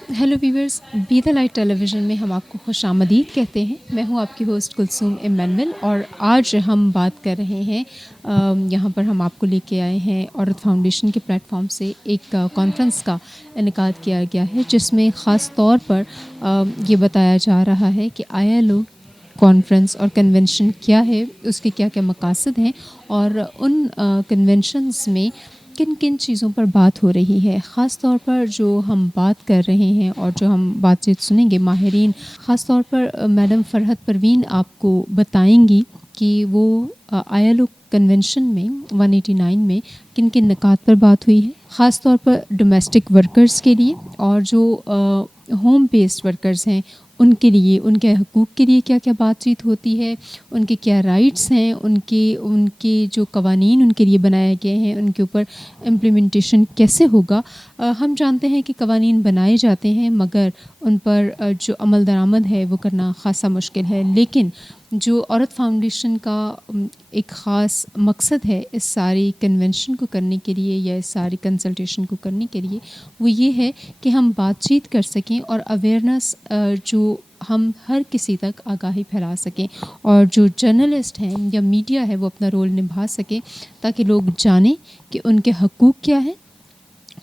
Hello viewers, be the light television में हम आपको खुशामदीद कहते हैं। मैं हूं आपकी होस्ट कुलसूम इमानुएल और आज हम बात कर रहे हैं यहां पर हम आपको लेके आए हैं औरत फाउंडेशन के प्लेटफॉर्म से एक कॉन्फ्रेंस का इनेकाद किया गया है, जिसमें ख़ास तौर पर ये बताया जा रहा है कि ILO कॉन्फ्रेंस और कन्वेंशन क्या है, उसके क्या क्या मकासद हैं और उन कन्वेंशंस में किन किन चीज़ों पर बात हो रही है। ख़ास तौर पर जो हम बात कर रहे हैं और जो हम बातचीत सुनेंगे, माहिरीन ख़ास तौर पर मैडम फ़रहत परवीन आपको बताएंगी कि वो ILO कन्वेंशन में 189 में किन किन निकात पर बात हुई है, ख़ास तौर पर डोमेस्टिक वर्कर्स के लिए और जो होम बेस्ड वर्कर्स हैं उनके लिए, उनके हकूक़ के लिए क्या क्या बातचीत होती है, उनके क्या राइट्स हैं, उनके जो कवानीन उनके लिए बनाए गए हैं उनके ऊपर इम्प्लीमेंटेशन कैसे होगा। हम जानते हैं कि कवानीन बनाए जाते हैं मगर उन पर जो अमल दरामद है वो करना ख़ासा मुश्किल है। लेकिन जो औरत फाउंडेशन का एक ख़ास मकसद है इस सारी कन्वेंशन को करने के लिए या इस सारी कंसल्टेशन को करने के लिए, वो ये है कि हम बातचीत कर सकें और अवेयरनेस जो हम हर किसी तक आगाही फैला सकें और जो जर्नलिस्ट हैं या मीडिया है वो अपना रोल निभा सकें ताकि लोग जानें कि उनके हकूक़ क्या हैं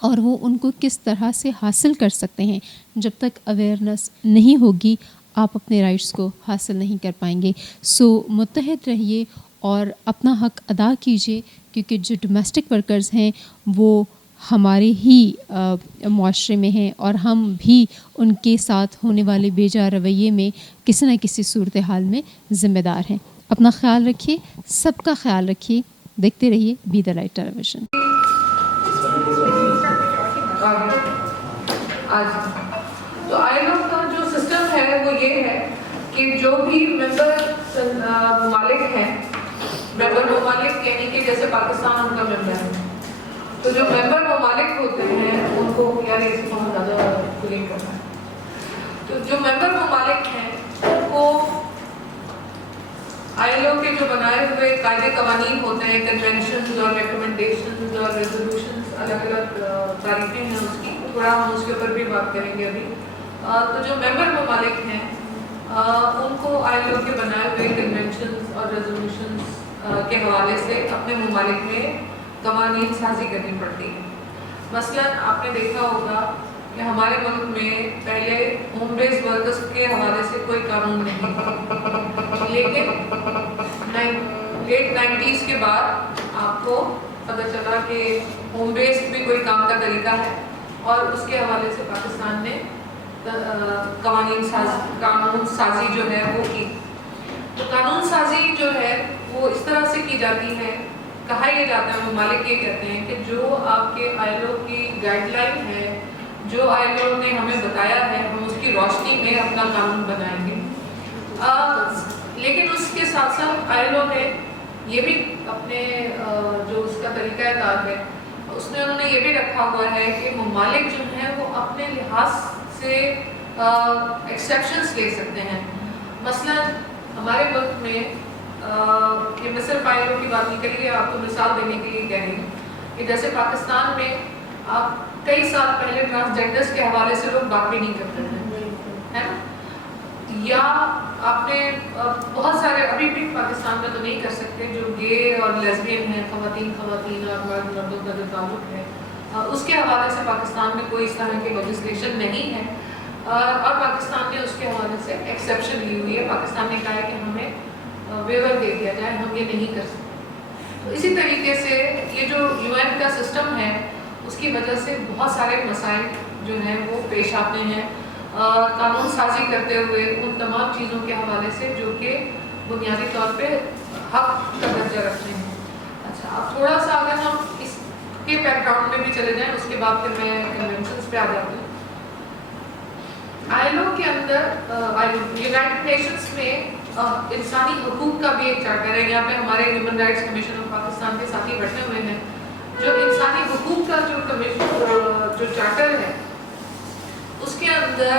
और वो उनको किस तरह से हासिल कर सकते हैं। जब तक अवेयरनेस नहीं होगी आप अपने राइट्स को हासिल नहीं कर पाएंगे। सो मुत्तहद रहिए और अपना हक अदा कीजिए, क्योंकि जो डोमेस्टिक वर्कर्स हैं वो हमारे ही मुआशरे में हैं और हम भी उनके साथ होने वाले बेजा रवैये में किसी न किसी सूरत हाल में ज़िम्मेदार हैं। अपना ख्याल रखिए, सबका ख्याल रखिए। देखते रहिए बी द लाइट टेलीविज़न। तो ILO का जो सिस्टम है वो ये है कि जो भी मेंबर ममालिक हैं, मेंबर ममालिक यानी कि जैसे पाकिस्तान उनका मेंबर है, तो जो मेंबर ममालिक होते हैं उनको यार इसको बहुत ज़्यादा क्लियर करना है। तो जो मेंबर ममालिक हैं उनको ILO के जो बनाए हुए कायदे कवानीन होते हैं, कन्वेंशन और रिकमेंडेशन और रेजोल्यूशन, अलग अलग तारीखें हैं उसकी, थोड़ा हम उसके ऊपर भी बात करेंगे अभी। तो जो मेंबर ममालिक हैं उनको ILO के बनाए हुए कन्वेंशन और रेजोल्यूशन के हवाले से अपने ममालिक में कवानीन साजी करनी पड़ती है। मसलन आपने देखा होगा कि हमारे मुल्क में पहले होम बेस्ड वर्कर्स के हवाले से कोई कानून नहीं था, लेकिन लेट 90s के बाद आपको पता चला कि होम बेस्ड भी कोई काम का तरीका है और उसके हवाले से पाकिस्तान ने कानून साजी जो है वो की। तो कानून साजी जो है वो इस तरह से की जाती है, कहा यह जाता है, ममालिक ये कहते हैं कि जो आपके ILO की गाइडलाइन है, जो ILO ने हमें बताया है, हम उसकी रोशनी में अपना कानून बनाएंगे। लेकिन उसके साथ साथ ILO ने ये भी अपने जो उसका तरीका कार है उसमें उन्होंने ये भी रखा हुआ है कि ममालिक जो हैं वो अपने लिहाज से एक्सेप्शंस ले सकते हैं। मसलन हमारे मुल्क में कि मैं सिर्फ ILO की बात नहीं करेंगे, आपको मिसाल देने के लिए कह रही हूँ कि जैसे पाकिस्तान में आप कई साल पहले ट्रांसजेंडर्स के हवाले से लोग बात भी नहीं करते थे, है ना, या आपने बहुत सारे अभी भी पाकिस्तान में तो नहीं कर सकते जो गे और लेस्बियन हैं, खवातीन और मर्दों का जो ताल्लुक है उसके हवाले से पाकिस्तान में कोई इस तरह की लेजिस्लेशन नहीं है और पाकिस्तान ने उसके हवाले से एक्सेप्शन ली हुई है। पाकिस्तान ने कहा है कि हमें वेवर दे दिया जाए, हम ये नहीं कर सकते। तो इसी तरीके से ये जो UN का सिस्टम है उसकी वजह से बहुत सारे मसाइल जो हैं वो पेश आते हैं कानून साजी करते हुए उन तमाम चीज़ों के हवाले से जो कि बुनियादी तौर पे हक का दर्जा रखते हैं। अच्छा, अब थोड़ा सा अगर हम इसके बैकग्राउंड में भी चले जाएं, उसके बाद फिर मैं कन्वेंशंस पे आ जाती हूँ। ILO के अंदर यूनाइटेड नेशंस में इंसानी हकूक़ का भी एक चार्टर है। यहाँ पे हमारे human rights commission of Pakistan के साथी बैठे हुए हैं। जो इंसानी हकूक़ का जो चार्टर है उसके अंदर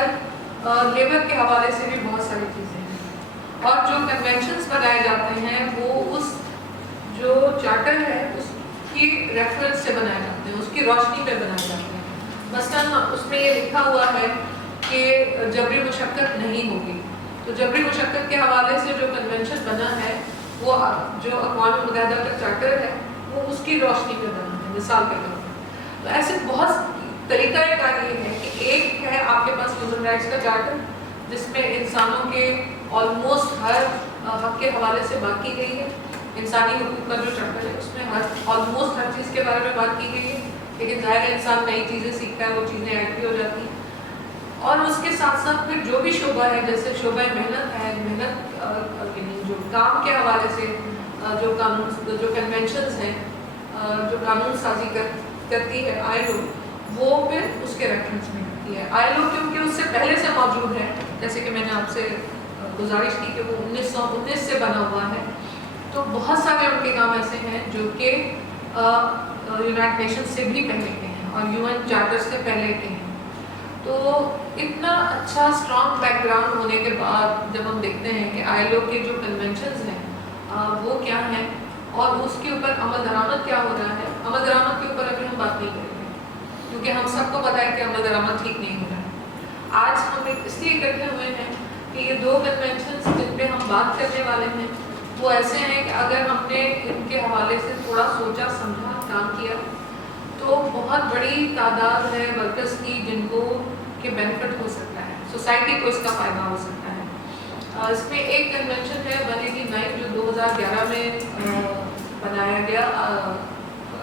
लेबर के हवाले से भी बहुत सारी चीज़ें हैं और जो कन्वेंशंस बनाए जाते हैं वो उस जो चार्टर है उसकी रेफरेंस से बनाए जाते हैं, उसकी रोशनी पे बनाए जाते हैं। مثلاً اس میں یہ لکھا ہوا ہے کہ جبری مشقت نہیں ہوگی. تو جبری مشقت کے حوالے سے جو کنونشن بنا ہے وہ جو اقوام متحدہ کا چارٹر ہے وہ اس کی روشنی پہ بنا ہے, مثال کے طور پر. تو ایسے بہت طریقہ کار یہ ہے کہ ایک ہے آپ کے پاس ہیومن رائٹس کا چارٹر جس میں انسانوں کے آلموسٹ ہر حق کے حوالے سے بات کی گئی ہے. انسانی حقوق کا جو چارٹر ہے اس میں آلموسٹ ہر چیز کے بارے میں بات کی گئی ہے, لیکن ظاہر ہے انسان نئی چیزیں سیکھتا ہے, وہ چیزیں ایڈ بھی ہو جاتی ہیں. اور اس کے ساتھ ساتھ پھر جو بھی شعبہ ہے, جیسے شعبہ محنت ہے, محنت یعنی جو کام کے حوالے سے جو قانون جو کنونشنز ہیں, جو قانون سازی کرتی ہے ILO, وہ پھر اس کے ریفرنس میں کرتی ہے. ILO کیونکہ اس سے پہلے سے موجود ہے, جیسے کہ میں نے آپ سے گزارش کی کہ وہ 1919 سے بنا ہوا ہے, تو بہت سارے ان کے کام ایسے ہیں جو کہ یونائٹڈ نیشن سے بھی پہلے کے ہیں اور UN چارٹر سے پہلے کے ہیں. تو اتنا اچھا اسٹرانگ بیک گراؤنڈ ہونے کے بعد جب ہم دیکھتے ہیں کہ ILO کے جو کنونشنز ہیں وہ کیا ہیں اور اس کے اوپر عمل درآمد کیا ہو رہا ہے. عمل درآمد کے اوپر ابھی ہم بات نہیں کریں گے کیونکہ ہم سب کو پتہ ہے کہ عمل درآمد ٹھیک نہیں ہو رہا ہے. آج ہم اس لیے اکٹھے ہوئے ہیں کہ یہ دو کنونشنز جن پہ ہم بات کرنے والے ہیں وہ ایسے ہیں کہ اگر ہم نے ان کے حوالے سے تھوڑا سوچا سمجھا کام کیا تو بہت بڑی تعداد ہے ورکرز کی جن کو کہ بینیفٹ ہو سکتا ہے, سوسائٹی کو اس کا فائدہ ہو سکتا ہے. اس میں ایک کنونشن ہے 189 جو 2011 میں بنایا گیا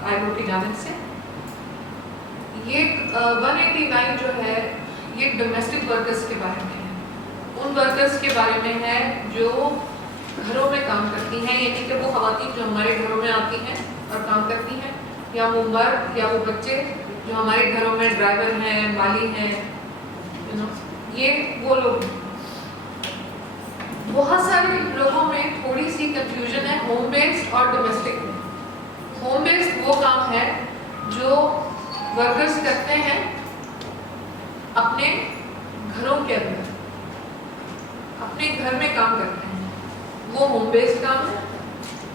ILO کی جانب سے. یہ 189 جو ہے یہ ڈومیسٹک ورکرز کے بارے میں ہے, ان ورکرز کے بارے میں ہے جو گھروں میں کام کرتی ہیں, یعنی کہ وہ خواتین جو ہمارے گھروں میں آتی ہیں اور کام کرتی ہیں, یا وہ مرد یا وہ بچے جو ہمارے گھروں میں ڈرائیور ہیں, مالی ہیں, یہ وہ لوگ. بہت سارے لوگوں میں تھوڑی سی کنفیوژن ہے ہوم بیسڈ اور ڈومیسٹک میں. ہوم بیسڈ وہ کام ہے جو ورکرز کرتے ہیں اپنے گھروں کے اندر, اپنے گھر میں کام کرتے ہیں, وہ ہوم بیسڈ کام ہے.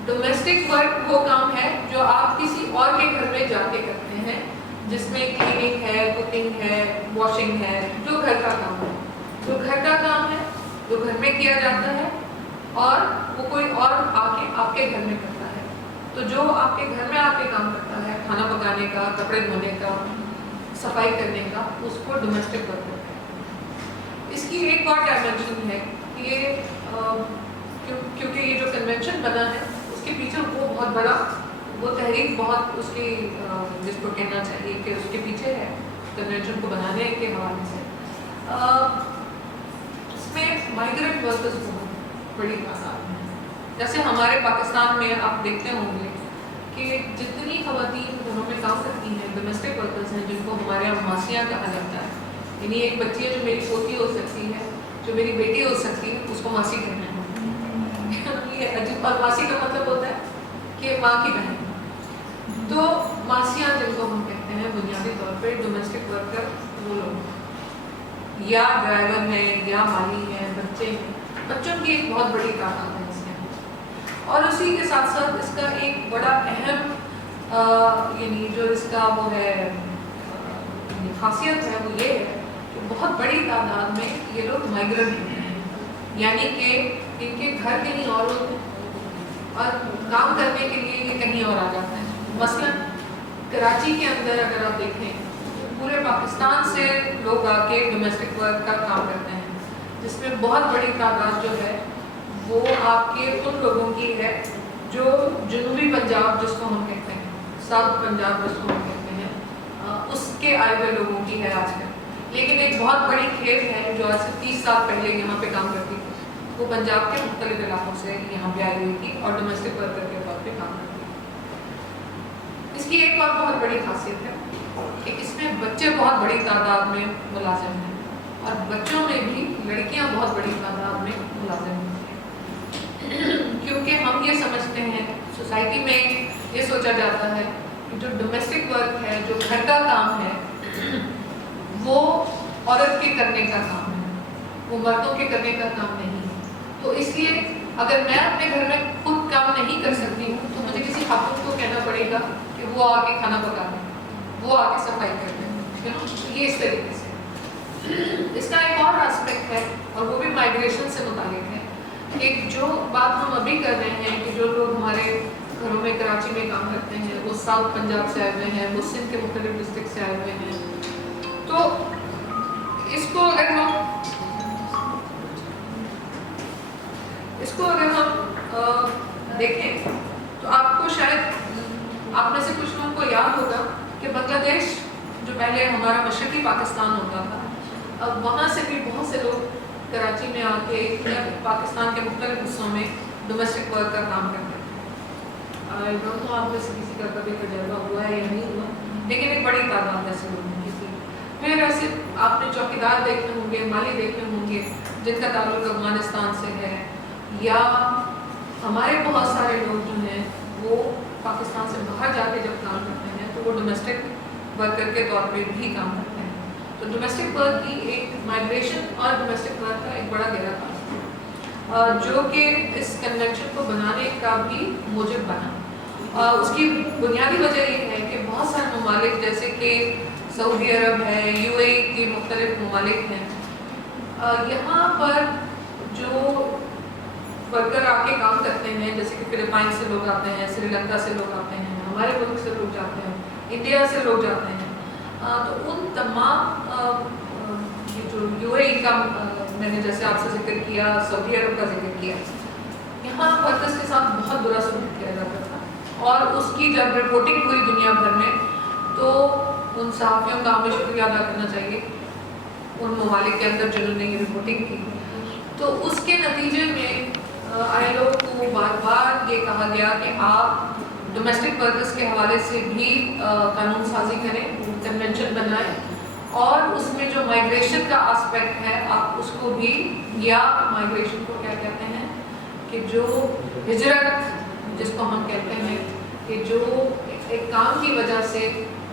ڈومیسٹک ورک وہ کام ہے جو آپ کسی اور کے گھر میں جا کے کرتے ہیں, جس میں کلیننگ ہے, کوکنگ ہے, واشنگ ہے, جو گھر کا کام ہے, جو گھر کا کام ہے جو گھر میں کیا جاتا ہے اور وہ کوئی اور آ کے آپ کے گھر میں کرتا ہے. تو جو آپ کے گھر میں آ کے کام کرتا ہے, کھانا پکانے کا, کپڑے دھونے کا, صفائی کرنے کا, اس کو ڈومیسٹک ورک کرتے ہیں. اس کی ایک اور ڈائمینشن ہے کہ یہ کیونکہ یہ جو کنونشن بنا ہے اس کے پیچھے وہ بہت بڑا وہ تحریک بہت اس کی جس کو کہنا چاہیے کہ اس کے پیچھے ہے کنونشن کو بنانے کے حوالے سے. اس میں مائیگرنٹ ورکرز بہت بڑی تعداد ہیں. جیسے ہمارے پاکستان میں آپ دیکھتے ہوں گے کہ جتنی خواتین گھروں میں کام کرتی ہیں ڈومیسٹک ورکرز ہیں, جن کو ہمارے یہاں ماسیاں کہا جاتا ہے, یعنی ایک بچی ہے جو میری پوتی ہو سکتی ہے, جو میری بیٹی ہو سکتی ہے, اس کو ماسی کہنا ہے. یہ عجیب, اور ماسی کا مطلب ہوتا ہے کہ ماں کی بہن. تو ماسیاں جن کو ہم کہتے ہیں بنیادی طور پہ ڈومیسٹک ورکر وہ لوگ یا ڈرائیور ہیں یا مالی ہیں, بچے ہیں. بچوں کی ایک بہت بڑی تعداد ہے اس میں. اور اسی کے ساتھ ساتھ اس کا ایک بڑا اہم یعنی جو اس کا وہ ہے خاصیت ہے وہ یہ ہے کہ بہت بڑی تعداد میں یہ لوگ مائیگرنٹ ہوتے ہیں, یعنی کہ ان کے گھر کہیں اور ہوتے ہیں اور کام کرنے کے لیے یہ کہیں اور آ جاتے ہیں. مثلا کراچی کے اندر اگر آپ دیکھیں پورے پاکستان سے لوگ آ کے ڈومیسٹک ورک کا کام کرتے ہیں, جس میں بہت بڑی تعداد جو ہے وہ آپ کے ان لوگوں کی ہے جو جنوبی پنجاب جس کو ہم کہتے ہیں, ساؤتھ پنجاب جس کو ہم کہتے ہیں, اس کے آئے ہوئے لوگوں کی ہے آج کل. لیکن ایک بہت بڑی کھیپ ہے جو آج سے 30 سال پہلے یہاں پہ کام کرتی تھی, وہ پنجاب کے مختلف علاقوں سے یہاں پہ آئی ہوئی تھی اور ڈومیسٹک ورکر کے طور پہ کام کرتی تھی. اس کی ایک اور بہت بڑی خاصیت ہے کہ اس میں بچے بہت بڑی تعداد میں ملازم ہیں, اور بچوں میں بھی لڑکیاں بہت بڑی تعداد میں ملازم ہوتی ہیں. کیونکہ ہم یہ سمجھتے ہیں, سوسائٹی میں یہ سوچا جاتا ہے کہ جو ڈومیسٹک ورک ہے, جو گھر کا کام ہے, وہ عورت کے کرنے کا کام ہے, وہ مردوں کے کرنے کا کام نہیں ہے. تو اس لیے اگر میں اپنے گھر میں خود کام نہیں کر سکتی ہوں تو مجھے کسی خاتون کو کہنا پڑے گا کہ وہ آ کے کھانا پکا دیں, وہ آ کے صفائی کر دیں. ये इस तरीके से। इसका एक और एस्पेक्ट है और वो भी माइग्रेशन से मुतालिक है कि जो बात हम अभी कर रहे हैं कि जो लोग हमारे घरों में कराची में काम करते हैं वो साउथ पंजाब से आए हुए हैं, वो सिंध के मुख्तलिफ डिस्ट्रिक्ट से आए हुए हैं। तो इसको अगर हम देखें तो आपको शायद आप में से कुछ लोगों को याद होगा कि बांग्लादेश जो पहले हमारा मशरकी पाकिस्तान होता था, अब वहाँ से भी बहुत से लोग कराची में आके या पाकिस्तान के मुख्तलिफ हिस्सों में डोमेस्टिक वर्क का काम करते थे। आई डोंट नो आप में से किसी का कभी तजर्बा हुआ है या नहीं हुआ, लेकिन एक बड़ी तादाद ऐसे लोगों की थी। फिर ऐसे आपने चौकीदार देखे होंगे, माली देखे होंगे जिनका ताल्लुक अफगानिस्तान से है, या हमारे बहुत सारे लोग जो हैं वो पाकिस्तान से बाहर जाके जब काम करते हैं तो वो डोमेस्टिक वर्कर के तौर पे भी काम करते हैं। तो डोमेस्टिक वर्क की एक माइग्रेशन और डोमेस्टिक वर्क का एक बड़ा गहरा ताल्लुक जो कि इस कन्वेंशन को बनाने का भी मूजिब बना। उसकी बुनियादी वजह ये है कि बहुत सारे ममालिक जैसे कि सऊदी अरब है, यूएई के मुख्तलिफ ममालिक हैं, यहाँ पर जो वर्कर आके काम करते हैं, जैसे कि फिलिपाइन से लोग आते हैं, श्रीलंका से लोग आते हैं, हमारे मुल्क से लोग जाते हैं, इंडिया से लोग जाते हैं, तो उन तमाम ये जो यूएई का मैंने जैसे आपसे जिक्र किया, सऊदी अरब का जिक्र किया, यहाँ वर्कर्स के साथ बहुत बुरा सलूक किया जाता था। और उसकी जब रिपोर्टिंग हुई दुनिया भर में तो उन सहाफ़ियों का हमें शुक्रिया अदा करना चाहिए उन ममालिक के अंदर जिन्होंने ये रिपोर्टिंग की। तो उसके नतीजे में ILO को बार बार ये कहा गया कि आप डोमेस्टिक वर्कर्स के हवाले से भी कानून साजी करें, कन्वेंशन बनाएं, और उसमें जो माइग्रेशन का एस्पेक्ट है आप उसको भी, या माइग्रेशन को क्या कहते हैं कि जो हिजरत जिसको हम कहते हैं कि जो एक काम की वजह से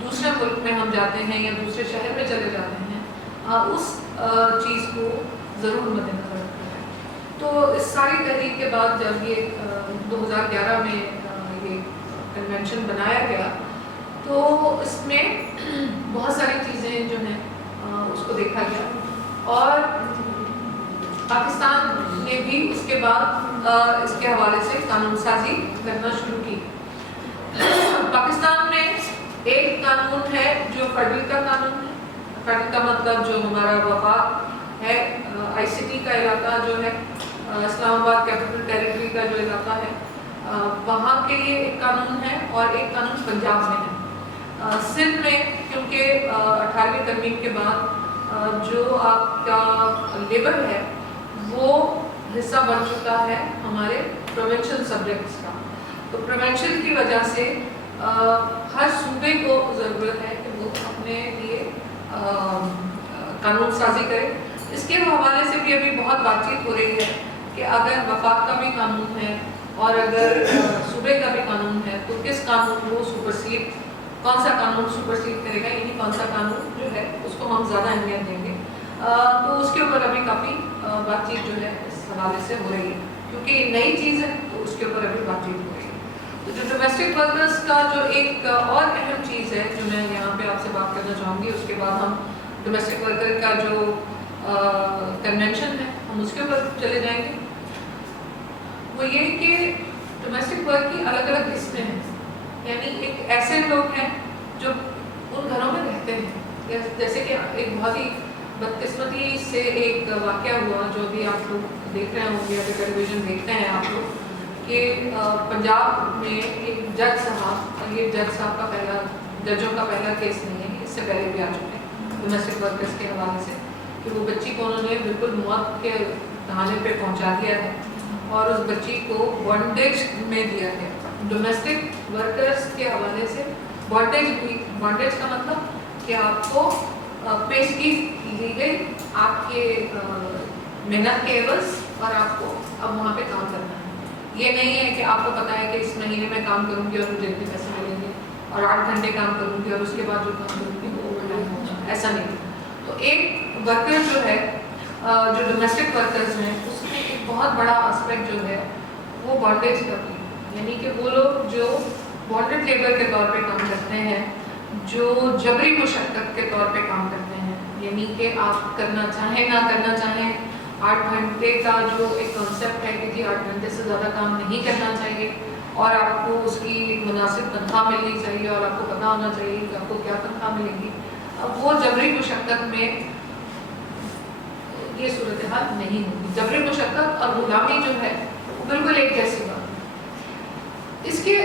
दूसरे मुल्क में हम जाते हैं या दूसरे शहर में चले जाते हैं, उस चीज़ को ज़रूर मद्देनज़र रखना है। तो इस सारी तहरीक के बाद जब ये 2011 में ये कन्वेंशन बनाया गया तो इसमें बहुत सारी चीज़ें जो हैं उसको देखा गया, और पाकिस्तान ने भी उसके बाद इसके हवाले से कानून साजी करना शुरू की। पाकिस्तान में एक कानून है जो फेडरल का कानून है। फेडरल का मतलब जो हमारा वफाक है, ICT का इलाका जो है, इस्लामाबाद कैपिटल टेरिटरी का जो इलाका है, वहाँ के लिए एक कानून है और एक कानून पंजाब में है। सिंध में क्योंकि 18वीं तरमीम के बाद जो आपका लेबर है वो हिस्सा बन चुका है हमारे प्रोविंशियल सब्जेक्ट्स का, तो प्रोविंशियल की वजह से हर सूबे को ज़रूरत है कि वो अपने लिए कानून साजी करे। इसके हवाले से भी अभी बहुत बातचीत हो रही है कि अगर वफाक का भी कानून है और अगर सूबे का भी कानून है तो किस कानून को सुपरसीड, कौन सा कानून सुपरसीड करेगा, यानी कौन सा कानून जो है उसको हम ज़्यादा अहमियत देंगे। तो उसके ऊपर अभी काफ़ी बातचीत जो है इस हवाले से हो रही है, क्योंकि नई चीज़ है तो उसके ऊपर अभी बातचीत हो रही है। तो जो डोमेस्टिक वर्कर्स का जो एक और अहम चीज़ है जो मैं यहाँ पे आपसे बात करना चाहूँगी, उसके बाद हम डोमेस्टिक वर्कर का जो कन्वेंशन है हम उसके ऊपर चले जाएंगे, वो ये कि डोमेस्टिक वर्क की अलग अलग किस्में हैं। यानी एक ऐसे लोग हैं जो उन घरों में रहते हैं, जैसे कि एक बहुत ही बदकिस्मती से एक वाक़या हुआ जो अभी आप लोग देख रहे होंगे, अगर टेलीविज़न देखते हैं आप लोग, कि पंजाब में एक जज साहब, और ये जज साहब का पहला, जजों का पहला केस नहीं है, इससे पहले भी आ चुके हैं डोमेस्टिक वर्कर्स के हवाले से, कि वो बच्ची को उन्होंने बिल्कुल मौत के दहाने पे पहुंचा दिया है और उस बच्ची को बॉन्डेज में दिया है। डोमेस्टिक वर्कर्स के हवाले से बॉन्डेज भी, बॉन्डेज का मतलब कि आपको पेशगी ली गई आपके मेहनत के एवज और आपको अब वहाँ पे काम करना है। ये नहीं है कि आपको पता है कि इस महीने में काम करूँगी और मुझे इतने पैसे मिलेंगे और 8 घंटे काम करूँगी और उसके बाद जो काम करूँगी वो ओवरटाइम होगा, ऐसा नहीं। तो एक वर्कर जो है, जो डोमेस्टिक वर्कर्स हैं, उसमें एक बहुत बड़ा एस्पेक्ट जो है वो बॉन्डेज का भी, यानी कि वो लोग जो बॉन्डेड लेबर के तौर पे काम करते हैं, جو جبری مشقت کے طور پہ کام کرتے ہیں، یعنی کہ آپ کرنا چاہیں نہ کرنا چاہیں 8 گھنٹے کا جو ایک کانسیپٹ ہے کہ جی 8 گھنٹے سے زیادہ کام نہیں کرنا چاہیے اور آپ کو اس کی مناسب تنخواہ ملنی چاہیے اور آپ کو پتہ ہونا چاہیے کہ آپ کو کیا تنخواہ ملے گی، اب وہ جبری مشقت میں یہ صورتحال نہیں ہوگی. جبری مشقت اور غلامی جو ہے وہ بالکل ایک جیسی بات ہے. اس کے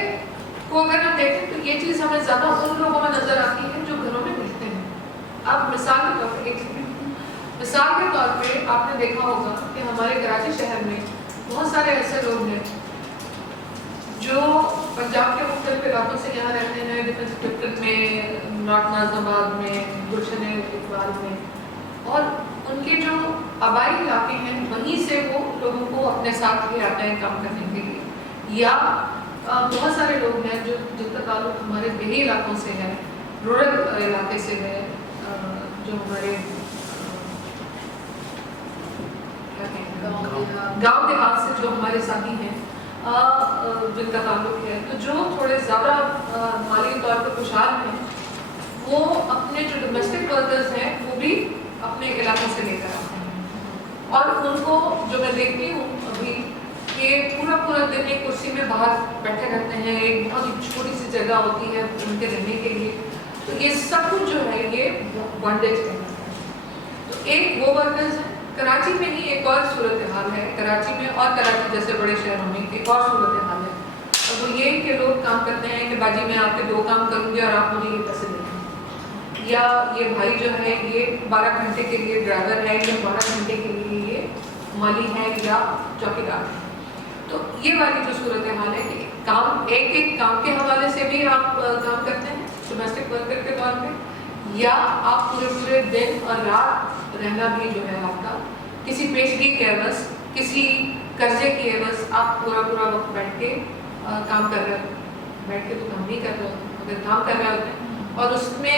کو اگر ہم دیکھیں تو یہ چیز ہمیں زیادہ ان لوگوں میں نظر آتی ہے جو گھروں میں رہتے ہیں. اب مثال کے طور پہ مثال کے طور پہ آپ نے دیکھا ہوگا کہ ہمارے کراچی شہر میں بہت سارے ایسے لوگ ہیں جو پنجاب کے مختلف علاقوں سے یہاں رہتے ہیں، ڈیفنس کیپٹن میں، نارتھ ناظم آباد میں، گلشن اقبال میں، اور ان کے جو آبائی علاقے ہیں وہیں سے وہ لوگوں کو اپنے ساتھ لے آتے ہیں کام کرنے کے لیے. یا بہت سارے لوگ ہیں جو جن کا تعلق ہمارے دیہی علاقوں سے ہے، رورل علاقے سے ہے، جو ہمارے گاؤں دیہات سے جو ہمارے ساتھی ہیں جن کا تعلق ہے، تو جو تھوڑے زیادہ مالی طور پر خوشحال ہیں وہ اپنے جو ڈومیسٹک ورکرز ہیں وہ بھی اپنے علاقوں سے لے کر آتے ہیں. اور ان کو جو میں دیکھتی ہوں ابھی کہ پورا دن ایک کرسی میں باہر بیٹھے رہتے ہیں، ایک بہت ہی چھوٹی سی جگہ ہوتی ہے ان کے رہنے کے لیے. تو یہ سب کچھ جو ہے یہ بانڈیج ہے. تو ایک وہ ورکرز ہیں. کراچی میں ہی ایک اور صورتحال ہے، کراچی میں اور کراچی جیسے بڑے شہروں میں ایک اور صورتحال ہے. اور وہ یہ کہ لوگ کام کرتے ہیں کہ باجی میں آپ کے 2 کام کروں گی اور آپ مجھے یہ پیسے دیں گے، یا یہ بھائی جو ہے یہ 12 گھنٹے کے لیے ڈرائیور ہے یا 12 گھنٹے کے لیے یہ مالی ہے یا چوکیدار ہے. تو یہ والی جو صورتحال ہے کہ کام ایک کام کے حوالے سے بھی آپ کام کرتے ہیں ڈومیسٹک ورکر کے طور پہ، یا آپ پورے دن اور رات رہنا بھی جو ہے آپ کا کسی پیشگی کے عوض، کسی قرضے کی عوض آپ پورا وقت بیٹھ کے کام کر رہے ہوتے ہیں. بیٹھ کے تو کام نہیں کر رہے ہوتے، اگر کام کر رہے ہوتے ہیں اور اس میں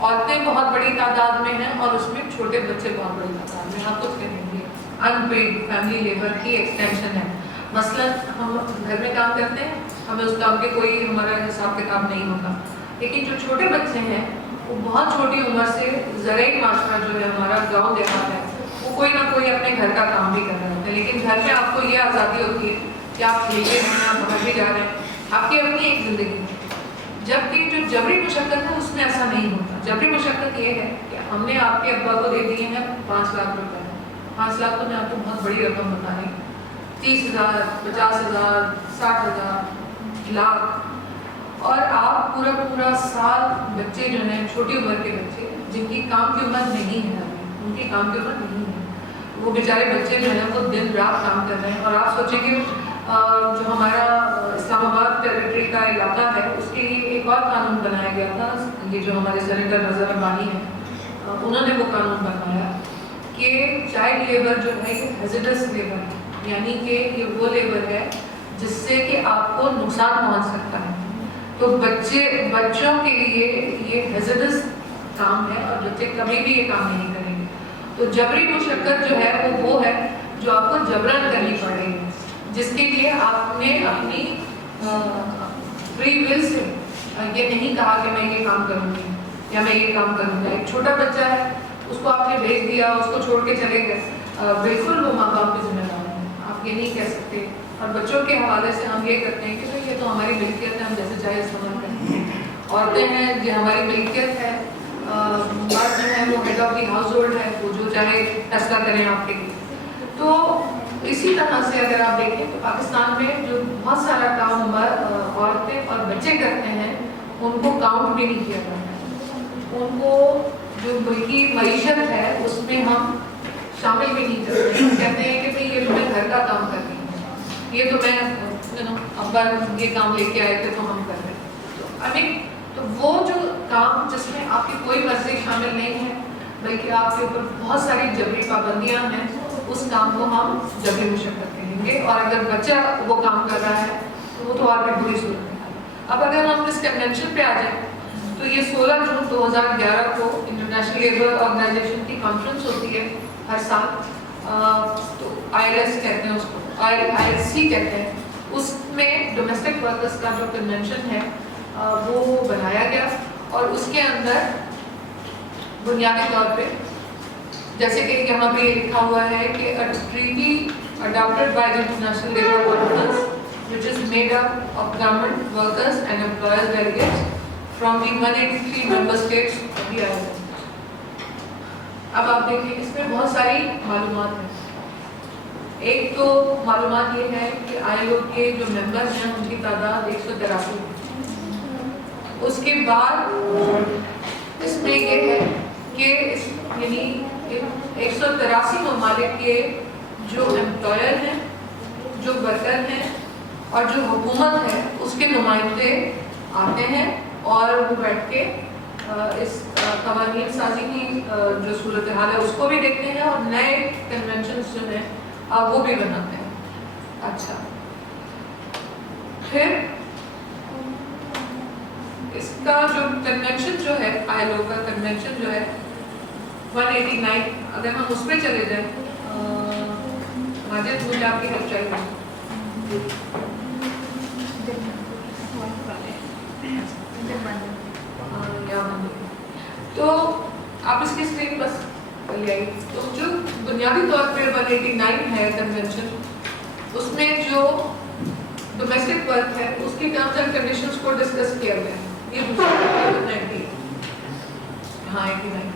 عورتیں بہت بڑی تعداد میں ہیں اور اس میں چھوٹے بچے بہت بڑی تعداد میں. آپ کچھ کہیں گے ان پیڈ فیملی لیبر کی ایکسٹینشن ہے. مثلاً ہم گھر میں کام کرتے ہیں، ہمیں اس کام کے کوئی ہمارا حساب کتاب نہیں ہوتا، لیکن جو چھوٹے بچے ہیں وہ بہت چھوٹی عمر سے زرعی معاشرہ جو ہے ہمارا گاؤں دیہات ہے وہ کوئی نہ کوئی اپنے گھر کا کام بھی کر رہے ہوتے ہیں. لیکن گھر میں آپ کو یہ آزادی ہوتی ہے کہ آپ کھیلتے ہیں، آپ باہر بھی جا رہے ہیں، آپ کی اپنی ایک زندگی ہے. جبکہ جو جبری مشقت ہے اس میں ایسا نہیں ہوتا. جبری مشقت یہ ہے کہ ہم نے آپ کے ابا کو دے دیے ہیں 5 لاکھ روپے. 5 لاکھ تو میں آپ کو بہت بڑی رقم بتا رہی ہوں. 30,000 50,000 60,000 لاکھ، اور آپ پورا سال بچے جو ہیں چھوٹی عمر کے بچے جن کی کام کی عمر نہیں ہے، ان کی کام کی عمر نہیں ہے، وہ بیچارے بچے جو ہیں وہ دن رات کام کر رہے ہیں. اور آپ سوچیں کہ جو ہمارا اسلام آباد ٹیریٹری کا علاقہ ہے اس کے لیے ایک اور قانون بنایا گیا تھا. یہ جو ہمارے سینیٹر رضا ربانی ہیں انہوں نے وہ قانون بنایا کہ چائلڈ لیبر جو ہے یہ ہیزیڈس لیبر ہے، یعنی کہ یہ وہ لیبر ہے جس سے کہ آپ کو نقصان پہنچ سکتا ہے. تو بچوں کے لیے یہ ہیزیڈس کام ہے اور بچے کبھی بھی یہ کام نہیں کریں گے. تو جبری مشقت جو ہے وہ ہے جو آپ کو جبرن کرنی پڑے گی، جس کے لیے آپ نے اپنی فری ول سے یہ نہیں کہا کہ میں یہ کام کروں گی یا میں یہ کام کروں گا. ایک چھوٹا بچہ ہے، اس کو آپ نے بھیج دیا، اس کو چھوڑ کے چلے گئے، بالکل وہ ماں باپ کی ذمہ دار ہے. آپ یہ نہیں کہہ سکتے. اور بچوں کے حوالے سے ہم یہ کرتے ہیں کہ بھائی یہ تو ہماری ملکیت ہے، ہم جیسے چاہے استعمال کریں. عورتیں ہیں یہ ہماری ملکیت ہے، مرد جو ہے وہ head of the household ہے، وہ جو چاہے فیصلہ کریں آپ کے لیے. تو اسی طرح سے اگر آپ دیکھیں تو پاکستان میں جو بہت سارا کام عورتیں اور بچے کرتے ہیں ان کو کاؤنٹ بھی نہیں کیا جاتا ہے. ان کو جو ملکی معیشت ہے اس میں ہم شامل بھی نہیں کرتے. ہم کہتے ہیں کہ بھئی یہ تو میں گھر کا کام کر رہی ہوں، یہ تو میں ابا یہ کام لے کے آئے تھے تو ہم کر رہے ہیں. تو وہ جو کام جس میں آپ کی کوئی مرضی شامل نہیں ہے بلکہ آپ کے اوپر بہت ساری جبری پابندیاں ہیں، اس کام کو ہم جبری مشقت کہیں گے. اور اگر بچہ وہ کام کر رہا ہے تو وہ تو اور بھی بری صورت ہے. اب اگر ہم اس کنونشن پہ آ جائیں تو یہ 16 جون 2011 کو انٹرنیشنل لیبر آرگنائزیشن کی کانفرنس ہوتی ہے ہر سال. تو ILS کہتے ہیں اس کو، ILC کہتے ہیں. اس میں ڈومیسٹک ورکرز کا جو کنونشن ہے وہ بنایا گیا اور اس کے اندر بنیادی طور پہ جیسے کہ یہاں پہ یہ لکھا ہوا ہے کہ a treaty adopted by the International Labour Conference which is made up of government, workers and employers delegates from the 183 member states of the ILO. اب آپ دیکھیں اس میں بہت ساری معلومات ہیں. ایک تو معلومات یہ ہے کہ ILO کے جو ممبر ہیں ان کی تعداد 183 ہے. اس کے بعد اس میں یہ ہے کہ یعنی 183 ممالک کے جو امپلائر ہیں, جو ورکر ہیں اور جو حکومت ہے اس کے نمائندے آتے ہیں اور وہ بیٹھ کے اس قوانین سازی کی جو صورتحال ہے اس کو بھی دیکھتے ہیں اور نئے کنونشنز جو ہیں وہ بھی بناتے ہیں. اچھا, پھر اس کا جو کنونشن جو ہے ILO کا کنونشن جو ہے 189, اگر ہم اس پہ چلے جائیں, ماجد مجھے آپ کی ہیلپ چاہیے. تو آپ اس کی اسکرین بس لے آئیے. تو جو بنیادی طور پہ 189 ہے کنونشن, اس میں جو ڈومیسٹک ورک ہے اس کی ٹرمز اینڈ کنڈیشنز کو ڈسکس کیا گیا ہے. یہ دوسری ہاں 89.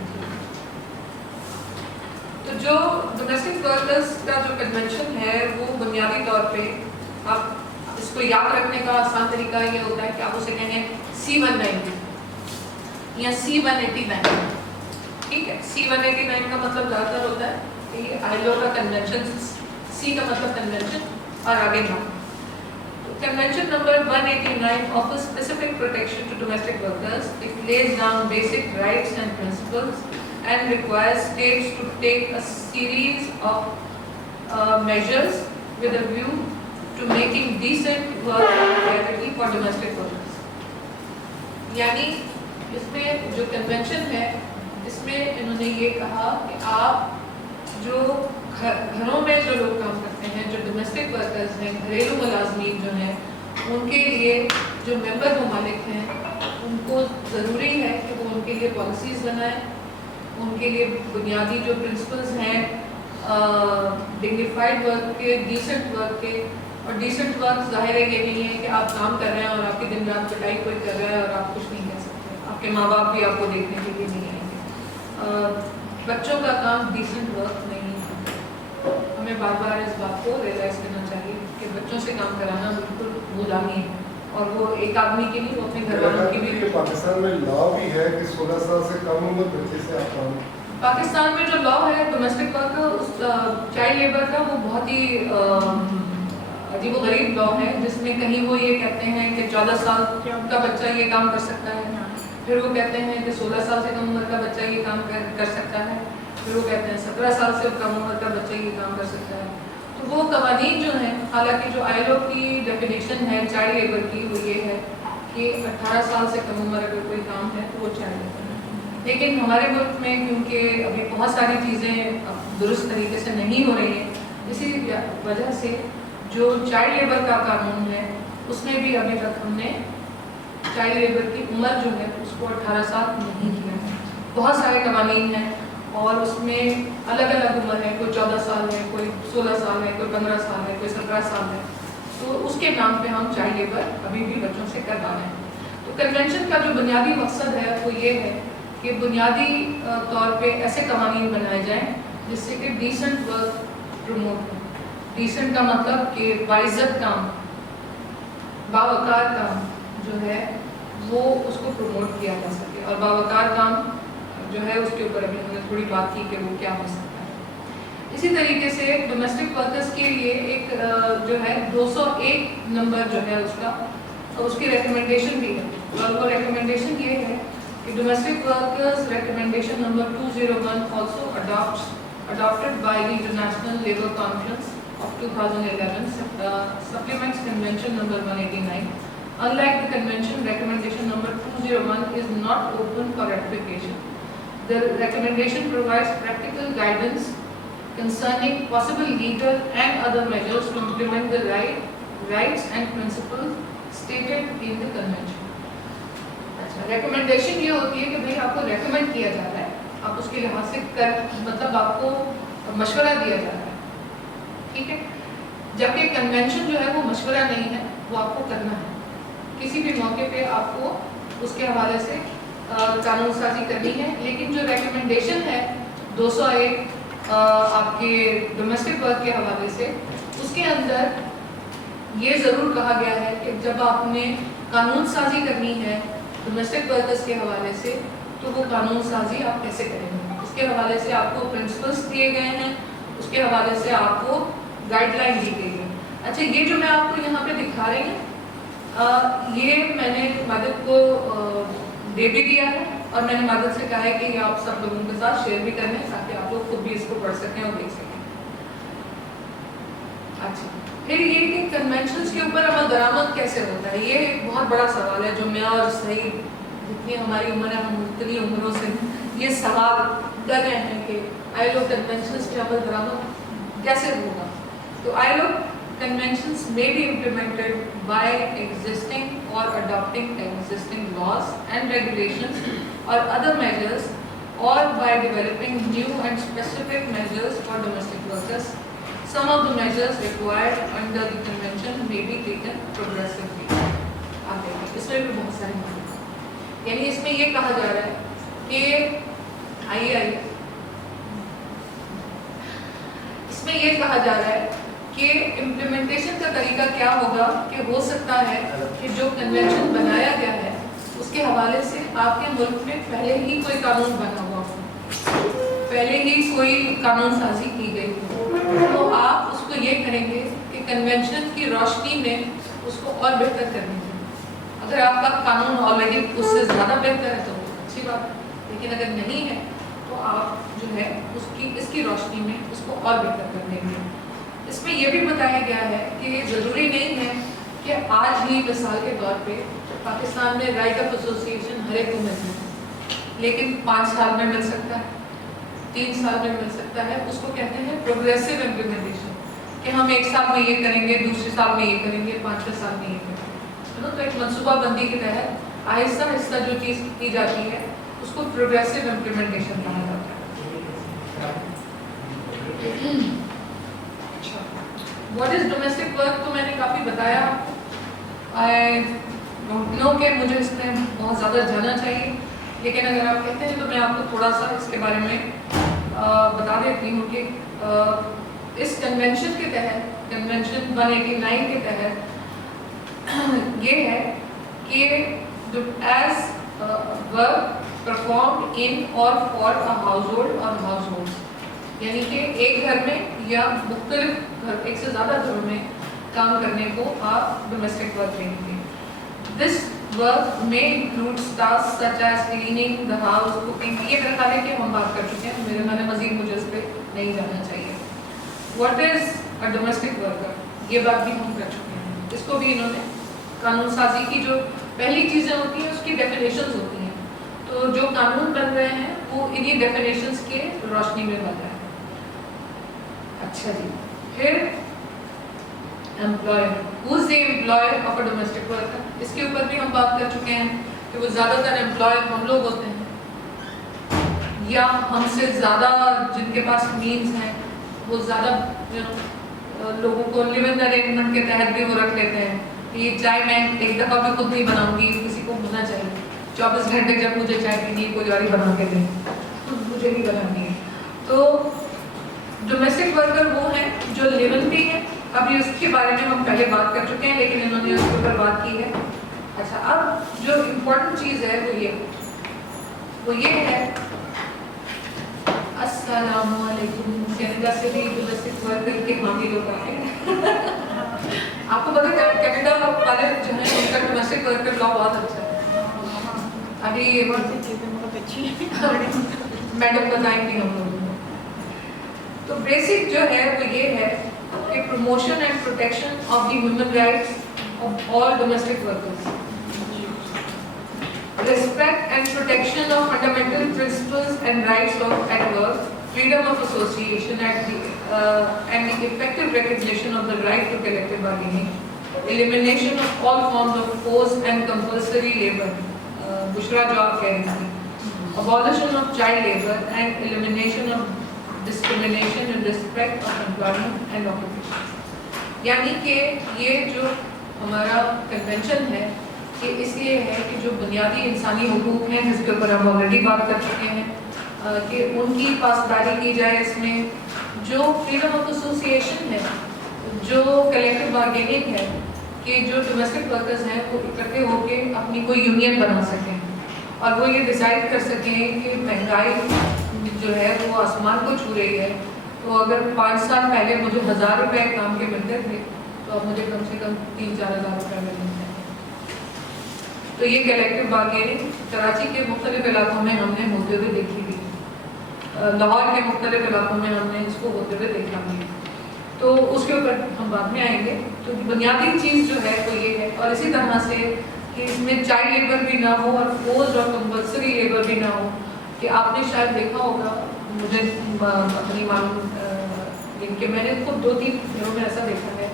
تو جو ڈومیسٹک ورکرز کا جو کنونشن ہے وہ بنیادی طور پہ آپ اس کو یاد رکھنے کا آسان طریقہ یہ ہوتا ہے کہ آپ اسے کہیں C190 یا C189. ٹھیک ہے, C189 کا مطلب زیادہ تر ہوتا ہے کہ یہ ILO کا کنونشن, C کا مطلب کنونشن اور آگے نام. Convention number 189 offers specific protection to domestic workers. It lays down basic rights and principles and requires states to take a series of measures with a view to making decent work reality for domestic workers. یعنی اس میں جو convention ہے اس میں انہوں نے یہ کہا کہ آپ جو گھروں میں جو لوگ کام کرتے ہیں, جو ڈومیسٹک ورکرز ہیں, گھریلو ملازمین جو ہیں, ان کے لیے جو ممبر ممالک ہیں ان کو ضروری ہے کہ وہ ان کے لیے پالیسیز بنائیں, ان کے لیے بنیادی جو پرنسپلز ہیں ڈگنیفائڈ ورک کے, ڈیسنٹ ورک کے. اور ڈیسنٹ ورک ظاہر ہے یہ نہیں ہے کہ آپ کام کر رہے ہیں اور آپ کی دن رات پٹائی کوئی کر رہا ہے اور آپ کچھ نہیں کہہ سکتے, آپ کے ماں باپ بھی آپ کو دیکھنے کے لیے نہیں آئیں گے. بچوں کا کام ڈیسنٹ ورک نہیں ہے. ہمیں بار بار اس بات کو ریئلائز کرنا چاہیے کہ بچوں سے کام کرانا بالکل غلامی ہے, اور وہ ایک آدمی کی نہیں, وہ اپنے گھر والوں کی بھی. پاکستان میں لا بھی ہے کہ 16 سال سے کم عمر بچے سے آپ کام. پاکستان میں جو لا ہے ڈومیسٹک ورک کا, چائلڈ لیبر کا, وہ بہت ہی عجیب و غریب لا ہے, جس میں کہیں وہ یہ کہتے ہیں کہ 14 سال کا بچہ یہ کام کر سکتا ہے, پھر وہ کہتے ہیں کہ 16 سال سے کم عمر کا بچہ یہ کام کر سکتا ہے, پھر وہ کہتے ہیں 17 سال سے کم عمر کا بچہ یہ کام کر سکتا ہے. تو وہ قوانین جو ہیں, حالانکہ جو ILO کی ڈیفینیشن ہے چائلڈ لیبر کی وہ یہ ہے کہ 18 سال سے کم عمر اگر کوئی کام ہے تو وہ چائلڈ لیبر ہے. لیکن ہمارے ملک میں کیونکہ ابھی بہت ساری چیزیں درست طریقے سے نہیں ہو رہی ہیں, اسی وجہ سے جو چائلڈ لیبر کا قانون ہے اس میں بھی ابھی تک ہم نے چائلڈ لیبر کی عمر جو ہے اس کو 18 سال نہیں کیا ہے. بہت سارے قوانین ہیں اور اس میں الگ الگ عمر ہے, کوئی 14 سال ہے, کوئی 16 سال ہے, کوئی 15 سال ہے, کوئی 17 سال ہے. تو اس کے نام پہ ہم چائلڈ لیبر ابھی بھی بچوں سے کروا رہے ہیں. تو کنونشن کا جو بنیادی مقصد ہے وہ یہ ہے کہ بنیادی طور پہ ایسے قوانین بنائے جائیں جس سے کہ ڈیسنٹ ورک پروموٹ ہو. ڈیسنٹ کا مطلب کہ باعزت کام, باوقار کام جو ہے وہ اس کو پروموٹ کیا جا سکے. اور باوقار کام جو ہے اس کے اوپر ابھی ہم نے تھوڑی بات کی کہ وہ کیا ہو سکتا ہے. اسی طریقے سے ڈومیسٹک ورکرز کے لیے ایک جو ہے 201 نمبر جو ہے اس کا, اس کی ریکمنڈیشن بھی ہے, اور وہ ریکمنڈیشن یہ ہے کہ domestic workers recommendation number 201 also adopted by the International Labour Conference of 2011 supplements Convention number 189. Unlike the convention, recommendation number 201 is not open for ratification. The recommendation provides practical guidance concerning possible legal and other measures to implement the rights and principles stated in the convention. अच्छा, recommendation ये होती है कि भाई आपको recommend किया जा रहा है, आप उसके लिहाज से कर, मतलब आपको मशवरा दिया जा रहा है, ठीक है। जबकि कन्वेंशन जो है वो मशवरा नहीं है, वो आपको करना है। किसी भी मौके पे आपको उसके हवाले से कानून साजी करनी है। लेकिन जो रिकमेंडेशन है 201 आपके डोमेस्टिक वर्क के हवाले से, उसके अंदर ये ज़रूर कहा गया है कि जब आपने कानून साजी करनी है डोमेस्टिक वर्कर्स के हवाले से, तो वो कानून साजी आप कैसे करेंगे, उसके हवाले से आपको प्रिंसिपल्स दिए गए हैं, उसके हवाले से आपको गाइडलाइन दी गई है। अच्छा, ये जो मैं आपको यहाँ पे दिखा रही हूँ, ये मैंने मदद को दे भी दिया है और मैंने मदद से कहा है कि ये आप सब लोगों के साथ शेयर भी कर लें ताकि आप लोग खुद भी इसको पढ़ सकें और देख सकें। अच्छा, फिर ये कि कन्वेंशंस के ऊपर अमल दरामद कैसे होता है, ये एक बहुत बड़ा सवाल है जो मैं और सही जितनी हमारी उम्र है हम उतनी उम्रों से ये सवाल कर रहे हैं कि ILO कन्वेंशंस के अमल दरामद कैसे होगा। तो ILO conventions may be implemented by existing or adopting existing laws and regulations or other measures, or by developing new and specific measures for domestic workers. Some of the measures required under the convention may be taken progressively. आगे इसमें भी बहुत सारी बातें, यानी इसमें ये कहा जा रहा है कि आइए इसमें ये कहा जा रहा है कि इम्प्लीमेंटेशन का तरीका क्या होगा, कि हो सकता है कि जो कन्वेंशन बनाया गया है उसके हवाले से आपके मुल्क में पहले ही कोई कानून बना हुआ हो, पहले ही कोई कानून साजी की गई हो, तो आप उसको ये करेंगे कि कन्वेंशन की रोशनी में उसको और बेहतर करने के। अगर आपका कानून ऑलरेडी उससे ज़्यादा बेहतर है तो अच्छी बात है, लेकिन अगर नहीं है तो आप जो है इसकी रोशनी में उसको और बेहतर कर देंगे। इसमें यह भी बताया गया है कि ज़रूरी नहीं है कि आज ही मिसाल के तौर पे पाकिस्तान में राइट ऑफ एसोसिएशन हर एक को मिलती है, लेकिन 5 साल में मिल सकता है, 3 साल में मिल सकता है। उसको कहते हैं प्रोग्रेसिव इम्प्लीमेंटेशन, कि हम 1 साल में ये करेंगे, दूसरे साल में ये करेंगे, 5वें साल में ये करेंगे। तो एक मनसूबाबंदी के तहत आहिस्ता आहिस्ता जो चीज़ की जाती है उसको प्रोग्रेसिव इम्प्लीमेंटेशन कहा जाता है। What is domestic work तो मैंने काफ़ी बताया। I don't know कि मुझे इसमें बहुत ज़्यादा जाना चाहिए, लेकिन अगर आप कहते हैं तो मैं आपको थोड़ा सा इसके बारे में बता देती हूँ कि इस कन्वेंशन के तहत, कन्वेंशन 189 के तहत ये है कि as वर्क परफॉर्म्ड इन और फॉर अ हाउसहोल्ड और हाउसहोल्ड्स, यानी कि एक घर में या मुख्तलिफ घर, एक से ज़्यादा घरों में काम करने को आप डोमेस्टिक वर्क कहेंगे। दिस वर्क में includes task such as cleaning the house, cooking. ये मेरे ख्याल है कि हम बात कर चुके हैं, मेरे मैंने मजीद मुझे इस पर नहीं जाना चाहिए। What is a domestic worker, ये बात भी हम कर चुके हैं। इसको भी इन्होंने कानून साजी की जो पहली चीज़ें होती हैं उसकी डेफिनेशंस होती हैं, तो जो कानून बन रहे हैं वो इन्हीं डेफिनेशंस के रोशनी में बन रहा है। अच्छा जी, फिर employer, who is the employer of a domestic worker, इसके ऊपर भी हम बात कर चुके हैं कि वो ज़्यादातर एम्प्लॉयर हम लोग होते हैं या हमसे ज़्यादा जिनके पास मीन्स हैं वो ज़्यादा लोगों को लिव इन अरेंजमेंट के तहत भी वो रख लेते हैं कि ये चाय मैं एक दफ़ा भी खुद नहीं बनाऊंगी, किसी को होना चाहिए 24 घंटे जब मुझे चाय पीनी है कोई और ही बना के दे, मुझे नहीं बनानी है। तो डोमेस्टिक वर्कर वो हैं जो लिव इन भी है, अभी उसके बारे में हम पहले बात कर चुके हैं लेकिन इन्होंने उसके ऊपर बात की है। अच्छा, अब जो इम्पोर्टेंट चीज़ है वो ये है, अस्सलाम वालेकुम, कनाडा से भी डोमेस्टिक वर्कर के हामी लोग आए हैं। आपको पता है कनाडा वाले जो है उनका डोमेस्टिक वर्कर लॉ बहुत अच्छा है। अभी बहुत अच्छी मैडम बताएंगे हम लोगों को। तो बेसिक जो है वो ये है कि promotion and protection of the human rights of all domestic workers, respect and protection of fundamental principles and rights of at work, freedom of association and the effective recognition of the right to collective bargaining, elimination of all forms of forced and compulsory labor, Bushra जो आप कह रही थी, abolition of child labor and elimination of discrimination in respect of employment and occupation. यानी कि ये जो हमारा कन्वेंशन है ये इसलिए है कि जो बुनियादी इंसानी हुकूक हैं जिसके ऊपर हम ऑलरेडी बात कर चुके हैं कि उनकी पासदारी की जाए, इसमें जो फ्रीडम ऑफ एसोसिएशन है, जो कलेक्टिव बार्गेनिंग है, कि जो डोमेस्टिक वर्कर्स हैं वो इकट्ठे होकर अपनी कोई यूनियन बना सकें और वो ये डिसाइड कर सकें कि महंगाई जो है वो आसमान को छू रही है, तो अगर 5 साल पहले मुझे 1000 रुपये काम के मिलते थे तो अब मुझे कम से कम 3-4 हज़ार रुपये मिलते हैं। तो ये कलेक्टिव बार्गेनिंग कराची के मुख्तलिफ इलाकों में हमने होते हुए देखी थी, लाहौर के मुख्तलिफ इलाकों में हमने इसको होते हुए देखा भी, तो उसके ऊपर हम बाद में आएंगे। तो बुनियादी चीज़ जो है वो ये है, और इसी तरह से कि इसमें चाइल्ड लेबर भी ना हो और फोर्स और कंपल्सरी लेबर भी ना हो। कि आपने शायद देखा होगा, मुझे अपनी मालूम कि मैंने खुद 2-3 घरों में ऐसा देखा है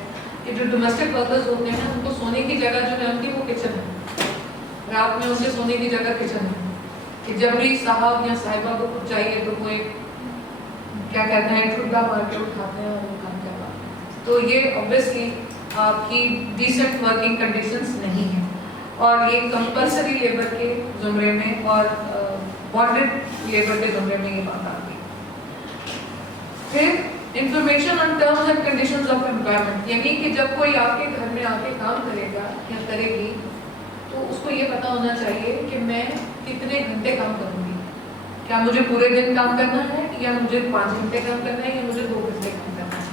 कि जो डोमेस्टिक वर्कर्स होते हैं उनको सोने की जगह जो है उनकी वो किचन है, रात में उनके सोने की जगह किचन है, कि जब भी साहब या साहिबा को कुछ चाहिए तो वो एक क्या कहते हैं ठुड्डा मार के उठाते हैं और वो काम करवाते हैं। तो ये ऑब्वियसली आपकी डिसेंट वर्किंग कंडीशंस नहीं है, और ये कंपल्सरी लेबर के जुमरे में और बॉन्डेड लेबर के जुमरे में ये बात आती है। फिर information on terms and conditions of employment, यानी कि जब कोई आपके घर में आके काम करेगा या करेगी तो उसको ये पता होना चाहिए कि मैं कितने घंटे काम करूँगी, क्या मुझे पूरे दिन काम करना है या मुझे 5 घंटे काम करना है या मुझे 2 घंटे काम करना है,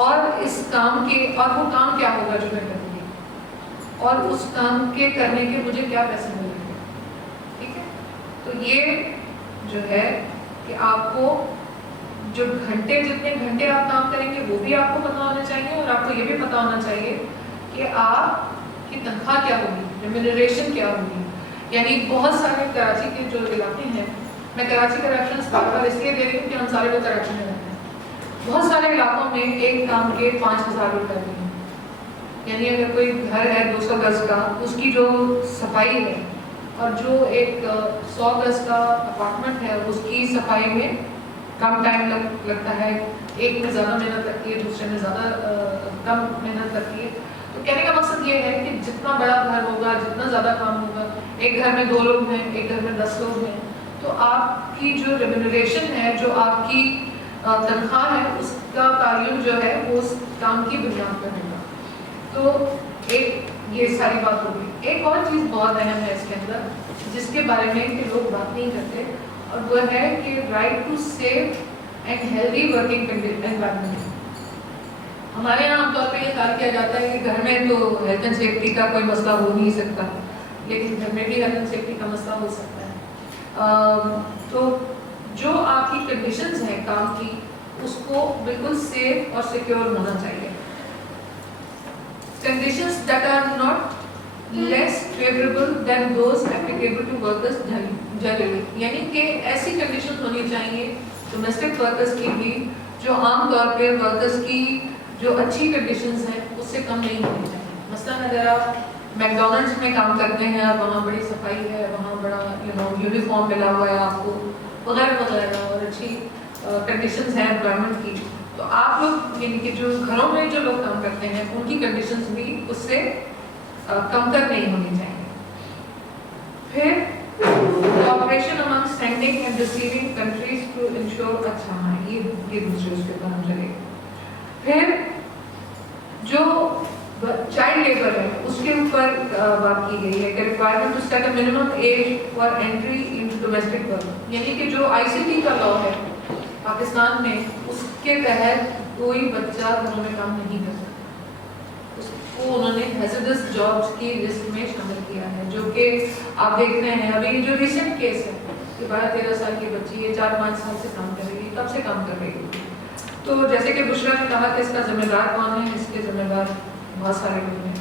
और इस काम के और वो काम क्या होगा जो मैं करूँगी, और उस काम के करने के मुझे क्या पैसे मिलेंगे। ठीक है, तो ये जो है कि आपको जो घंटे जितने घंटे आप काम करेंगे वो भी आपको पता होना चाहिए, और आपको ये भी पता होना चाहिए कि आपकी तनख्वाह क्या होगी, रेम्यूनरेशन क्या होगी। यानी बहुत सारे कराची के जो इलाके हैं, मैं कराची का रेफरेंस बार-बार इसलिए दे रही हूँ कि हम सारे लोग कराची में रहते हैं, बहुत सारे इलाकों में एक काम के 5000 रुपये भी हैं। यानी अगर कोई घर है 200 गज का, उसकी जो सफाई है और जो एक 100 गज का अपार्टमेंट है उसकी सफाई में कम टाइम लगता है, एक में ज़्यादा मेहनत लगती है, दूसरे में ज़्यादा कम मेहनत लगती है। तो कहने का मकसद ये है कि जितना बड़ा घर होगा, जितना ज़्यादा काम होगा, एक घर में 2 लोग हैं, एक घर में 10 लोग हैं, तो आपकी जो रेम्यूनरेशन है, जो आपकी तनख्वाह है, उसका ताल्लुक जो है वो उस काम की बुनियाद पर होगा। तो एक ये सारी बात होगी। एक और चीज़ बहुत अहम है इसके अंदर जिसके बारे में कि लोग बात नहीं करते, और वो है कि right to safe and healthy working environment. हमारे यहाँ आमतौर पर ये ख्याल किया जाता है कि घर में तो हेल्थ एंड सेफ्टी का कोई मसला हो नहीं सकता, लेकिन घर में भी हेल्थ एंड सेफ्टी का मसला हो सकता है। तो जो आपकी कंडीशंस हैं काम की, उसको बिल्कुल सेफ और सिक्योर होना चाहिए। Conditions that are not less favorable than those applicable to workers generally, यानी कि ऐसी कंडीशन होनी चाहिए डोमेस्टिक वर्कर्स की भी जो आम तौर पे वर्कर्स की जो अच्छी कंडीशंस हैं उससे कम नहीं होनी चाहिए। मसलन अगर आप मैकडॉनल्ड्स में काम करते हैं और वहाँ बड़ी सफाई है, वहाँ बड़ा यूनिफॉर्म मिला हुआ है आपको वगैरह वगैरह, और अच्छी कंडीशंस हैं एम्प्लॉयमेंट की, तो आप लोग यानी कि जो घरों में जो लोग काम करते हैं उनकी कंडीशंस भी उससे कमतर नहीं होनी चाहिए। फिर cooperation among sending and receiving countries to ensure, अच्छा हाँ ये दूसरे उसके ऊपर हम चलेंगे। फिर जो चाइल्ड लेबर है उसके ऊपर बात की गई है कि requirement to set a minimum age for entry into domestic work, यानी कि जो आईसीटी का लॉ है पाकिस्तान में, उसके तहत कोई बच्चा घरों में काम नहीं कर सकता। उसको उन्होंने हैजर्डस जॉब्स की लिस्ट में शामिल किया है, जो कि आप देख रहे हैं अभी जो रिसेंट केस है कि 12-13 साल की बच्ची है 4-5 साल से काम कर रही है, कब से काम कर रही है। तो जैसे कि बुशरा ने कहा कि इसका जिम्मेदार कौन है, इसके जिम्मेदार बहुत सारे लोग हैं,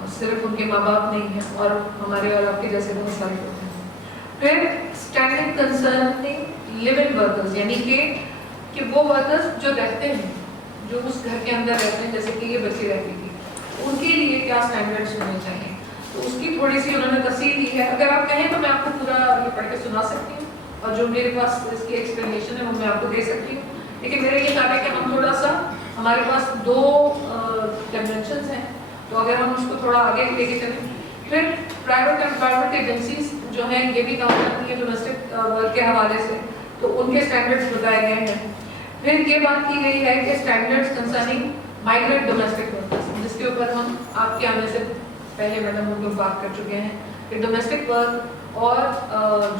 और सिर्फ उनके माँ बाप नहीं हैं, और हमारे और आपके जैसे बहुत सारे लोग हैं। फिर standing concerning live in workers, यानी कि वो वर्कर्स जो रहते हैं, जो उस घर के अंदर रहते हैं, जैसे कि ये बच्ची रहती थी, उनके लिए क्या स्टैंडर्ड्स होने चाहिए। तो उसकी थोड़ी सी उन्होंने तफसील दी है। अगर आप कहें तो मैं आपको पूरा ये पढ़ के सुना सकती हूँ, और जो मेरे पास इसकी एक्सप्लेनेशन है वो मैं आपको दे सकती हूँ। लेकिन मेरा ये कहना है कि हम थोड़ा सा, हमारे पास 2 कन्वेंशंस हैं, तो अगर हम उसको थोड़ा आगे लेके चलें। फिर प्राइवेट एम्प्लॉयमेंट एजेंसीज जो हैं ये भी काम करती है डोमेस्टिक वर्क के हवाले से, तो उनके स्टैंडर्ड्स बताए गए हैं। फिर ये बात की गई है कि standards concerning migrant domestic workers, जिसके ऊपर हम आपके आने से पहले मैडम हम लोग बात कर चुके हैं कि डोमेस्टिक वर्क और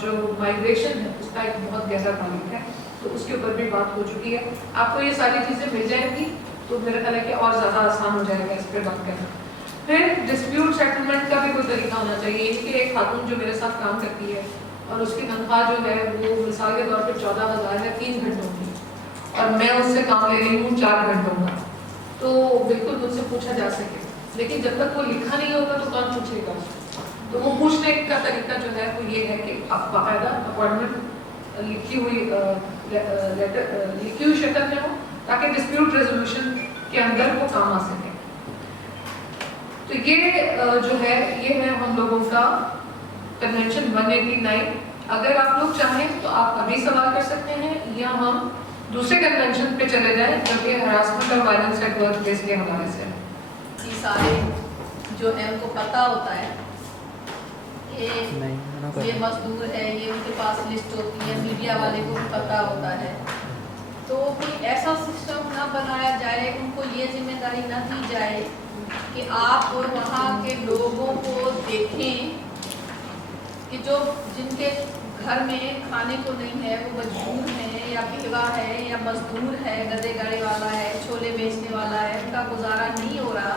जो माइग्रेशन है उसका एक बहुत गहरा ताल्लुक है, तो उसके ऊपर भी बात हो चुकी है। आपको ये सारी चीज़ें मिल जाएंगी तो मेरा ख्याल है कि और ज़्यादा आसान हो जाएगा इस पर बात करना। फिर डिस्प्यूट सेटलमेंट का भी कोई तरीका होना चाहिए कि एक खातून जो मेरे साथ काम करती है और उसकी तनख्वाह जो है वो मिसाल के तौर पर 14,000 है 3 घंटों की, और मैं उससे काम ले रही हूँ 4 घंटों का, तो बिल्कुल मुझसे पूछा जा सके। लेकिन जब तक वो लिखा नहीं होगा तो कौन पूछेगा? तो वो पूछने का तरीका जो है वो ये है कि आप बाकायदा अपॉइंटमेंट लिखी हुई शक्ल में हो, ताकि डिस्प्यूट रेजोल्यूशन के अंदर वो काम आ सके। तो ये जो है ये है हम लोगों का कन्वेंशन 189। अगर आप लोग चाहें तो आप अभी सवाल कर सकते हैं, या हम दूसरे कन्वेंशन पे चले जाएं जो कि हरासमेंट और वायलेंस एट वर्क प्लेस के हवाले से। ये सारे जो है उनको पता होता है ये मजदूर है, ये उनके पास लिस्ट होती है, मीडिया वाले को भी पता होता है। तो कोई ऐसा सिस्टम ना बनाया जाए, उनको ये जिम्मेदारी ना दी जाए कि आप वहाँ के लोगों को देखें कि जो जिनके घर में खाने को नहीं है, वो मजबूर हैं या बेवा है या मजदूर है, गधे गाड़ी वाला है, छोले बेचने वाला है, उनका गुजारा नहीं हो रहा।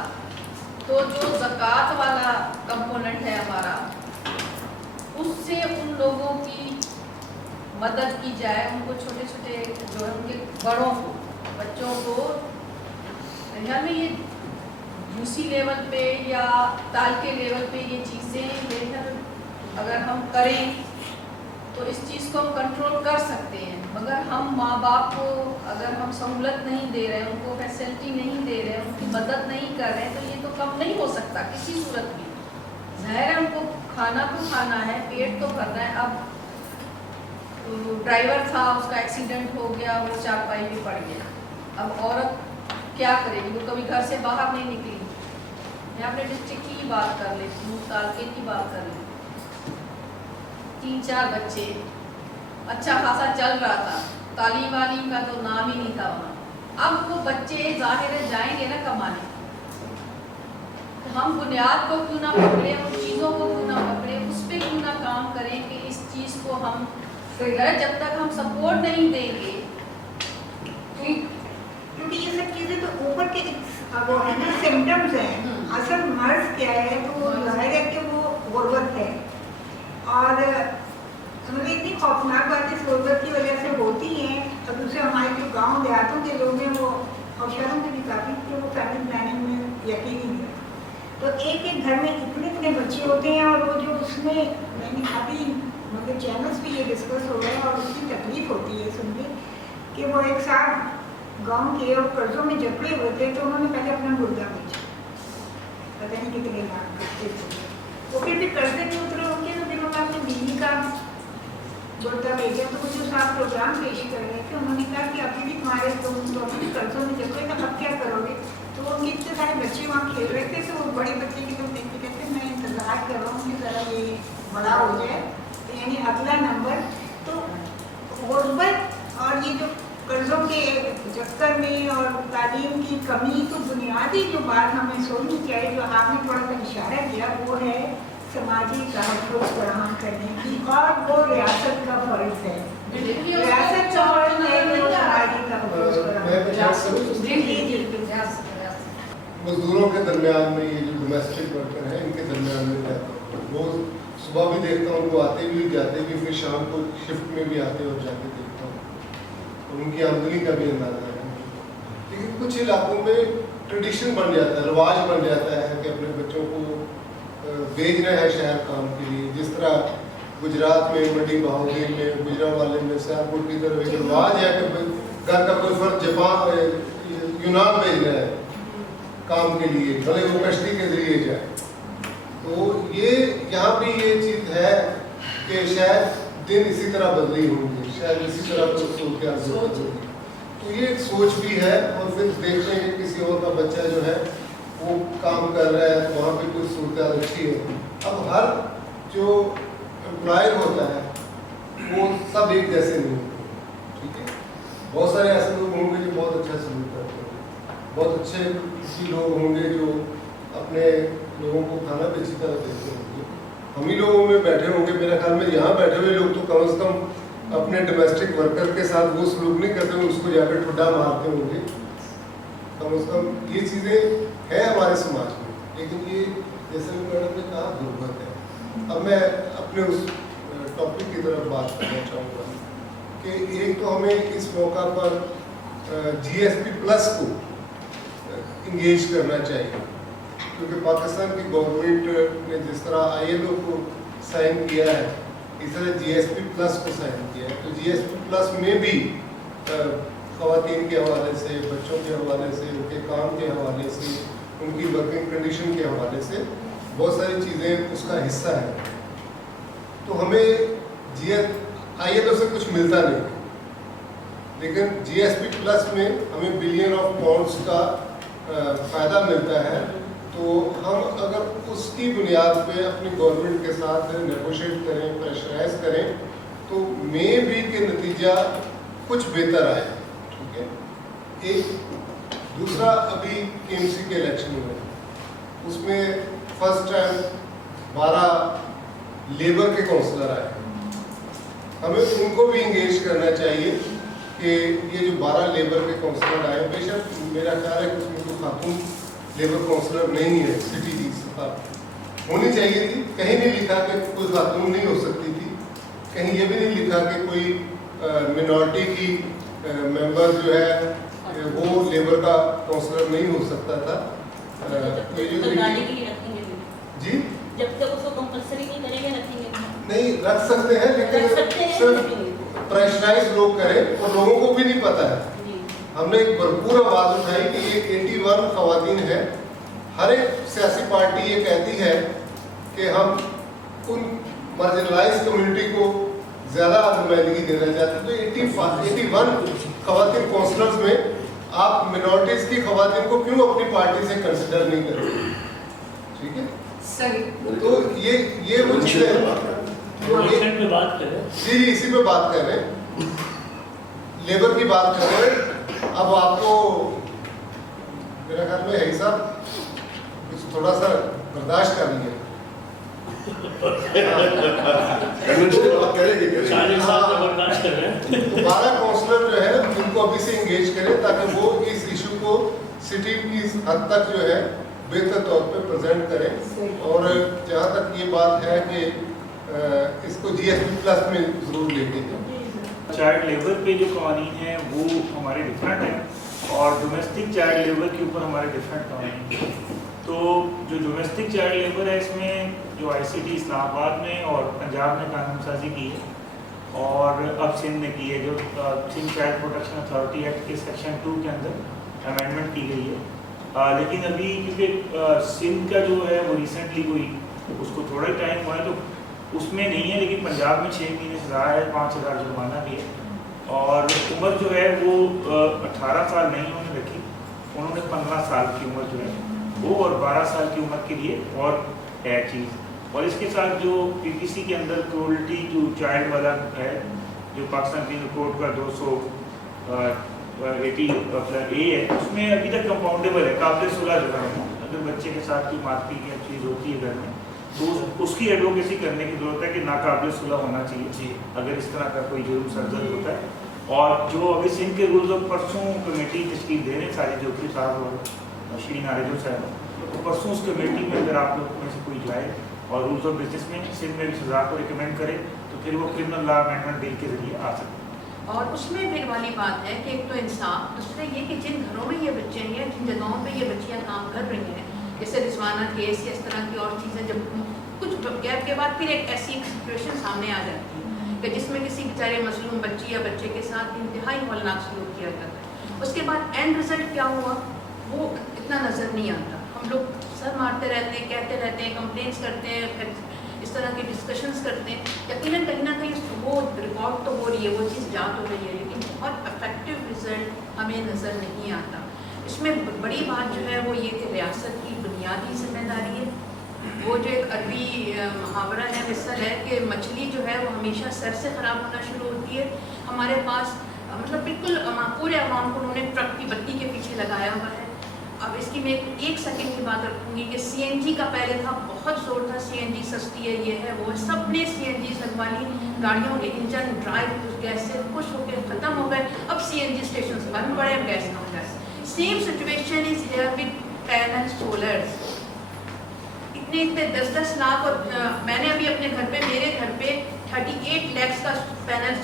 तो जो ज़कात वाला कंपोनेंट है हमारा, उससे उन लोगों की मदद की जाए, उनको छोटे छोटे जो है उनके बड़ों को, बच्चों को, में ये यूसी लेवल पे या ताल के लेवल पे ये चीज़ें अगर हम करें तो इस चीज़ को हम कंट्रोल कर सकते हैं। मगर हम माँ बाप को अगर हम सहूलत नहीं दे रहे हैं, उनको फैसिलिटी नहीं दे रहे हैं, उनकी मदद नहीं कर रहे हैं, तो ये तो कम नहीं हो सकता किसी सूरत में। ज़ाहिर है उनको खाना तो खाना है, पेट तो भरना है। अब ड्राइवर था, उसका एक्सीडेंट हो गया, वो चारपाई पे पड़ गया, अब औरत क्या करेगी? वो कभी घर से बाहर नहीं निकली। मैं अपने डिस्ट्रिक्ट की बात कर लेती हूँ, तालके की बात कर लेती हूँ। 3-4 बच्चे, अच्छा खासा चल रहा था, तालीम वालीम का तो नाम ही नहीं था वहाँ। अब वो बच्चे ज़ाहिर है जाएंगे ना कमाने, तो हम बुनियाद को क्यों ना पकड़े, उन चीज़ों को क्यों ना पकड़े, उस पर क्यों ना काम करें कि इस चीज़ को हम जब तक हम सपोर्ट नहीं देंगे। क्योंकि ये सब चीज़ें तो ऊपर के वो है ना, सिम्टम्स हैं। असल मर्ज क्या है, तो वो जाहिर है कि वो गुर्बत है, और मतलब इतनी खौफनाक बातें इस गुर्बत की वजह से होती हैं। और दूसरे हमारे जो गांव देहातों के लोग हैं वो, और शहरों के भी काफ़ी, कि वो फैमिली प्लानिंग में यकीन ही नहीं है। तो एक एक घर में इतने इतने बच्चे होते हैं, और वो जो उसमें मैंने काफ़ी मतलब चैनल्स भी ये डिस्कस हो रहे हैं, और उसकी तकलीफ होती है सुन के कि वो एक साथ गांव के और कर्जों में जकड़े हुए थे, तो उन्होंने पहले अपना मुर्गा बेचा, पता नहीं कितने लाख का, वो फिर भी कर्जे नहीं उतरे उनके, तो फिर उन्होंने अपनी बीवी का मुर्गा बेचा। तो वो जो साहब प्रोग्राम पेश कर रहे थे, उन्होंने कहा कि अभी भी तुम्हारे तो अपने कर्जों में जकड़े, तो अब क्या करोगे? तो उनके इतने सारे बच्चे वहाँ खेल रहे थे, तो वो बड़े बच्चे की तरफ देख के कहते मैं इंतज़ार कर रहा हूँ कि ज़रा ये बड़ा हो जाए, तो यानी अगला नंबर। तो गुर्बत और ये जो कर्जों के चक्कर में और तालीम की कमी, तो बुनियादी जो बात हमें सोचनी चाहिए, जो आपने थोड़ा सा इशारा किया, वो है समाजी तहफ़्फ़ुज़ फराहम करने की, और वो रियासत का फ़र्ज़ है। रियासत का फ़र्ज़ है कि वो समाजी तहफ़्फ़ुज़ फराहम करे। मजदूरों के दरमियान में ये जो डोमेस्टिक वर्कर हैं, इनके दरमियान में जाता हूँ, रोज़ सुबह भी देखता हूँ उनको आते भी जाते भी, फिर शाम को शिफ्ट में भी आते और जाके देखता हूँ, और उनकी आमदनी का भी अंदाज़ा है। लेकिन कुछ इलाकों में ट्रेडिशन बन जाता है, रिवाज बन जाता है कि अपने बच्चों को भेजना है शहर काम के लिए। जिस तरह गुजरात में मंडी बहाउद्दीन में, गुजरावाले में, सियालकोट की तरफ एक रिवाज है कि घर का कोई फर्द जापान यूनान भेजना है काम के लिए, भले वो कश्ती के जरिए जाए। तो تو یہ یہاں بھی یہ چیز ہے کہ شاید دن اسی طرح بدلی ہوں گے, شاید اسی طرح تو صورتحال ہوگی. تو یہ ایک سوچ بھی ہے. اور پھر دیکھتے ہیں کہ کسی اور کا بچہ جو ہے وہ کام کر رہا ہے تو وہاں پہ کوئی صورتحال اچھی ہے. اب ہر جو امپلائر ہوتا ہے وہ سب ایک جیسے نہیں ہوتے, ٹھیک ہے. بہت سارے ایسے لوگ ہوں گے جو بہت اچھا سلوک کرتے ہیں, بہت اچھے کسی لوگ ہوں گے جو اپنے لوگوں کو کھانا بھی اچھی طرح دیتے ہوں گے. ہم ہی لوگوں میں بیٹھے ہوں گے, میرے خیال میں یہاں بیٹھے ہوئے لوگ تو کم از کم اپنے ڈومیسٹک ورکر کے ساتھ وہ سلوک نہیں کرتے ہوں, اس کو جا کے ٹھڈا مارتے ہوں گے. کم از کم یہ چیزیں ہیں ہمارے سماج میں, لیکن یہ جیسے میڈم نے کہا غربت ہے. اب میں اپنے اس ٹاپک کی طرف بات کرنا چاہوں گا کہ ایک تو ہمیں اس موقع پر جی ایس پی پلس کو انگیج کرنا چاہیے, کیونکہ پاکستان کی گورنمنٹ نے جس طرح آئی ایل او کو سائن کیا ہے اس طرح جی ایس پی پلس کو سائن کیا ہے. تو جی ایس پی پلس میں بھی خواتین کے حوالے سے, بچوں کے حوالے سے, ان کے کام کے حوالے سے, ان کی ورکنگ کنڈیشن کے حوالے سے بہت ساری چیزیں اس کا حصہ ہیں. تو ہمیں آئی ایل او سے کچھ ملتا نہیں, لیکن جی ایس پی پلس میں ہمیں بلین آف پاؤنڈس کا فائدہ ملتا ہے. تو ہم اگر اس کی بنیاد پہ اپنی گورنمنٹ کے ساتھ نیگوشیٹ کریں, پریشرائز کریں, تو مے بھی کے نتیجہ کچھ بہتر آئے, ٹھیک ہے. ایک دوسرا, ابھی کے ایم سی کے الیکشن ہوئے, اس میں فرسٹ ٹائم 12 لیبر کے کونسلر آئے. ہمیں ان کو بھی انگیج کرنا چاہیے کہ یہ جو 12 لیبر کے کونسلر آئے, بے شک میرا خیال ہے کہ اس میں کوئی خاتون لیبر کونسلر نہیں ہے, سٹی کی سطح ہونی چاہیے تھی. کہیں نہیں لکھا کہ کوئی خاتون نہیں ہو سکتی تھی, کہیں یہ بھی نہیں لکھا کہ کوئی منورٹی کی ممبر جو ہے وہ لیبر کا کونسلر نہیں ہو سکتا تھا. جی جب تک اس کو کمپلسری نہیں کریں گے رکھیں گے نہیں رکھ سکتے ہیں, لیکن صرف پریشرائز لوگ کریں اور لوگوں کو بھی نہیں پتا ہے. ہم نے ایک بھرپور آواز اٹھائی کہ یہ 81 خواتین ہیں. ہر ایک سیاسی پارٹی یہ کہتی ہے کہ ہم ان مارجنلائز کمیونٹی کو زیادہ نمائندگی دینا چاہتے ہیں. تو 81 خواتین کونسلرز میں آپ منورٹیز کی خواتین کو کیوں اپنی پارٹی سے کنسیڈر نہیں کرتے, ٹھیک ہے. صحیح. تو یہ وہ چیزیں جی اسی پہ بات کر رہے ہیں, لیبر کی بات کر رہے ہیں. اب آپ کو میرا خیال میں ہے صاحب کچھ تھوڑا سا برداشت کر لیا. 12 کونسلر جو ہے ان کو ابھی سے انگیج کریں تاکہ وہ اس ایشو کو سٹی کی حد تک جو ہے بہتر طور پہ پریزنٹ کریں. اور جہاں تک یہ بات ہے کہ اس کو جی ایس پی پلس میں ضرور لے کے جائیں. چائلڈ لیبر پہ جو قوانین ہیں وہ ہمارے ڈفرینٹ ہیں, اور ڈومیسٹک چائلڈ لیبر کے اوپر ہمارے ڈفرینٹ قوانین ہیں. تو جو ڈومیسٹک چائلڈ لیبر ہے اس میں جو آئی سی ٹی اسلام آباد میں اور پنجاب میں قانون سازی کی ہے, اور اب سندھ نے کی ہے, جو Sindh child protection authority act کے سیکشن 2 کے اندر امینڈمنٹ کی گئی ہے. لیکن ابھی کیونکہ سندھ کا جو ہے وہ ریسنٹلی کوئی اس کو تھوڑا ہی ٹائم ہوا ہے تو اس میں نہیں ہے, لیکن پنجاب میں 6 مہینے سزا ہے, 5,000 جرمانہ بھی ہے. اور عمر جو ہے وہ 18 سال نہیں انہوں نے رکھی, انہوں نے 15 سال کی عمر جو ہے وہ اور 12 سال کی عمر کے لیے اور ہے چیز. اور اس کے ساتھ جو پی پی سی کے اندر کرولٹی جو چائلڈ والا ہے, جو پاکستان پینل کوڈ کا 280 اے ہے, اس میں ابھی تک کمپاؤنڈیبل ہے, قابل صلح جرم ہے. اگر بچے کے ساتھ کوئی مار پیٹ کی چیز ہوتی ہے گھر میں تو اس کی ایڈوکیسی کرنے کی ضرورت ہے کہ ناقابل صلح ہونا چاہیے اگر اس طرح کا کوئی جرم سرزد ہوتا ہے. اور جو ابھی سندھ کے رولز آف پرسوں کمیٹی تشکیل دے رہے ہیں سارے جوکری صاحب اور شرین عارض صاحب, تو پرسوں اس کمیٹی میں اگر آپ لوگ میں سے کوئی جائے اور رولز آف بزنس میں سندھ میں بھی سزا کو ریکمینڈ کرے تو پھر وہ کرمنل لا امینڈمنٹ بل کے ذریعے آ سکتے ہیں. اور اس میں پھر والی بات ہے کہ ایک تو انصاف, دوسرا یہ کہ جن گھروں میں یہ بچے ہیں, جن جگہوں پہ یہ بچیاں کام کر رہی ہیں, جیسے رضوانہ کیس یا اس طرح کی اور چیزیں, جب کچھ گیپ کے بعد پھر ایک ایسی سچویشن سامنے آ جاتی ہے کہ جس میں کسی بیچارے مظلوم بچی یا بچے کے ساتھ انتہائی ہولناک سلوک کیا جاتا ہے. اس کے بعد اینڈ رزلٹ کیا ہوا وہ اتنا نظر نہیں آتا. हम लोग सर मारते रहते हैं, कहते रहते हैं, कंप्लेंट्स करते हैं, इस तरह के डिस्कशंस करते हैं, यकीनन कहीं ना कहीं वो रिकॉर्ड तो हो रही है, वो चीज़ जा तो रही है, लेकिन बहुत इफेक्टिव रिजल्ट हमें नज़र नहीं आता। इसमें बड़ी बात जो है वो ये कि रियासत की बुनियादी जिम्मेदारी है। वो जो एक अरबी मुहावरा है, मिसल है कि मछली जो है वो हमेशा सर से ख़राब होना शुरू होती है। हमारे पास मतलब बिल्कुल पूरे अवाम को उन्होंने ट्रक की बत्ती के पीछे लगाया हुआ है। अब इसकी मैं एक सेकंड की बात रखूँगी कि सीएनजी का पहले था, बहुत ज़ोर था सीएनजी सस्ती है, ये है वो है, सब ने सीएनजी लगवा ली, गाड़ियों के इंजन ड्राइव गैस से खुश होकर ख़त्म हो गए। अब सीएनजी स्टेशन बंद पड़े, अब गैस ना हो जाए। Same situation is here with panel scholars. इतने 10-10 लाख, और मैंने अभी अपने घर पे, मेरे घर पे 38 लाख का पैनल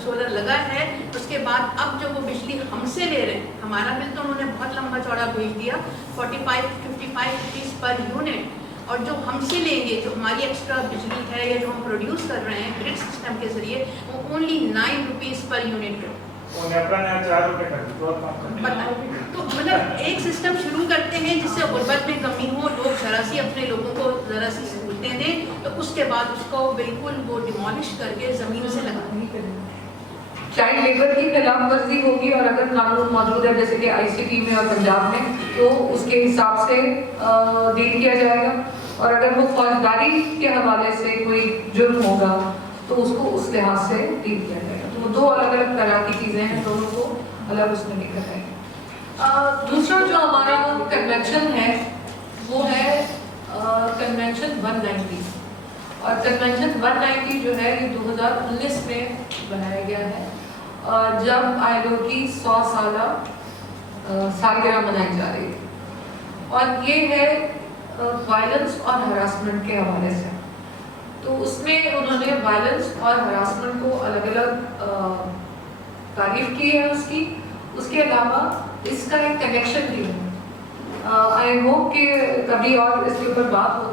सोलर लगा है। उसके बाद अब जो वो बिजली हमसे ले रहे हैं, हमारा बिल तो उन्होंने बहुत लंबा चौड़ा भेज दिया, 45-55 रुपीज़ पर यूनिट, और जो हमसे लेंगे, जो हमारी एक्स्ट्रा बिजली है या जो हम प्रोड्यूस कर रहे हैं ग्रिड सिस्टम के ज़रिए, वो ओनली 9 रुपीज़ पर यूनिट। वो नेपाल ने 4 रुपये कर दी, और कम कर दी। तो मतलब एक सिस्टम शुरू करते हैं जिससे गुर्बत में कमी हो, लोग ज़रा सी अपने लोगों को ज़रा सी सहूलतें दें, तो उसके बाद उसको बिल्कुल वो डिमोलिश करके ज़मीन से लगा चाइल्ड लेबर की खिलाफ वर्जी होगी, और अगर कानून मौजूद है जैसे कि आईसीटी में और पंजाब में, तो उसके हिसाब से डील किया जाएगा। और अगर वो फौजदारी के हवाले से कोई जुर्म होगा तो उसको उस लिहाज से डील किया जाएगा। तो वो दो अलग अलग तरह की चीज़ें हैं, दोनों को अलग उसमें लेकर आएंगे। दूसरा जो हमारा कन्वेंशन है वो है कन्वेंशन 190, और कन्वेंशन 190 जो है ये 2019 में बनाया गया है, जब आईएलओ की 100 सालगिरह मनाई जा रही है। और ये है वायलेंस और हरासमेंट के हवाले से। तो उसमें उन्होंने वायलेंस और हरासमेंट को अलग अलग तारीफ की है उसकी। उसके अलावा इसका एक कनेक्शन भी है। आई होप कि कभी और इसके ऊपर बात हो।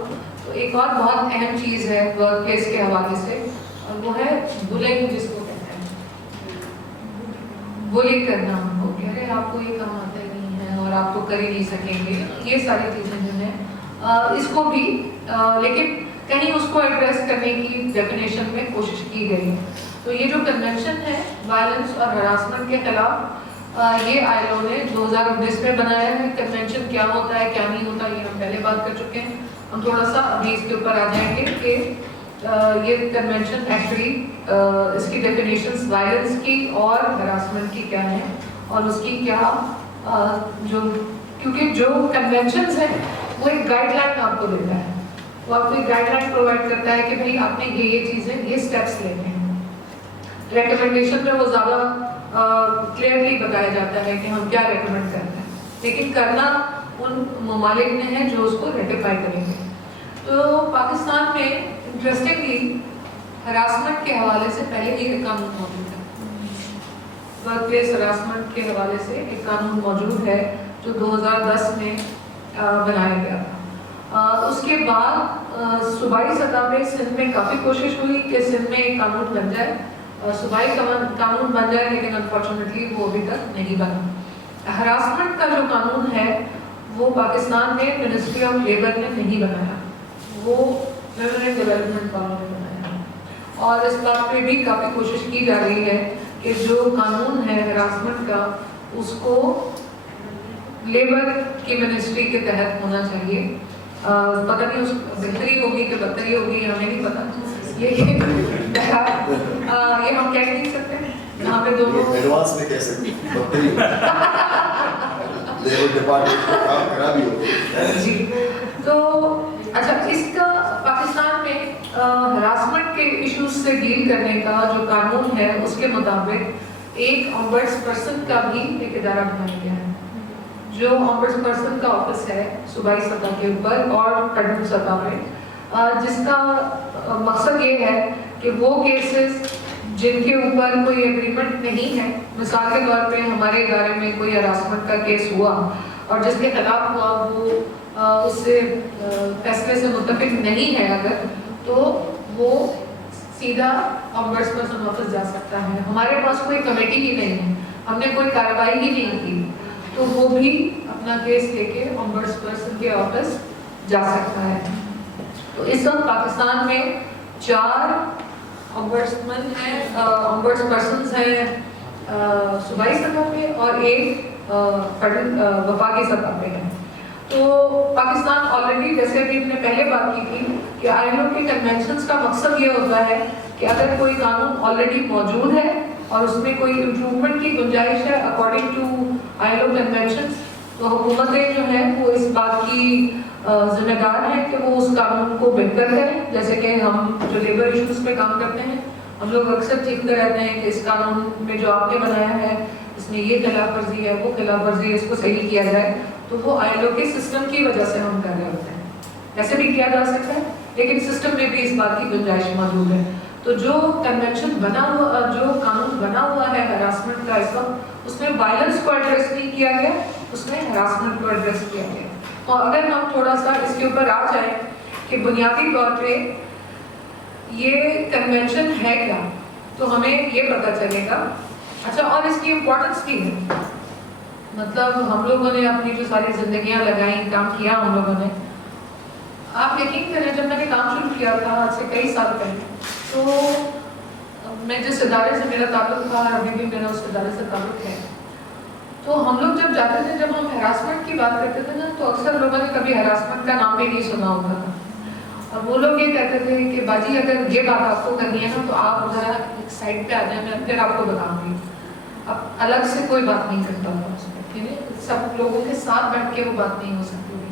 तो एक और बहुत अहम चीज़ है वर्क प्लेस के हवाले से, और वो है बुलिंग, जिसको कहते हैं बुलिंग करना। वो कह रहे हैं आपको ये काम आता ही नहीं है और आप तो कर ही नहीं सकेंगे, ये सारी चीज़ें जो हैं इसको भी लेकिन कहीं उसको एड्रेस करने की डेफिनेशन में कोशिश की गई है। तो ये जो कन्वेंशन है वायलेंस और हरासमेंट के खिलाफ, ये आईएलओ ने 2019 में बनाया है। कन्वेंशन क्या होता है क्या नहीं होता ये हम पहले बात कर चुके हैं। हम थोड़ा सा अभी इसके ऊपर आ जाएंगे कि ये कन्वेंशन एक्चुअली इसकी डेफिनेशंस वायलेंस की और हरासमेंट की क्या है और उसकी क्या जो, क्योंकि जो कन्वेंशंस है वो एक गाइडलाइन आपको देता है, वो आपको एक गाइडलाइन प्रोवाइड करता है कि भाई आपने ये चीज़ें ये स्टेप्स लेने हैं। रेकमेंडेशन में वो ज़्यादा क्लियरली बताया जाता है कि हम क्या रेकमेंड करते हैं, लेकिन करना उन ममालिक ने है जो उसको रेटिफाई करेंगे। तो पाकिस्तान में इंटरेस्टिंगली हरासमेंट के हवाले से पहले ही एक कानून मौजूद है। वर्क प्लेस हरासमेंट के हवाले से एक कानून मौजूद है जो 2010 में बनाया गया था। उसके बाद सूबाई सतह पे सिंध में काफ़ी कोशिश हुई कि सिंध में एक कानून बन जाए, सूबाई कानून बन जाए, लेकिन अनफॉर्चुनेटली वो अभी तक नहीं बना। हरासमेंट का जो कानून है वो पाकिस्तान में मिनिस्ट्री ऑफ लेबर ने नहीं बनाया, वो वुमेन डेवलपमेंट वालों ने बनाया। और इस बात पे भी काफ़ी कोशिश की जा रही है कि जो कानून है हरासमेंट का उसको लेबर की मिनिस्ट्री के तहत होना चाहिए। पता नहीं उस बेहतरी होगी कि बदतरी होगी, हमें नहीं पता। ये हम कह नहीं सकते, यहाँ पे दोनों एडवांस में कह सकते बदतरी लेबर डिपार्टमेंट का काम करा भी होता जी। तो अच्छा, इसका पाकिस्तान में हरासमेंट के इश्यूज से डील करने का जो कानून है उसके मुताबिक एक ऑम्बड्स पर्सन का भी एक इदारा बनाया गया है, जो ऑम्बड्स पर्सन का ऑफिस है सूबाई सतह के ऊपर और फेडरल सतह पे, जिसका मकसद ये है कि वो केसेस जिनके ऊपर कोई एग्रीमेंट नहीं है, मिसाल के तौर पे हमारे इदारे में कोई हरासमेंट का केस हुआ और जिसके खिलाफ हुआ वो उससे फैसले से मुत्तफिक नहीं है अगर, तो वो सीधा ऑम्बड्स पर्सन ऑफिस जा सकता है। हमारे पास कोई कमेटी ही नहीं है, हमने कोई कार्रवाई ही नहीं की, तो वो भी अपना केस लेके ऑम्बड्सपर्सन के ऑफिस जा सकता है। तो इस वक्त पाकिस्तान में 4 ऑम्बड्समैन हैं, ऑम्बड्सपर्सन्स हैं सूबाई सतह पे और एक वफाकी सतह पे है। तो पाकिस्तान ऑलरेडी, जैसे अभी हमने पहले बात की थी कि आईएलओ के कन्वेंशंस का मकसद ये होता है कि अगर कोई कानून ऑलरेडी मौजूद है और उसमें कोई इम्प्रूवमेंट की गुंजाइश है अकॉर्डिंग टू आईएलओ कन्वेंशंस, तो हुकूमतें जो है वो इस बात की जिम्मेदार है कि वो उस कानून को बेहतर करें। जैसे कि हम जो लेबर इश्यूज पे काम करते हैं, हम लोग अक्सर चीखते रहते हैं कि इस कानून में जो आपने बनाया है इसमें ये खिलाफ वर्जी है, वो खिलाफ वर्जी है, इसको सही किया जाए। तो वो आईएलओ के सिस्टम की वजह से हम कर रहे होते हैं। ऐसे भी किया जा सकता है, लेकिन सिस्टम में भी इस बात की गुंजाइश मौजूद है। तो जो कन्वेंशन बना हुआ, जो कानून बना हुआ है हरासमेंट का इस वक्त, उसमें वायलेंस को एड्रेस नहीं किया गया, उसमें हरासमेंट को एड्रेस किया गया। और अगर हम थोड़ा सा इसके ऊपर आ जाए कि बुनियादी तौर पे ये कन्वेंशन है क्या, तो हमें ये पता चलेगा। अच्छा, और इसकी इम्पोर्टेंस भी है, मतलब हम लोगों ने अपनी जो सारी जिंदगियां लगाई, काम किया हम लोगों ने। आप यकीन करें, जब मैंने काम शुरू किया था आज से कई साल पहले, तो मैं जिस इदारे से मेरा ताल्लुक था, अभी भी मेरा उस इदारे से ताल्लुक है, तो हम लोग जब जाते थे, जब हम हरासमेंट की बात करते थे ना, तो अक्सर लोगों ने कभी हरासमेंट का नाम भी नहीं सुना होता था। और वो लोग ये कहते थे कि बाजी अगर ये बात आपको करनी है ना, तो आप ज़रा एक साइड पे आ जाए, मैं फिर आपको बताऊंगी। अब अलग से कोई बात नहीं करता था उसमें, ठीक है, सब लोगों के साथ बैठ के वो बात नहीं हो सकती थी।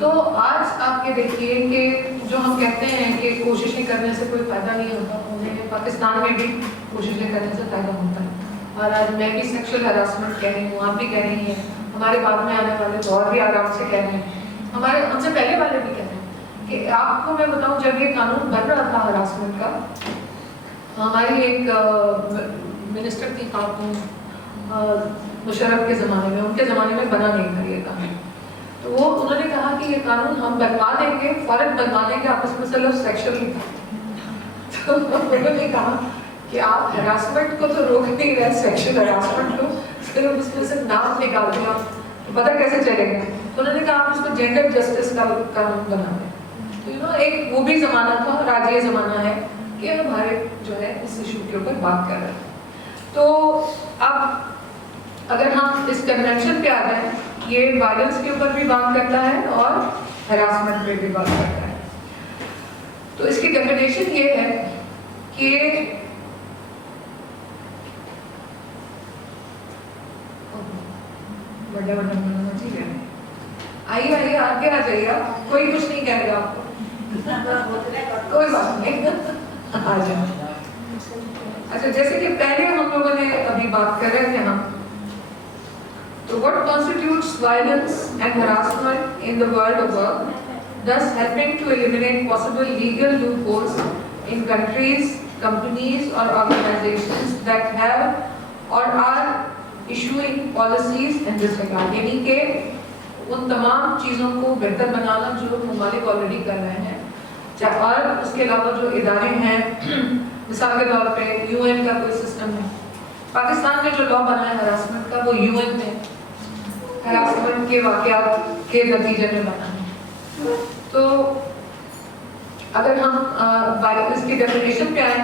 तो आज आप ये देखिए कि जो हम कहते हैं कि कोशिशें करने से कोई फ़ायदा नहीं होता, उन्हें पाकिस्तान में भी कोशिशें करने से फ़ायदा होता है। और आज मैं भी सेक्सुअल हरासमेंट कह रही हूँ, आप भी कह रही हैं, हमारे बाद में आने वाले तो और भी आराम से कह रहे हैं, हमारे हमसे पहले वाले भी कह रहे हैं। कि आपको मैं बताऊँ, जब ये कानून बन रहा था हरासमेंट का, हमारी एक मिनिस्टर थी खातून, मुशर्रफ के ज़माने में, उनके ज़माने में बना नहीं था ये कानून। तो वो उन्होंने कहा कि ये कानून हम बनवा देंगे, फौरन बनवा देंगे, आपस में सिर्फ सेक्शुअल ही था। तो उन्होंने कहा कि आप हरासमेंट को तो रोक नहीं रहे, सेक्शुअल हरासमेंट को फिर उसमें से नाम निकाल दिया, तो पता कैसे चलेगा। तो उन्होंने कहा आप उसको जेंडर जस्टिस का कानून बना दें। तो यू नो, एक वो भी ज़माना था, राजीय ज़माना है कि हमारे जो है इस इशू के ऊपर बात कर रहे हैं। तो अब अगर हम इस कन्वेंशन पे आ जाए, ये वायलेंस के ऊपर भी बात करता है और हरासमेंट पे भी बात करता है। तो इसकी डेफिनेशन ये है कि आइए आइए आगे आ जाइए, कोई कुछ नहीं कहेगा आपको, कोई बात नहीं, आ जाए। अच्छा, जैसे कि पहले हम लोगों ने अभी बात कर रहे थे हम, तो what constitutes violence and harassment in the world of work, thus helping to eliminate possible legal loopholes in countries, companies or organizations that have or are issuing policies in this regard। यानी कि उन तमाम चीज़ों को बेहतर बनाना जो ममालिक already कर रहे हैं, और उसके अलावा जो इदारे हैं, मिसाल के तौर पे यूएन का कोई सिस्टम है, पाकिस्तान में जो लॉ बना है हरासमेंट का, वो यूएन में हरासमेंट के वाक़यात के नतीजे में बना है। तो अगर हम इसकी डेफिनेशन पे आए,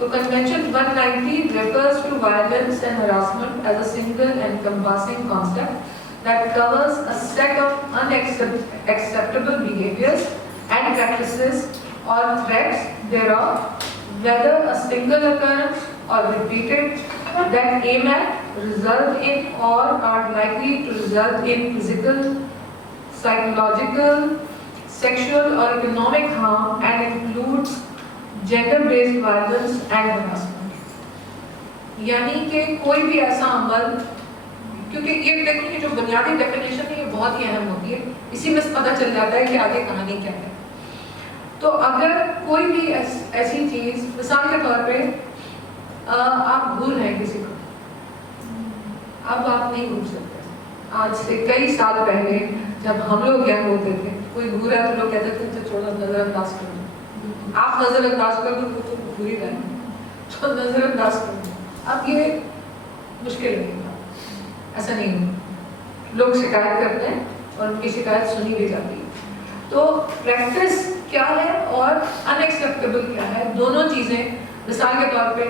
तो convention 190 refers to violence and harassment as a single and encompassing concept that covers a set of unacceptable behaviors and practices or threats thereof, whether a single occurrence or repeated, that aim at, result in or are likely to result in physical, psychological, sexual or economic harm and includes gender-based violence and harassment। यानी कि कोई भी ऐसा अमल, क्योंकि ये देखिए जो बुनियादी डेफिनेशन है ये बहुत ही अहम होती है, इसी में पता चल जाता है कि आगे कहानी क्या है। तो अगर कोई भी ऐसी चीज़, मिसाल के तौर पे आप भूल हैं किसी को, अब आप नहीं भूल सकते। आज से कई साल पहले जब हम लोग यंग होते थे, कोई भूल है तो लोग कहते थे तो छोड़ो, नज़रअंदाज कर दो, आप नज़रअंदाज कर दो तो भूल ही रहे, तो नज़रअंदाज कर दो। अब ये मुश्किल नहीं था, ऐसा नहीं हुआ। लोग शिकायत करते हैं और उनकी शिकायत सुनी भी जाती है। तो प्रैक्टिस क्या है और अनएक्सेप्टेबल क्या है, दोनों चीज़ें। मिसाल के तौर पे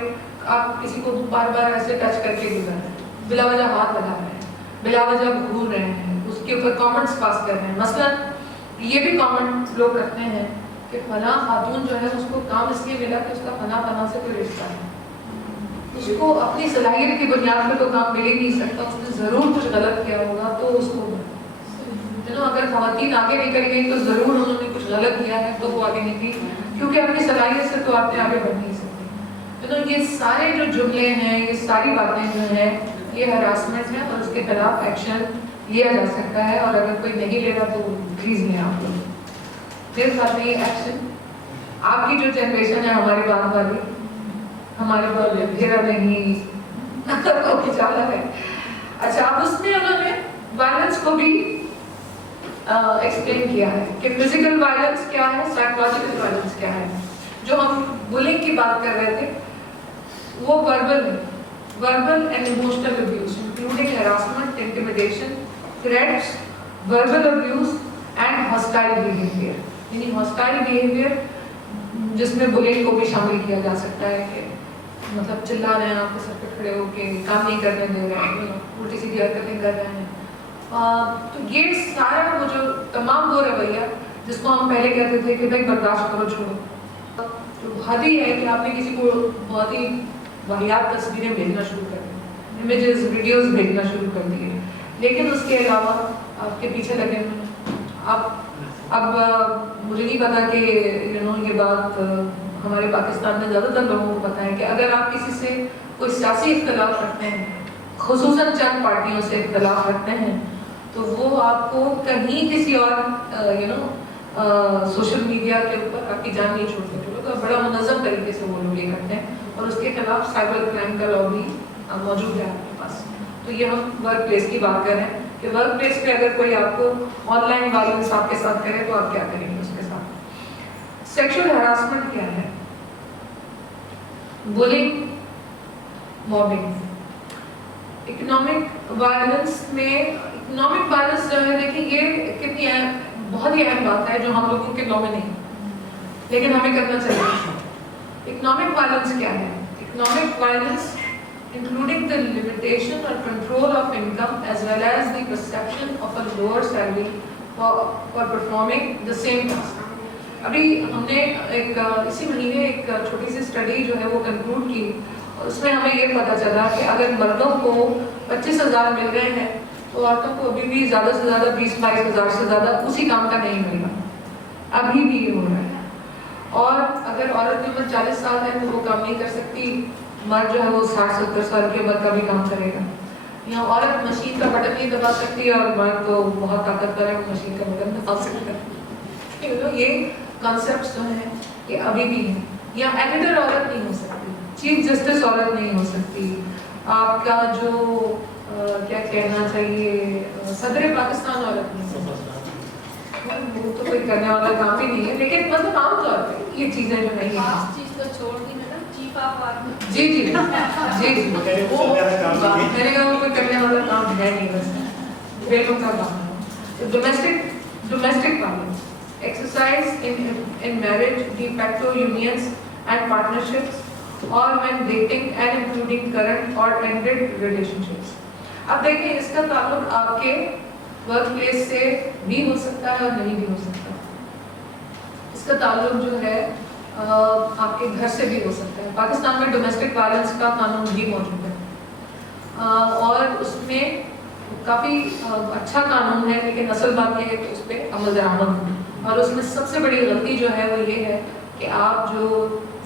आप किसी को बार बार ऐसे टच करके गुजर रहे हैं, बिला वजह हाथ लगा रहे हैं, बिला वजह घूर रहे हैं, उसके ऊपर कमेंट्स पास कर रहे हैं। मसलन ये भी कमेंट लोग करते हैं कि फला खातून जो है उसको काम इसलिए मिला कि उसका फना से कोई रिश्ता है, उसको अपनी सलाहियत की बुनियाद पर तो काम मिल ही नहीं सकता, उसने ज़रूर कुछ गलत किया होगा तो उसको अगर खवातीन आगे निकल गई तो ज़रूर उन्होंने कुछ गलत किया है तो वो आगे निकली, क्योंकि अपनी सलाहियत से तो आपने आगे बढ़ नहीं सकते। ये सारे जो जुमले हैं, ये सारी बातें जो हैं, ये हरासमेंट है और उसके खिलाफ एक्शन लिया जा सकता है। और अगर कोई नहीं ले रहा तो प्लीज़ लें आप लोग। फिर साथ में ये एक्शन, आपकी जो जनरेशन है हमारी बात वाली, हमारे पास घेरा नहीं ज़्यादा है। अच्छा, अब उसमें उन्होंने वायलेंस को भी एक्सप्लेन किया है कि फिजिकल वायलेंस क्या है, साइकोलॉजिकल वायलेंस क्या है। जो हम बुलिंग की बात कर रहे थे वो वर्बल है, verbal and emotional abuse including harassment, intimidation, threats, verbal abuse and hostile behaviour. यानी हॉस्टाइल बिहेवियर जिसमें बुलिंग को भी शामिल किया जा सकता है कि मतलब चिल्ला रहे हैं, आपके सर पे खड़े होके काम नहीं करने दे रहे हैं, उल्टी सीधी हरकतें कर रहे हैं। तो ये सारा वो जो तमाम वो रवैया जिसको हम पहले कहते थे कि भाई बर्दाश्त करो, छोड़ो, तो हद ही है कि आपने किसी को बहुत ही वाहियात तस्वीरें भेजना शुरू कर दी, इमेजेस वीडियोस भेजना शुरू कर दिए। लेकिन उसके अलावा आपके पीछे लगे हुए अब मुझे नहीं पता कि ये बात हमारे पाकिस्तान में ज़्यादातर लोगों को पता है कि अगर आप किसी से कोई सियासी इख्तलाफ रखते हैं, खुसूसन चंद पार्टियों से इख्तलाफ रखते हैं, तो वो आपको कहीं किसी और सोशल मीडिया के ऊपर आपकी जान नहीं छोड़ सकते लोग। बड़ा मुनज़्ज़म तरीके से वो लोग ये करते हैं और उसके खिलाफ साइबर क्राइम का लॉ भी मौजूद है आपके पास। तो ये हम वर्क प्लेस की बात कर रहे हैं कि वर्क प्लेस पे अगर कोई आपको ऑनलाइन वायलेंस आपके साथ करे तो आप क्या करेंगे उसके साथ। सेक्सुअल हरासमेंट क्या है, बुलिंग, मॉबिंग। इकोनॉमिक वायलेंस में, इकोनॉमिक वायलेंस जो है देखिए ये कितनी अहम, बहुत ही अहम बात है जो हम लोगों के लॉ में नहीं, लेकिन हमें करना चाहिए। इकोनॉमिक वायलेंस क्या है? Economic violence including the limitation or control of income as well as the perception of a lower salary for performing the same task. अभी हमने इसी महीने एक छोटी सी स्टडी जो है वो कंक्लूड की, उसमें हमें ये पता चला कि अगर मर्दों को 25,000 मिल रहे हैं तो औरतों को अभी भी ज़्यादा से ज़्यादा 20-22 हज़ार से ज़्यादा उसी काम का नहीं मिल रहा, अभी भी ये हो रहा है। और अगर औरत की उम्र 40 साल है तो वो काम नहीं कर सकती, मर्द जो है वो 60-70 साल की उम्र का भी काम करेगा। या औरत मशीन का बटन नहीं दबा सकती और मर्द तो बहुत ताकतवर है, मशीन का बटन दबा सकता है। ये कॉन्सेप्ट जो है ये अभी भी है। या एडिटर औरत नहीं हो सकती, चीफ जस्टिस औरत नहीं हो सकती, आपका जो क्या कहना चाहिए सदर पाकिस्तान औरत नहीं हो सकती। वो तो कोई करने वाला काम ही नहीं है, लेकिन मतलब आमतौर पर ये चीज़ें जो नहीं है, चीज़ को छोड़ दी मैडम, चीफ आप आदमी जी जी जी जी मैंने कहा वो कोई करने वाला काम है नहीं, बस बेलों का काम है। Domestic violence exercised in marriage, de facto unions and partnerships, or when dating and including current or ended relationships. अब देखिए इसका ताल्लुक आपके वर्क प्लेस से भी हो सकता है और नहीं भी हो सकता। इसका ताल्लुक जो है आपके घर से भी हो सकता है। पाकिस्तान में डोमेस्टिक वायलेंस का कानून भी मौजूद है और उसमें काफ़ी अच्छा कानून है, लेकिन असल बात यह है कि उस पर अमल दरामद हो। और उसमें सबसे बड़ी गलती जो है वो ये है कि आप जो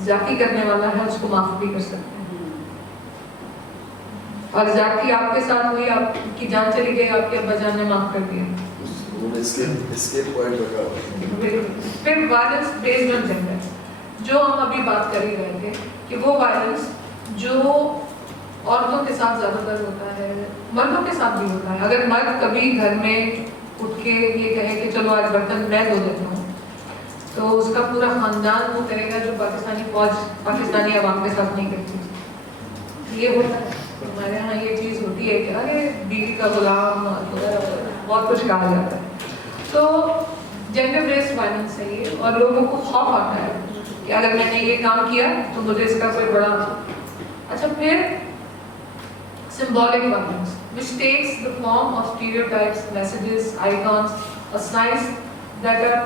ज़्यादती करने वाला है उसको माफ़ भी कर सकते हैं, और ज़्यादती आपके साथ हुई, आपकी जान चली गई, आपके अब्बा जान ने माफ़ कर दिया। इसके पॉइंट लगा। फिर वायलेंस बेस्ड ऑन जेंडर, जो हम अभी बात कर ही रहे थे कि वो वायलेंस जो औरतों के साथ ज़्यादातर होता है, मर्दों के साथ भी होता है। अगर मर्द कभी घर में उठ के ये कहे कि चलो आज बर्तन मैं धो देता हूँ, तो उसका पूरा ख़ानदान वो करेगा जो पाकिस्तानी फौज पाकिस्तानी अवाम के साथ नहीं करती। ये होता है। हमारे यहाँ ये चीज़ होती है कि अरे बीवी का गुलाम बहुत कुछ कहा जाता है। तो जेंडर बेस्ड वायलेंस है ये, और लोगों को खौफ आता है कि अगर मैंने ये काम किया तो मुझे इसका कोई बड़ा। अच्छा, फिर symbolic violence, which takes the form of stereotypes, messages, icons, or signs that are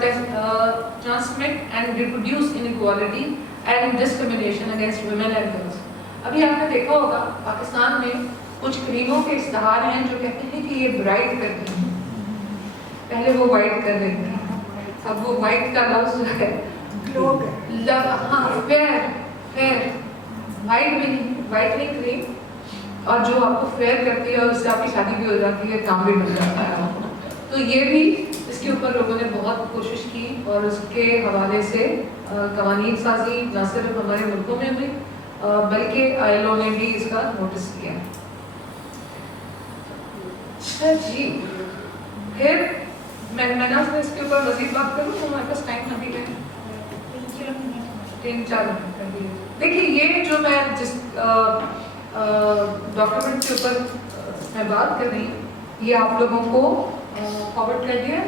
transmit and reproduce inequality and discrimination against women and girls. अभी आपने देखा होगा पाकिस्तान में कुछ क्रीमों के इश्तहार हैं जो कहते हैं कि ये ब्राइट करती हैं। पहले वो वाइट कर रही थी, अब वो वाइट का लफ्ज जो है फेयर वाइट भी नहीं, वाइटनिंग क्रीम, और जो आपको फेयर करती है और उससे आपकी शादी भी हो जाती है, काम भी बन जाता है। तो ये भी इसके ऊपर लोगों ने बहुत कोशिश की और उसके हवाले से कवानीन साजी न सिर्फ हमारे मुल्कों में हुई बल्कि ILO ने भी इसका नोटिस किया। अच्छा जी, फिर मैं ना इसके ऊपर मजीद बात करूँ तो हमारे पास टाइम अभी है 3-4 मिनट कर दिए। देखिए, ये जो मैं जिस डॉक्यूमेंट के ऊपर मैं बात कर रही हूँ, ये आप लोगों को फॉरवर्ड कर दिया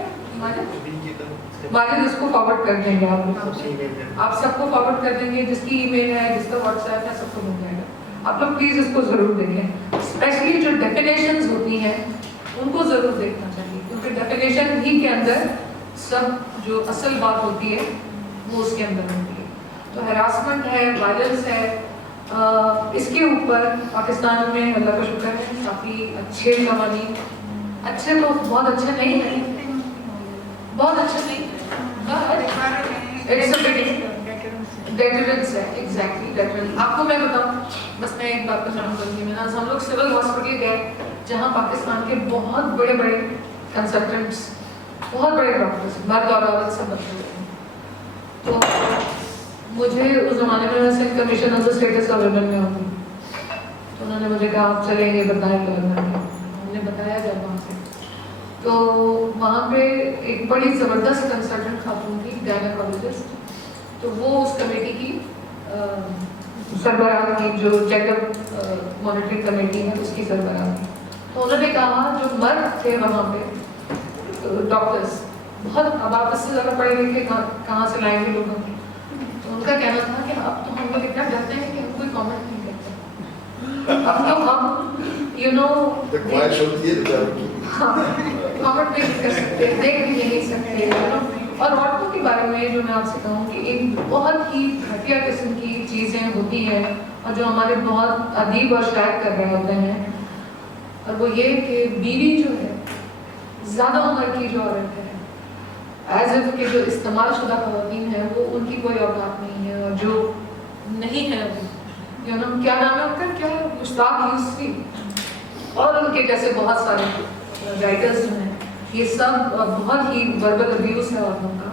माजिद इसको फॉरवर्ड कर देंगे आप लोग, आप सबको फॉरवर्ड कर देंगे, जिसकी ईमेल है, जिसका व्हाट्सएप है, सबको मिल जाएगा। आप लोग प्लीज़ इसको ज़रूर देखें, स्पेशली जो डेफिनेशंस होती हैं उनको ज़रूर देखना चाहिए, क्योंकि डेफिनेशन ही के अंदर सब जो असल बात होती है वो उसके अंदर होती है। तो हैरासमेंट है, वायलेंस है, इसके ऊपर पाकिस्तान में अल्लाह का शुक्र है काफ़ी अच्छे कवानीन, अच्छे तो बहुत अच्छे नहीं है, बहुत अच्छे नहीं, इट्स अ बिगिनिंग, डेटरेंस है, एग्जैक्टली डेटरेंस। आपको मैं बताऊं, बस मैं एक बात बताना चाहूँगी, मैं हम लोग सिविल हॉस्पिटल गए जहाँ पाकिस्तान के बहुत बड़े बड़े कंसल्टेंट्स, बहुत बड़े डॉक्टर्स, मर्द और औरत सब बच्चे हैं। तो मुझे उस ज़माने में वैसे commission of the status of women में होती, तो उन्होंने मुझे कहा आप चलेंगे बताएंगे, हमने बताया जब वहाँ से, तो वहाँ पे एक बड़ी ज़बरदस्त कंसल्टेंट खातून थी, गायनेकोलॉजिस्ट, तो वो उस कमेटी की सरबराह थी, जो चेकअप मॉनिटरिंग कमेटी है उसकी सरबराह थी। तो उन्होंने कहा जो मर्द थे वहाँ पे डॉक्टर्स, बहुत अब आप इससे ज़्यादा पढ़े लिखे कहाँ से लाएंगे लोगों की, तो उनका कहना था कि अब तो हम लोग इतना डरते हैं कि हम कोई कमेंट नहीं करते, अब तो हम यू नो कमेंट नहीं कर सकते, देख भी नहीं सकते। और औरतों के बारे में जो मैं आपसे कहूँ कि एक बहुत ही घटिया किस्म की चीज़ें होती हैं और जो हमारे बहुत अदीब और शायर कर रहे होते हैं, और वो ये कि बीवी जो है ज़्यादा उम्र की जो औरत है, एज इफ के जो इस्तेमाल शुदा ख़वातीन हैं वो उनकी कोई औकात नहीं है, और जो नहीं है वो क्या नाम है उनका, क्या मुश्ताक यूसुफी और उनके जैसे बहुत सारे राइटर्स जो हैं, ये सब बहुत ही वर्बल अब्यूज़ है औरतों का,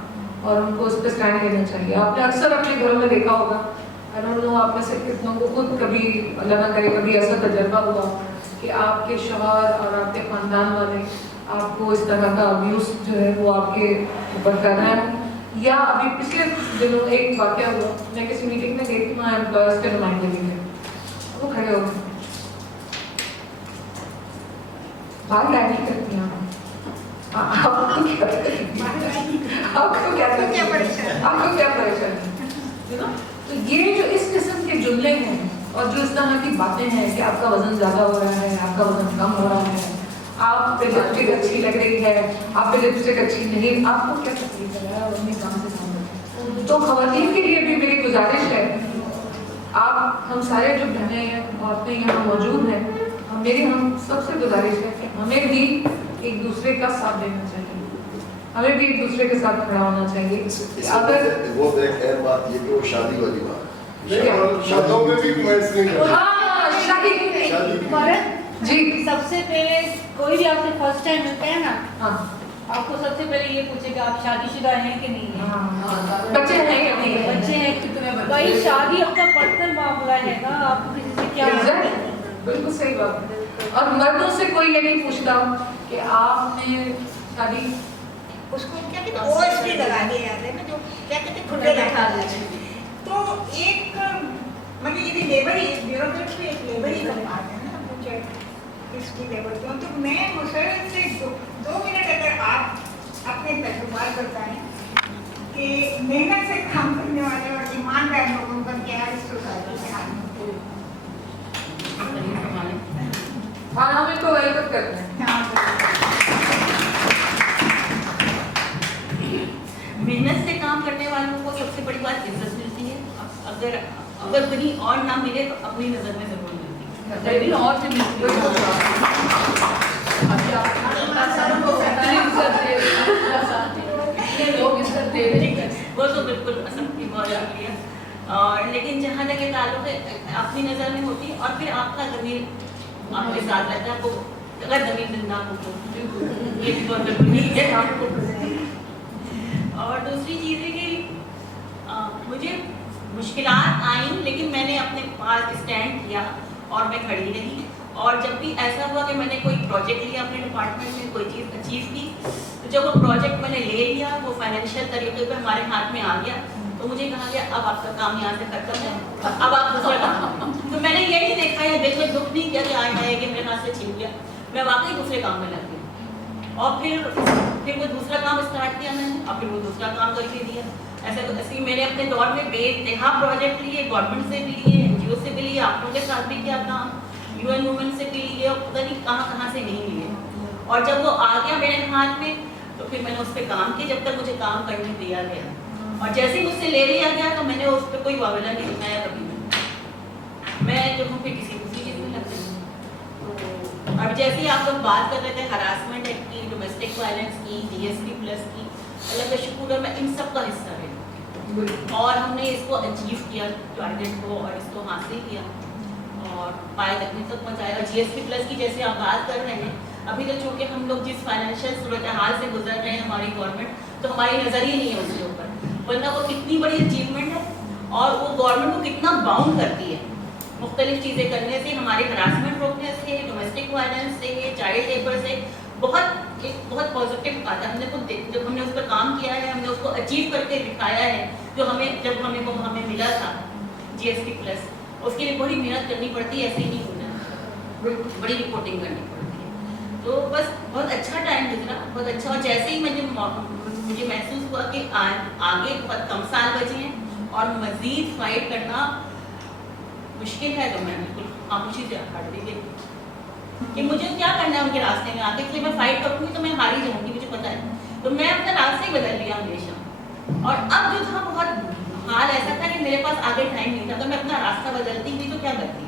और उनको उस पर स्टैंड लेना चाहिए। आपने अक्सर अपने घरों में देखा होगा, आई डोंट नो आप में से कितनों को खुद कभी अल्लाह ना करे कभी ऐसा तजर्बा हुआ कि आपके शौहर और आपके ख़ानदान वाले आपको इस तरह का अब्यूज़ जो है वो आपके ऊपर कर रहे हैं। या अभी पिछले दिनों एक वाक़या हुआ, मैं किसी मीटिंग में गई थी, वहाँ एम्प्लॉयर्स के नुमाइंदे भी थे, वो खड़े हो गए, बात नहीं करती हैं आपको क्या परेशानी, तो ये जो इस किस्म के जुमले हैं और जो इस तरह की बातें हैं कि आपका वजन ज़्यादा हो रहा है, आपका वजन कम हो रहा है, आप पे लिपस्टिक अच्छी लग रही है, आप पे लिपस्टिक अच्छी नहीं, आपको क्या तकलीफ है और अपने काम से सामने। तो ख़वातीन के लिए भी मेरी गुजारिश है, आप हम सारे जो बहनें हैं, औरतें यहाँ मौजूद हैं, मेरी हम सबसे गुजारिश है कि हमें भी एक दूसरे का साथ देना चाहिए, हमें भी एक दूसरे के साथ खड़ा होना चाहिए। अगर वो एक बात ये कि वो शादी वाली बात, शादियों में भी कमेंट्स नहीं करते। हाँ, शादी जी, सबसे पहले कोई भी आपसे फर्स्ट टाइम मिलता है ना, हाँ, आपको सबसे पहले ये पूछेगा आप शादीशुदा हैं कि नहीं है, बच्चे हैं या नहीं है, बच्चे हैं कि तुम्हें, भाई शादी अपना पर्सनल मामला है ना, आपको किसी से क्या बिल्कुल सही बात है। और मर्दों से कोई ये नहीं पूछता कि आपने शादी, उसको क्या कहते हैं ओएसडी लगा दिया जाता है ना, जो क्या कहते हैं खुले बैठा देते हैं, तो एक मतलब ये लेबर ही ब्यूरोक्रेट में एक लेबर ही का पार्ट है ना, इसकी लेवल पे हूँ। तो मैं मुसरत से 2 मिनट अगर आप अपने तजुर्बात बताएं कि मेहनत से काम करने वाले और ईमानदार लोगों का क्या इस सोसाइटी में हाल है। हाँ, हम इनको वेलकम करते हैं। मेहनत से काम करने वालों को सबसे बड़ी बात इज्जत मिलती है। अगर कहीं और ना मिले तो अपनी नज़र में जरूर मिलती है, कहीं और से मिलती है। वो तो बिल्कुल असम की बहुत शुक्रिया। और लेकिन जहाँ तक ये ताल्लुक है अपनी नज़र में होती है, और फिर आपका ज़मीर आपके साथ रहता है। आपको अगर ज़मीर जिंदा हो तो ये भी बहुत ज़रूरी है आपको। और दूसरी चीज़ है कि मुझे मुश्किलात आई, लेकिन मैंने अपने पास स्टैंड किया और मैं खड़ी रही। और जब भी ऐसा हुआ कि मैंने कोई प्रोजेक्ट लिया अपने डिपार्टमेंट में, कोई चीज़ अचीव की, तो जब वो प्रोजेक्ट मैंने ले लिया, वो फाइनेंशियल तरीके पे हमारे हाथ में आ गया, तो मुझे कहा गया अब आपका काम यहाँ से खत्म है, अब आप दूसरा काम। तो मैंने ये नहीं देखा या देख में दुख नहीं किया कि आया है कि मेरे हाथ से छीन गया, मैं वाकई दूसरे काम में लग गई। और फिर वो दूसरा काम स्टार्ट किया मैंने, और फिर वो दूसरा काम करके दिया। ऐसे मैंने अपने दौर में बेइंतहा प्रोजेक्ट लिए, गवर्नमेंट से भी लिए, NGO से भी लिए, आप लोगों के साथ भी किया काम, UN वुमेन से भी लिए, और पता नहीं कहाँ से नहीं लिए। और जब वो आ गया मेरे हाथ में, तो फिर मैंने उस पर काम किया जब तक मुझे काम करने दिया गया। और जैसे ही मुझसे ले लिया गया तो मैंने उस पर कोई वावला नहीं दिखाया कभी। मैं जो हूँ फिर किसी दूसरी चीज़ में लग गई। तो अब जैसे ही आप लोग बात कर रहे थे हरासमेंट एक्ट की, डोमेस्टिक वायलेंस की, GST+ की, अल्लाह का शुक्र है मैं इन सब का हिस्सा रही और हमने इसको अचीव किया, टारगेट को, और इसको हासिल किया और पाए तकने तक पहुँचाया। और GST+ की जैसे आप बात कर रहे हैं, अभी तो चूँकि हम लोग जिस फाइनेंशियल सूरत हाल से गुजर रहे हैं हमारी गवर्नमेंट, तो हमारी नज़र ही नहीं है उसके ऊपर, वरना वो कितनी बड़ी अचीवमेंट है और वो गवर्नमेंट को कितना बाउंड करती है मुख्तलिफ चीज़ें करने से, हमारे हरासमेंट रोकने से, डोमेस्टिक वायलेंस से, चाइल्ड लेबर से। बहुत पॉजिटिव आता है। जब हमने उस पर काम किया है, हमने उसको अचीव करके दिखाया है, जो हमें मिला था GST+, उसके लिए बड़ी मेहनत करनी पड़ती है, ऐसे ही नहीं होना, बड़ी रिपोर्टिंग करनी पड़ती है। तो बस बहुत अच्छा टाइम गुजरा, बहुत अच्छा। और जैसे ही मुझे महसूस हुआ कि आगे बहुत कम साल बचे हैं और मज़ीद फाइट करना मुश्किल है, तो मैं बिल्कुल खामोशी से हट दी गई कि मुझे क्या करना है उनके रास्ते में आके, इसलिए मैं फाइट करूँगी तो मैं हार ही जाऊँगी, मुझे पता है। तो मैं अपना रास्ता ही बदल लिया हमेशा। और अब जो था बहुत हाल ऐसा था कि मेरे पास आगे टाइम नहीं था, अगर मैं अपना रास्ता बदलती थी तो क्या करती,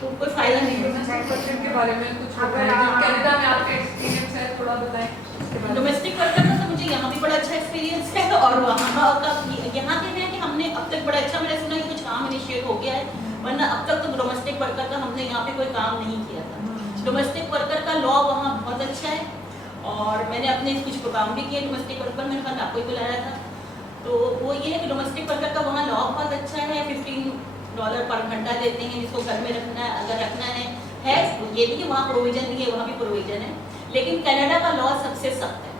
तो कोई फायदा नहीं डोमेस्टिक के बारे में कुछ कनाडा में आपका एक्सपीरियंस है, थोड़ा बताएं। डोमेस्टिक वर्कर का तो मुझे यहाँ भी बड़ा अच्छा एक्सपीरियंस है, और वहाँ का यहाँ के है कि हमने अब तक बड़ा अच्छा, मैंने सुना कि कुछ काम इनिशिएट हो गया है, वरना अब तक तो डोमेस्टिक वर्कर का हमने यहाँ पे कोई काम नहीं किया था। डोमेस्टिक वर्कर का लॉ वहाँ बहुत अच्छा है, और मैंने अपने कुछ प्रोग्राम भी किए डोमेस्टिक वर्कर, मैंने कल आपको ही बुलाया था। तो वो ये है कि डोमेस्टिक वर्कर का वहाँ लॉ बहुत अच्छा है, $15 पर घंटा देते हैं जिसको घर में रखना है, अगर रखना है ये भी कि वहाँ प्रोविजन नहीं है, वहाँ भी प्रोविजन है। लेकिन कनाडा का लॉ सबसे सख्त है।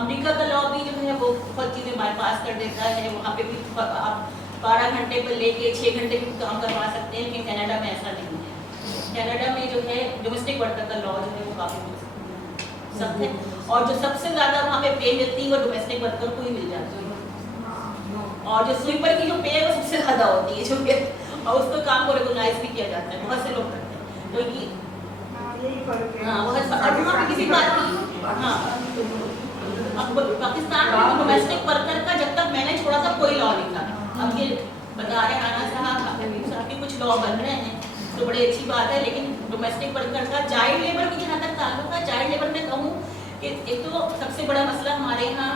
अमेरिका का लॉ भी जो है वो बहुत चीज़ें बाईपास कर देता है, वहाँ पे भी आप 12 घंटे पर लेके 6 घंटे भी काम करवा सकते हैं, लेकिन कनाडा में ऐसा नहीं है। कनाडा में जो है डोमेस्टिक वर्कर का लॉ जो है वो काफ़ी सख्त है, और जो सबसे ज़्यादा वहाँ पे पे मिलती है वो डोमेस्टिक वर्कर को ही मिल जाती है, और जो स्वीपर की जो पे है वो सबसे ज़्यादा होती है, जो कि और उसको काम को रेगुलाइज भी किया जाता है, बहुत से लोग करते हैं। तो ये बहुत किसी बात की अब पाकिस्तान में डोमेस्टिक वर्कर का जब तक मैंने छोड़ा था कोई लॉ नहीं था। अब ये बता रहे राना साहब के कुछ लॉ बन रहे हैं तो बड़ी अच्छी बात है, लेकिन डोमेस्टिक वर्कर का चाइल्ड लेबर की जहाँ तक ताल्लुक है, चाइल्ड लेबर में कहूँ कि एक तो सबसे बड़ा मसला हमारे यहाँ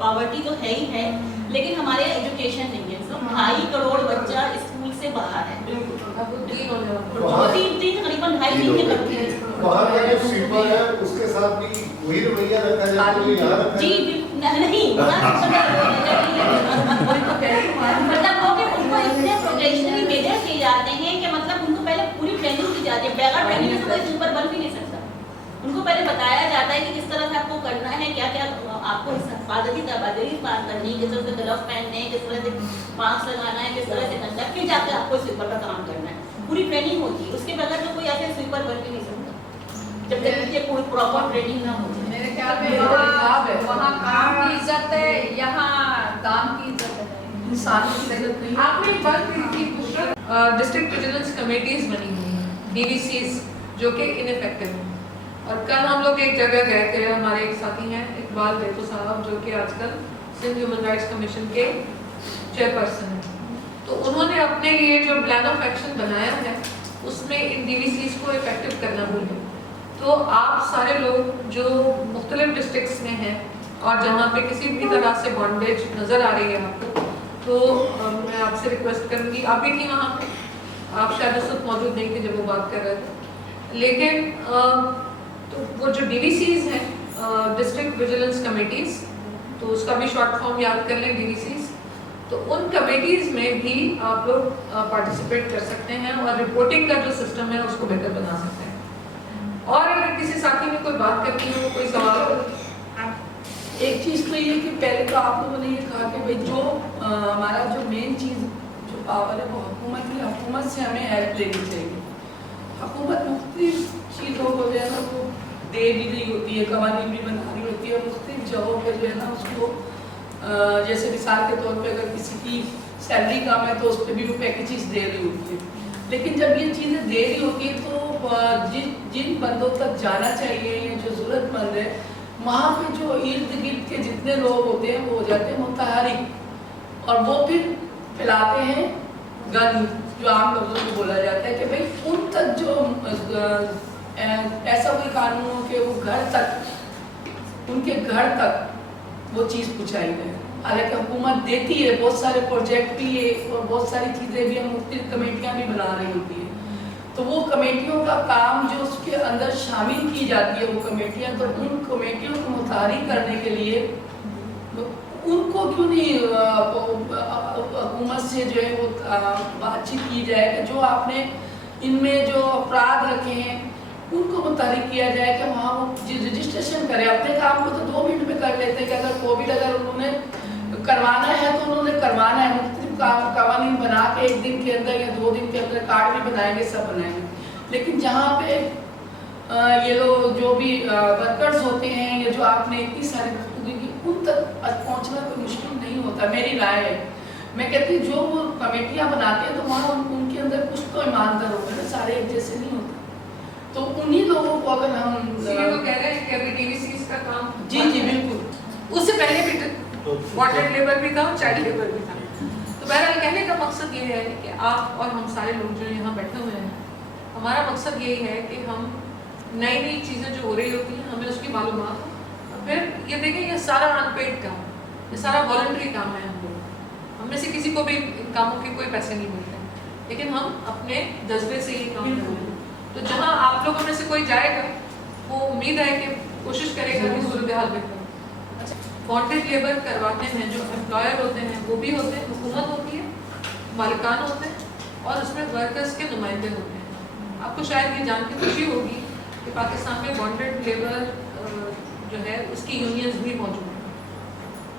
पॉवर्टी तो है ही है, लेकिन हमारे एजुकेशन नहीं है। 2.5 करोड़ बच्चा स्कूल से बाहर है, 3 करीबन 2.5 करते हैं। वहाँ का जो स्वीपर है उसके साथ भी वही रवैया रखा जाता है जो यहाँ रखा जी नहीं, मतलब वो कि उनको इतने प्रोटेक्शनरी मेजर किए जाते हैं कि मतलब उनको पहले पूरी ट्रेनिंग की जाती है, बगैर ट्रेनिंग के कोई स्वीपर बन भी नहीं सकता। उनको पहले बताया जाता है कि किस तरह से आपको करना है, क्या क्या आपको हिफाजती तबादरी पार करनी है, किस तरह से ग्लव पहनने हैं, किस तरह से मास्क लगाना है, किस तरह से करना है, फिर जाकर आपको स्वीपर का काम करना है। पूरी ट्रेनिंग होती है, उसके बगैर तो कोई ऐसे स्वीपर बन भी नहीं सकता जब तक कि कोई प्रॉपर ट्रेनिंग ना हो जाए। मेरे ख्याल में वहाँ काम की इज्जत है, यहाँ दाम की इज्जत है, इंसान की इज्जत नहीं। आपने एक बात कही थी डिस्ट्रिक्ट विजिलेंस कमेटीज बनी हुई हैं, DVCs, जो कि इनफेक्टिव हैं। और कल हम लोग एक जगह गए थे, हमारे एक साथी हैं इकबाल बेतु साहब, जो कि आजकल सिंध ह्यूमन राइट्स कमीशन के चेयरपर्सन हैं। तो उन्होंने अपने लिए जो प्लान ऑफ एक्शन बनाया है उसमें इन DVCs को इफेक्टिव करना बोले। तो आप सारे लोग जो मुख्तलिफ डिस्ट्रिक्ट्स में हैं और जहाँ पे किसी भी तरह से बॉन्डेज नज़र आ रही है आपको, तो मैं आपसे रिक्वेस्ट करूँगी, आप भी थी वहाँ पे, आप शायद उस वक्त मौजूद नहीं थे जब वो बात कर रहे थे, लेकिन तो वो जो DVCs हैं डिस्ट्रिक्ट विजिलेंस कमेटीज़, तो उसका भी शॉर्ट फॉर्म याद कर लें DVCs, तो उन कमेटीज़ में भी आप लोग पार्टिसिपेट कर सकते हैं और रिपोर्टिंग का जो सिस्टम है उसको बेहतर बना सकते हैं। और अगर किसी साथी ने कोई बात करनी हो, कोई सवाल हो। एक चीज़ तो ये कि पहले तो आप लोगों ने ये कहा कि भाई जो हमारा जो मेन चीज़ जो पावर है वो हुकूमत की, हुकूमत से हमें हेल्प लेनी चाहिए। हुकूमत मुख्तलिफ चीज़ों को जो है ना वो दे भी रही होती है, कवानीन भी बना रही होती है, मुख्तलिफ जगहों पर जो है ना उसको जैसे मिसाल के तौर पे अगर किसी की सैलरी कम है तो उस पर भी वो पैकेजेस दे रही होती है। लेकिन जब ये चीज़ें दे रही होती है तो जिन बंदों तक जाना चाहिए या जो ज़रूरतमंद है, वहाँ पे जो इर्द गिर्द के जितने लोग होते हैं वो हो जाते हैं मुतहरिक, और वो फिर फैलाते हैं गन, जो आम लोगों को बोला जाता है कि भाई उन तक जो ऐसा कोई कानून हो कि वो घर तक, उनके घर तक वो चीज़ पहुँचाई जाए। हालांकि हुकूमत देती है, बहुत सारे प्रोजेक्ट भी है और बहुत सारी चीज़ें भी हम मुख्तलिफ कमेटियाँ भी बना रही होती है, तो वो कमेटियों का काम जो उसके अंदर शामिल की जाती है वो कमेटियाँ, तो उन कमेटियों को मुतारिक करने के लिए उनको क्यों नहीं हुकूमत से जो है वो बातचीत की जाए कि जो आपने इनमें जो अपराध रखे हैं उनको मुतारिक किया जाए कि वहाँ वो रजिस्ट्रेशन करें। अपने काम को तो 2 मिनट में कर लेते हैं कि अगर कोविड अगर उन्होंने करवाना है तो उन्होंने करवाना है, मुख्तलिफ कवानीन बना के 1 दिन के अंदर या 2 दिन के अंदर कार्ड भी बनाएंगे, सब बनाएंगे। लेकिन जहाँ पे ये लोग जो भी वर्कर्स होते हैं या जो आपने इतनी सारी गुफ्तगू की, उन तक पहुँचना कोई मुश्किल नहीं होता, मेरी राय है। मैं कहती हूँ जो वो कमेटियाँ बनाते हैं तो वहाँ उनके अंदर कुछ तो ईमानदार होते हैं ना, सारे एक जैसे नहीं होते। तो उन्हीं लोगों को अगर हम तो कह रहे हैं कि अभी DVCs का काम, जी जी बिल्कुल, उससे पहले भी बॉन्डेड लेबर भी था, चाइल्ड लेबर भी था। तो बहरहाल कहने का मकसद ये है कि आप और हम सारे लोग जो यहाँ बैठे हुए हैं, हमारा मकसद यही है कि हम नई नई चीज़ें जो हो रही होती हैं हमें उसकी मालूमात हो। और फिर ये देखें, ये सारा अनपेड काम, ये सारा वॉलंटरी काम है। हम लोग, हम में से किसी को भी इन कामों के कोई पैसे नहीं मिलते, लेकिन हम अपने जज्बे से ये काम करते हैं। तो जहाँ आप लोगों में से कोई जाएगा, वो उम्मीद है कि कोशिश करेगा कि सूरत हाल बेहतर। बॉन्डेड लेबर करवाते हैं जो एम्प्लॉयर होते हैं, वो भी होते हैं, हुकूमत होती है, मालिकान होते हैं और उसमें वर्कर्स के नुमाइंदे होते हैं। आपको शायद ये जान के खुशी होगी कि पाकिस्तान में बॉन्डेड लेबर जो है उसकी यूनियंस भी मौजूद हैं।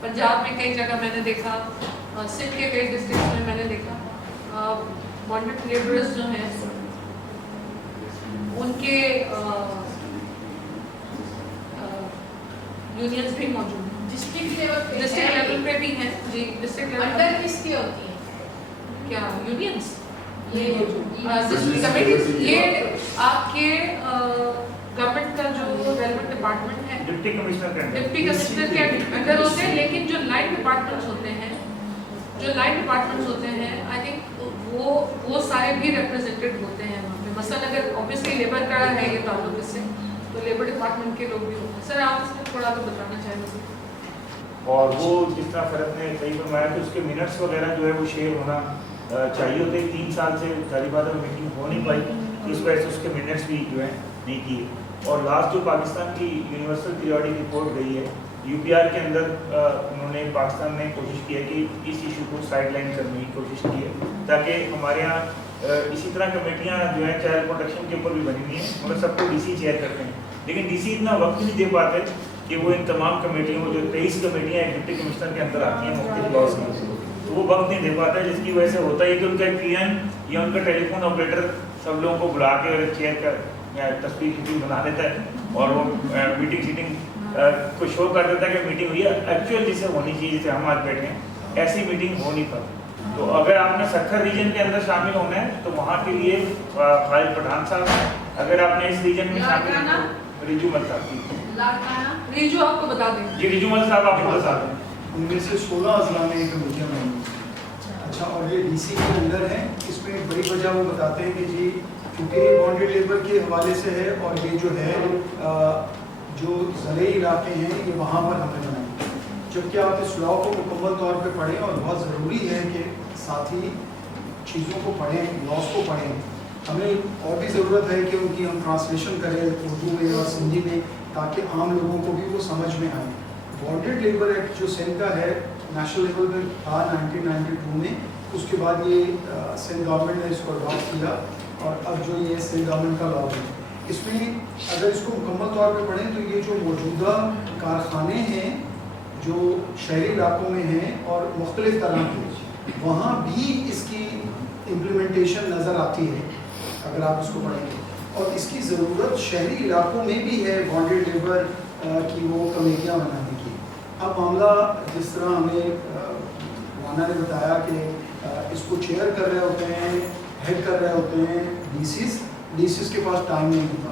पंजाब में कई जगह मैंने देखा, सिंध के कई डिस्ट्रिक्ट में मैंने देखा बॉन्डेड लेबरर्स जो हैं उनके यूनियंस भी मौजूद हैं। डिस्ट्रिक्ट लेवल पे भी हैं जी, डिस्ट्रिक्ट लेवल अंडर किसकी होती है क्या यूनियंस, ये कमेटीज, ये आपके गवर्नमेंट का जो रेलेवेंट डिपार्टमेंट है, डिप्टी कमिश्नर के अंडर होते हैं। लेकिन जो लाइन डिपार्टमेंट्स होते हैं, आई थिंक वो सारे भी रिप्रेजेंटेड होते हैं वहाँ पे। मसलन अगर ऑब्वियसली लेबर का है ये ताल्लुक इससे, तो लेबर डिपार्टमेंट के लोग भी होते हैं। सर आप इसमें थोड़ा तो बताना चाहेंगे। और वो जितना फर्क ने सही फरमाया कि उसके मिनट्स वगैरह जो है वो शेयर होना चाहिए होते। 3 साल से तालिबान में मीटिंग हो नहीं पाई, तो इस वजह से उसके मिनट्स भी जो है नहीं किए। और लास्ट जो पाकिस्तान की यूनिवर्सल पीरियोडिक रिपोर्ट गई है UPR के अंदर, उन्होंने पाकिस्तान ने कोशिश की है कि इस इशू को साइडलाइन करने की कोशिश की है, ताकि हमारे यहाँ इसी तरह कमेटियाँ जो है चाइल्ड प्रोटेक्शन के ऊपर भी बनी हुई हैं, मगर सबको DC चेयर करते हैं। लेकिन DC इतना वक्त नहीं दे पाते कि वो इन तमाम कमेटियों को, जो 23 कमेटियाँ एक डिप्टी कमिश्नर के अंदर आती हैं मुख्तलिफ लॉज में, तो वो वक्त नहीं दे पाता, जिसकी वजह से होता है कि उनका पीएम या उनका टेलीफोन ऑपरेटर सब लोगों को बुला के और चेयर कर या तस्वीर शीटिंग बना देता है और वो मीटिंग शीटिंग को शो कर देता है कि मीटिंग हुई है। एक्चुअल जिसे होनी चाहिए, जैसे हम आज बैठे हैं, ऐसी मीटिंग हो नहीं पाती। तो अगर आपने सक्खर रीजन के अंदर शामिल होना है तो वहाँ के लिए खालिद पठान साहब, अगर आपने इस रीजन में शामिल रिजू मल साहब, रिजू आपको बता दें जी, रिजू मल साहब आपको बता दें। उनमें से 16 अजला में एक कमेटियाँ बनी। अच्छा, और ये डीसी के अंदर है। इसमें एक बड़ी वजह वो बताते हैं कि जी क्योंकि बॉन्डेड लेबर के हवाले से है और ये जो है जो ज़रूरी इलाके हैं ये वहाँ पर हमने बनाए, जबकि आप इस लॉ को मुकम्मल तौर पे पढ़ें और बहुत ज़रूरी है कि साथ ही चीज़ों को पढ़ें, लॉस को पढ़ें। हमें और भी ज़रूरत है कि उनकी हम ट्रांसलेशन करें उर्दू में और सिंधी में, ताकि आम लोगों को भी वो समझ में आए। बॉन्डेड लेबर एक्ट जो सिंध का है नेशनल लेवल पे था 1992 में, उसके बाद ये सिंध गवर्नमेंट ने इसको अडॉप्ट किया और अब जो ये सिंध गवर्नमेंट का लॉ है, इसमें अगर इसको मुकम्मल तौर पे पढ़ें तो ये जो मौजूदा कारखाने हैं जो शहरी इलाकों में हैं और मुख्तलिफ तरह के, वहाँ भी इसकी इम्प्लीमेंटेशन नज़र आती है अगर आप इसको पढ़ेंगे। और इसकी ज़रूरत शहरी इलाकों में भी है बॉन्डेड लेबर की वो कमेटियाँ बनाने की। अब मामला जिस तरह हमें राना ने बताया कि इसको चेयर कर रहे होते हैं, हेड कर रहे होते हैं डीसीज के पास टाइम नहीं होता।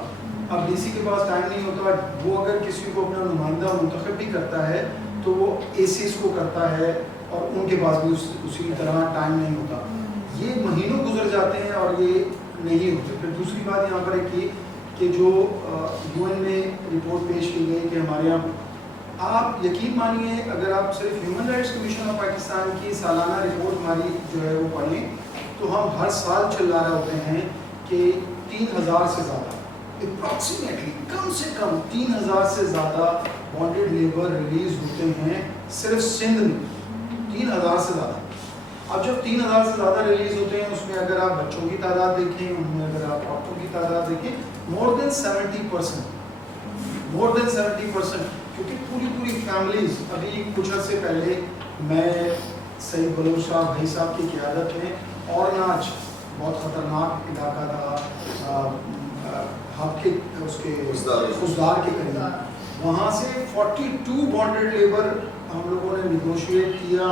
अब डीसी के पास टाइम नहीं होता, वो अगर किसी को अपना नुमाइंदा मुंतखब भी करता है तो वो एसीज को करता है और उनके पास भी उसी तरह टाइम नहीं होता। ये महीनों गुजर जाते हैं और ये नहीं होते। फिर दूसरी बात यहाँ पर है कि जो यूएन में रिपोर्ट पेश की गई कि हमारे यहाँ, आप यकीन मानिए अगर आप सिर्फ human rights commission of Pakistan की सालाना रिपोर्ट हमारी जो है वो पढ़ें तो हम हर साल चिल्ला रहे होते हैं कि 3000 से ज़्यादा, अप्रॉक्सीमेटली कम से कम 3000 से ज़्यादा बॉन्डेड लेबर रिलीज़ होते हैं सिर्फ सिंध में, 3000 से ज़्यादा। अब जब 3000 से ज़्यादा रिलीज़ होते हैं उसमें अगर आप बच्चों की तादाद देखें, उनमें अगर आप औरतों की तादाद देखें, मोर देन 70%, क्योंकि पूरी फैमिलीज़, अभी कुछ अर्से पहले मैं सईद बलोच साहब भाई साहब की क़यादत में और नाच बहुत ख़तरनाक इलाका था हब के उसके फुजदार के करीब, वहाँ से 42 बॉन्डेड लेबर हम लोगों ने निगोशिएट किया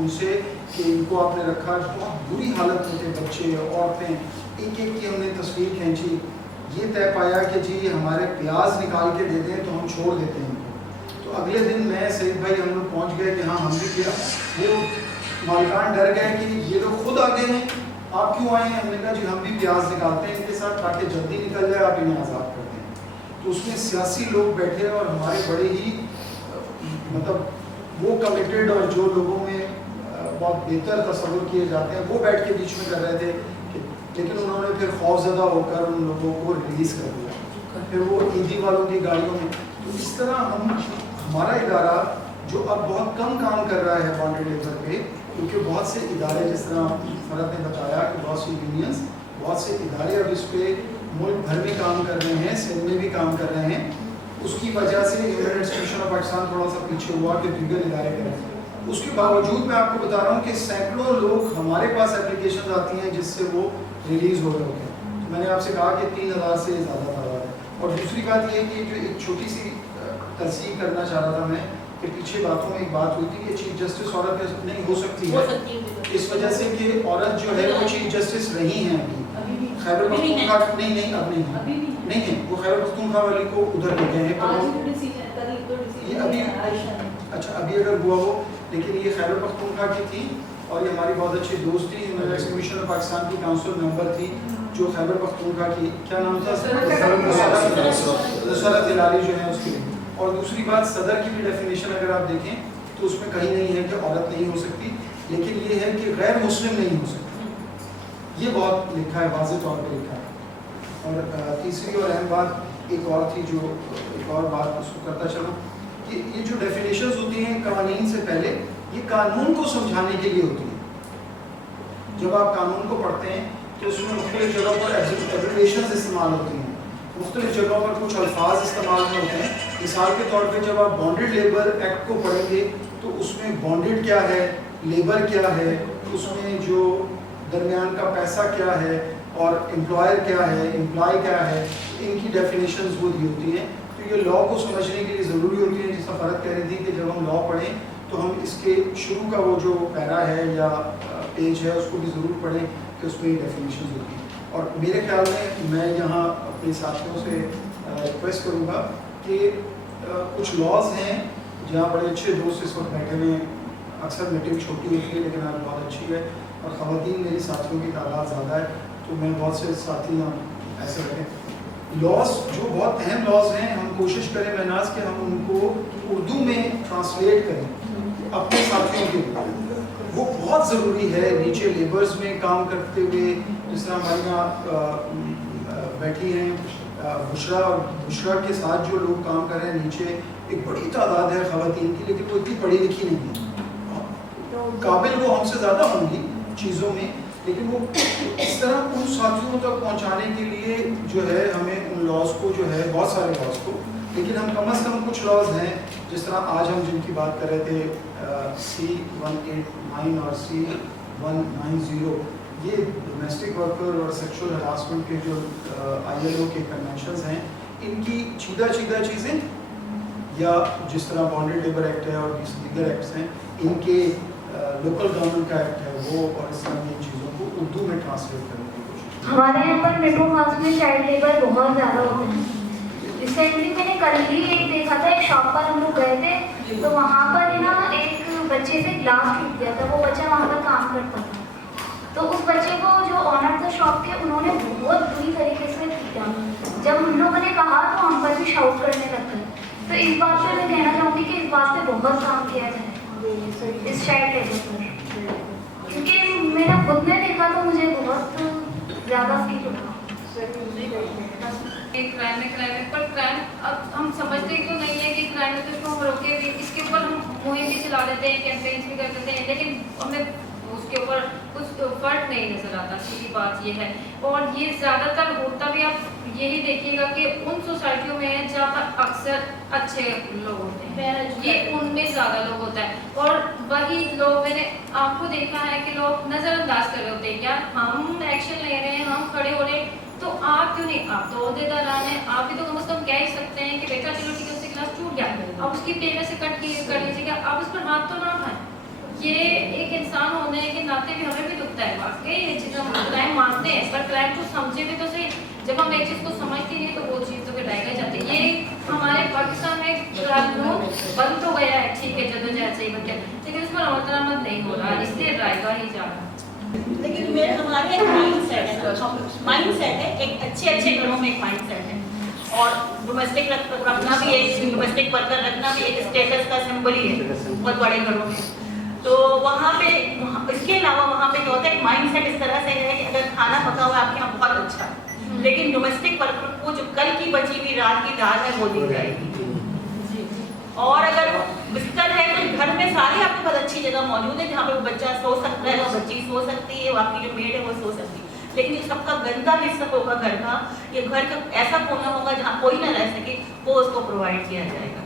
उनसे कि इनको आपने रखा। बहुत बुरी हालत में थे बच्चे औरतें, एक की हमने तस्वीर खींची, ये तय पाया कि जी हमारे प्याज निकाल के दे दें तो हम छोड़ देते हैं इनको। तो अगले दिन मैं सईद भाई हम लोग पहुँच गए कि हाँ हम भी किया। वो मालिकान डर गए कि ये लोग खुद आ गए हैं, आप क्यों आए हैं? हमने कहा जी हम भी प्याज निकालते हैं इनके साथ ताकि जल्दी निकल जाए, आप इन्हें आज़ाद कर दें। तो उसमें सियासी लोग बैठे और हमारे बड़े ही मतलब वो कमिटेड और जो लोगों में बहुत बेहतर तस्वुर किए जाते हैं वो बैठ के बीच में कर रहे थे लेकिन उन्होंने फिर खौफज़दा होकर उन लोगों को रिलीज़ कर दिया, फिर वो ईदी वालों की गाड़ियों में। तो इस तरह हमारा इदारा जो अब बहुत कम काम कर रहा है बॉन्डेड लेबर पे, क्योंकि बहुत से इदारे, जिस तरह फरत ने बताया कि बहुत सी यूनियंस, बहुत से इदारे अब इस पर मुल्क भर में काम कर रहे हैं, सिंध में भी काम कर रहे हैं। उसकी वजह से human rights commission of Pakistan थोड़ा सा पीछे हुआ कि दीगर इदारे करें। उसके बावजूद मैं आपको बता रहा हूँ कि सैकड़ों लोग हमारे पास एप्लीकेशन आती हैं जिससे वो रिलीज़ हो रहे होते हैं। तो मैंने आपसे कहा कि 3000 से ज़्यादा तादाद है। और दूसरी बात ये है कि जो एक छोटी सी तस्दीक करना चाह रहा था मैं कि पीछे बातों में एक बात हुई थी कि चीफ जस्टिस औरत नहीं हो सकती है, इस वजह से कि औरत जो है वो चीफ जस्टिस रही हैं अभी खैबर पख्तूनख्वा नहीं है, वो खैबर पख्तूनख्वा वाली को उधर ले गए हैं। ये अभी अच्छा अभी अगर हुआ हो, लेकिन ये खैबर पख्तूनख्वा की थी और ये हमारी बहुत अच्छी दोस्त थी, human rights commission of Pakistan की काउंसिल मेंबर थी जो खैबर पख्तूनख्वा की, क्या नाम था, नुसरत हिलाली जो है उसकी। और दूसरी बात, सदर की भी डेफिनेशन अगर आप देखें तो उसमें कहीं नहीं है कि औरत नहीं हो सकती, लेकिन ये है कि गैर मुस्लिम नहीं हो सकती, ये बहुत लिखा है, वाज़ेह तौर पर लिखा है। और तीसरी और अहम बात एक और थी, जो एक और बात उसको करता चलूँ कि ये जो डेफिनेशंस होती हैं कानून से पहले, ये कानून को समझाने के लिए होती है। जब आप कानून को पढ़ते हैं तो उसमें मुख्तलिफ जगह पर एब्रिविएशंस इस्तेमाल होती हैं। मुख्तलिफ जगहों पर कुछ अल्फाज इस्तेमाल में होते हैं। मिसाल के तौर पे जब आप बॉन्डेड लेबर एक्ट को पढ़ेंगे तो उसमें बॉन्डेड क्या है, लेबर क्या है, उसमें जो दरमियान का पैसा क्या है और एम्प्लॉयर क्या है, एम्प्लॉय क्या है, इनकी डेफिनेशंस वो दी होती हैं। तो ये लॉ को समझने के लिए ज़रूरी होती है। जिसका फ़र्क कह रही थी कि जब हम लॉ पढ़ें तो हम इसके शुरू का वो जो पैरा है या पेज है उसको भी ज़रूर पढ़ें कि उसमें ये डेफिनेशंस होती हैं। और मेरे ख्याल में मैं यहाँ अपने साथियों से रिक्वेस्ट करूँगा कि कुछ लॉज हैं जहाँ बड़े अच्छे दोस्त इस वक्त बैठे हुए हैं। अक्सर मीटिंग छोटी होती है लेकिन आज बहुत अच्छी है और ख़वातीन मेरी साथियों की तादाद ज़्यादा है, तो मैं बहुत से साथी यहाँ ऐसे रखें। लॉज जो बहुत अहम लॉज हैं हम कोशिश करें महनाज कि हम उनको उर्दू में ट्रांसलेट करें अपने साथियों के लिए। वो बहुत ज़रूरी है। नीचे लेबर्स में काम करते हुए जिस तरह हमारे यहाँ बैठी हैं बुशरा, और बुशरा के साथ जो लोग काम कर रहे हैं नीचे एक बड़ी तादाद है ख़वातीन की, लेकिन वो इतनी पढ़ी लिखी नहीं है। काबिल वो हमसे ज़्यादा होंगी चीज़ों में, लेकिन वो इस तरह उन साथियों तक पहुंचाने के लिए जो है हमें उन लॉज को जो है बहुत सारे लॉज को, लेकिन हम कम से कम कुछ लॉज हैं जिस तरह आज हम जिनकी बात कर रहे थे C189 और C190, ये डोमेस्टिक वर्कर और सेक्सुअल हरासमेंट के जो ILO के कन्वेंशंस हैं इनकी सीधा चीज़ें, या जिस तरह बॉन्डेड लेबर एक्ट है और दीगर एक्ट्स हैं इनके लोकल गवर्नमेंट का एक्ट है वो, और इस तरह की चीज़ों को उर्दू में ट्रांसलेट करने की कोशिश। हमारे यहाँ पर मेट्रो हाउस में चाइल्ड लेबर बहुत ज़्यादा होते हैं। रिसेंटली मैंने कल ही एक देखा था, एक शॉप पर हम लोग गए थे तो वहाँ पर ना एक बच्चे से ग्लास टूट गया था। वो बच्चा वहाँ पर काम करता था, तो उस बच्चे को जो ऑनर था शॉप के उन्होंने बहुत बुरी तरीके से पीटा। जब हम लोगों ने कहा तो हम पर भी शाउट करने लग गए। तो इस बात पर मैं कहना चाहूँगी कि इस बात पे बहुत काम किया जाए इस चाइल्ड लेबर पर, क्योंकि मैंने खुद ने देखा तो मुझे बहुत ज़्यादा फील हुआ। क्राइम है, पर क्राइम अब हम समझते तो नहीं है कि क्राइम है तो इसको हम रोके भी, इसके ऊपर हम मुहिम भी चला देते हैं, कैंपेन्स भी कर देते हैं, लेकिन हमें उसके ऊपर कुछ फर्क नहीं नज़र आता। सीधी बात ये है, और ये ज़्यादातर होता भी आप यही देखिएगा कि उन सोसाइटियों में है जहाँ पर अक्सर अच्छे लोग होते हैं, ये उनमें ज़्यादा लोग होता है। और वही लोग मैंने आपको देखा है कि लोग नज़रअंदाज कर रहे होते हैं, क्या हम एक्शन ले रहे हैं, हम खड़े हो रहे हैं, तो आप क्यों नहीं, आप तो अहदेदार हैं, आप भी तो कम से कम कह ही सकते हैं कि बेटा चलो ठीक है उससे क्लास टूट गया, अब उसकी पेमेंट से कट कर लीजिएगा, आप उस पर हाथ तो ना उठाएं। ये एक इंसान होने के नाते भी हमें भी दुखता है वाकई ये चीज़ हम क्राइम मानते हैं, पर क्राइम को समझे भी तो सही। जब हम एक चीज़ को समझते नहीं तो वो चीज़ तो घटाएगा जाते। ये हमारे पाकिस्तान में कानून बंद तो गया है, ठीक है जद्दोजहद सही बन गया, लेकिन उस पर अमल दरामद नहीं हो रहा, इसलिए रहेगा ही जा रहा। लेकिन मेरे हमारे एक माइंड सेट है, एक अच्छे घरों में एक माइंड सेट है, और डोमेस्टिक रखना भी एक डोमेस्टिक वर्कर रखना भी एक स्टेटस का सिंबल ही है बहुत बड़े घरों में। तो वहाँ पे इसके अलावा वहाँ पे क्या होता है, माइंड सेट इस तरह से है कि अगर खाना पका हुआ आपके यहाँ बहुत अच्छा, लेकिन डोमेस्टिक वर्कर को जो कल की बची हुई रात की दाल है वो दी जाएगी, और अगर बिस्तर है तो घर में सारी आपके पास अच्छी जगह मौजूद है जहाँ पे वो बच्चा सो सकता है, वो बच्ची सो सकती है, वो आपकी जो मेड है वो सो सकती है, लेकिन जो सबका गंदा हिस्सा होगा घर का, ये घर का ऐसा कोना होगा जहाँ कोई ना रह सके, वो उसको प्रोवाइड किया जाएगा।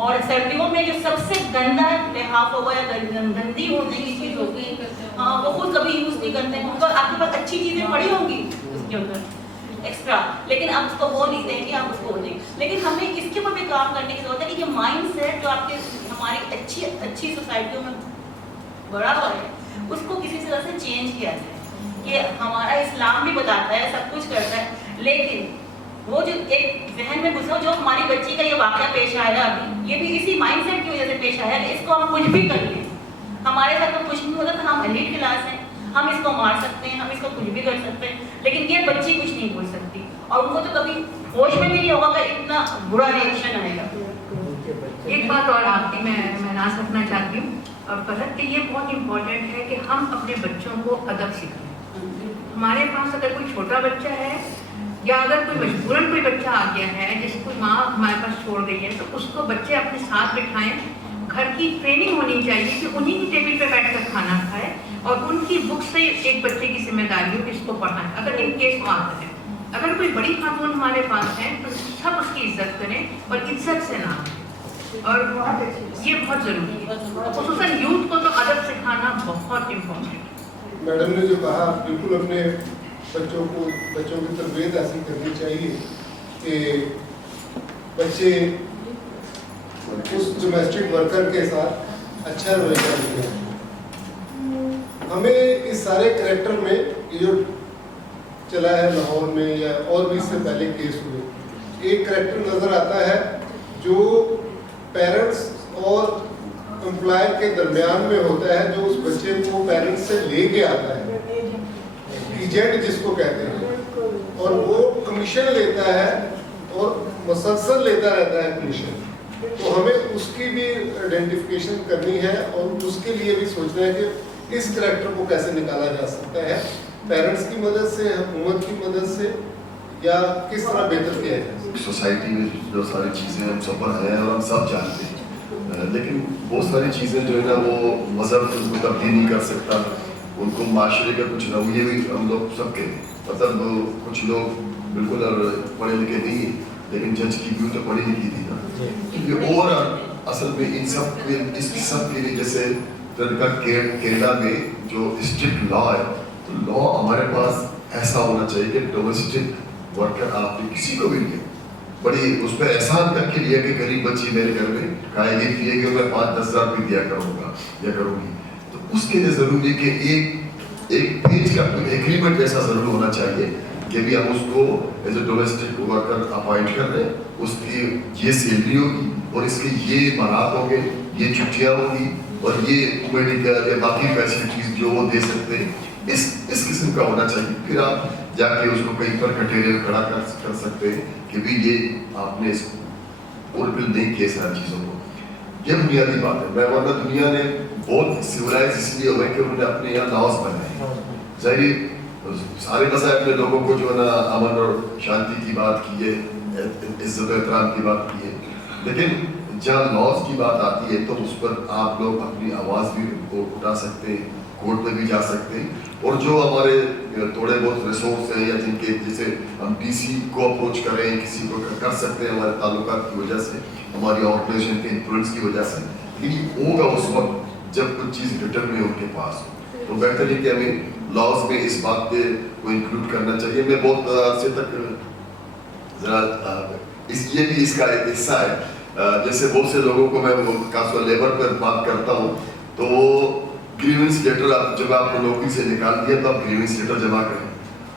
और सर्दियों में जो सबसे गंदा लिहाफ होगा या गंदी होने की चीज़ होगी, हाँ वो खुद कभी यूज़ नहीं करते हैं, उनको आपके पास अच्छी चीज़ें पड़ी होंगी उसके अंदर एक्स्ट्रा, लेकिन आप उसको वो नहीं देंगे, आप उसको वो देंगे। लेकिन हमें इसके ऊपर भी काम करने की जरूरत है कि ये माइंड सेट जो आपके हमारी अच्छी सोसाइटियों में बड़ा हुआ है उसको किसी तरह से चेंज किया जाए। कि हमारा इस्लाम भी बताता है, सब कुछ करता है, लेकिन वो जो एक जहन में घुसा जो हमारी बच्ची का ये वाक़या पेश आया अभी, ये भी इसी माइंडसेट की वजह से पेश आया कि इसको हम कुछ भी कर लें, हमारे साथ तो कुछ नहीं होता था, हम एलीट क्लास हैं, हम इसको मार सकते हैं, हम इसको कुछ भी कर सकते हैं, लेकिन ये बच्ची कुछ नहीं बोल सकती, और उनको तो कभी होश में भी नहीं होगा कि इतना बुरा रिएक्शन आएगा। एक बात और आपकी मैं ना रखना चाहती हूँ, और फर्क कि ये बहुत इम्पोर्टेंट है कि हम अपने बच्चों को अदब सिखाएं। हमारे पास अगर कोई छोटा बच्चा है या अगर कोई मजबूरन कोई बच्चा आ गया है जिसको माँ हमारे पास छोड़ गई है, तो उसको बच्चे अपने साथ बिठाएं। घर की ट्रेनिंग होनी चाहिए कि उन्हीं की टेबल पे बैठकर खाना खाए, और उनकी बुक से एक बच्चे की जिम्मेदारी हो कि इसको पढ़ाएं अगर इन केस वो आता है। अगर कोई बड़ी खातून हमारे पास है तो सब उसकी इज्जत करें और इज्जत से नाम लें, और ये बहुत ज़रूरी है। खुसूसन यूथ को तो अदब सिखाना बहुत इम्पोर्टेंट है। मैडम ने जो कहा, बिल्कुल अपने बच्चों की तरबियत ऐसी करनी चाहिए कि बच्चे उस डोमेस्टिक वर्कर के साथ अच्छा रवैया रखें। हमें इस सारे करैक्टर में ये जो चला है लाहौर में या और भी इससे पहले केस हुए, एक करैक्टर नज़र आता है जो पेरेंट्स और एम्प्लॉयर के दरमियान में होता है, जो उस बच्चे को पेरेंट्स से लेके आता है, एजेंट जिसको कहते हैं, और वो कमीशन लेता है और मुसलसल लेता रहता है कमीशन। तो हमें उसकी भी आइडेंटिफिकेशन करनी है और उसके लिए भी सोचना है कि इस करैक्टर को कैसे निकाला जा सकता है, पेरेंट्स की मदद से, हुकूमत की मदद से, या किस तरह बेहतर किया जाए। सोसाइटी में जो सारी चीज़ें हम सब पर हैं और हम सब जानते हैं, लेकिन बहुत सारी चीज़ें जो है ना वो मज़हब उनको तब्दील नहीं कर सकता, उनको माशरे का कुछ रवैये भी हम लोग सब कहते हैं। मतलब कुछ लोग बिल्कुल पढ़े लिखे नहीं, लेकिन जज की भी तो पढ़ी लिखी थी ना। ये ओवरऑल असल में इन सब के लिए, जैसे केरला में जो स्ट्रिक्ट लॉ है, तो लॉ हमारे पास ऐसा होना चाहिए कि डोमेस्टिक वर्कर आपने किसी को भी लिया, बड़ी उस पर एहसान करके लिया कि गरीब बच्ची मेरे घर में खाएगी पिएगी, मैं 5-10 हज़ार रुपये दिया करूँगा या करूँगी, तो उसके लिए ज़रूरी है कि एक पेज का एग्रीमेंट ऐसा ज़रूर होना चाहिए कि भी हम उसको as a domestic worker appoint कर रहे हैं, उसकी ये सैलरी होगी और इसके ये मराहत होंगे, ये छुट्टियाँ होगी और ये मेडिकल या बाकी फैसिलिटीज़ जो वो दे सकते हैं, इस किस्म का होना चाहिए। फिर आप जाके उसको कहीं पर कटेरे में खड़ा कर सकते हैं कि भी ये आपने फुलफिल नहीं किए सारी चीज़ों को। ये बुनियादी बात है। मैं वरना दुनिया ने बहुत सिविलाइज इसलिए हुए कि उन्होंने अपने यहाँ लॉज बनाए, जाहिर सारे मज़ाहब ने लोगों को जो है ना अमन और शांति की बात की है, इज्जत और एहतराम की बात की है, लेकिन जहाँ लॉज की बात आती है तो उस पर आप लोग अपनी आवाज़ भी उठा सकते हैं, कोर्ट में भी जा सकते हैं, और जो हमारे थोड़े बहुत रिसोर्स हैं या जिनके जैसे हम डीसी को अप्रोच करें, किसी को कर सकते हैं हमारे ताल्लुकात की वजह से, हमारी ऑर्गेनाइजेशन के इन्फ्लुएंस की वजह से, लेकिन होगा उस वक्त जब कुछ चीज़ रिटर्न में उनके पास हो। तो बेहतर है कि हमें लॉज में इस बात पे को इंक्लूड करना चाहिए। मैं बहुत अरसे तक ज़रा ये भी इसका एक हिस्सा है, जैसे बहुत से लोगों को मैं खासतौर लेबर पर बात करता हूँ तो वो ग्रीवेंस लेटर जब आपको नौकरी से निकाल दिया तो आप ग्रीवेंस लेटर जमा करें।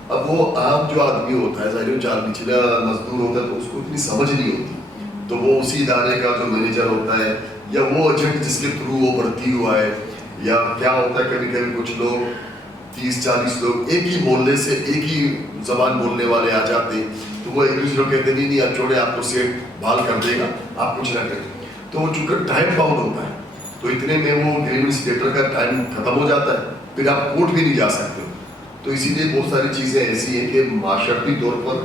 अब वो आम जो आदमी होता है, ज़ाहिर चार निचला मजदूर होता है, तो उसको इतनी समझ नहीं होती, तो वो उसी इदारे का जो मैनेजर होता है या वो एजेंट जिसके थ्रू वो भर्ती हुआ है, या क्या होता है कभी कभी कुछ लोग 30-40 लोग एक ही मोहल्ले से एक ही जबान बोलने वाले आ जाते, तो वो एक दूसरे को कहते नहीं आप छोड़े, आपको सेठ बहाल कर देगा, आप कुछ ना करें। तो वो चूंकि टाइम बाउंड होता है तो इतने में वो ग्रीवेंस लेटर का टाइम खत्म हो जाता है, फिर आप कोर्ट भी नहीं जा सकते। तो इसीलिए बहुत सारी चीज़ें ऐसी हैं कि माशरती तौर पर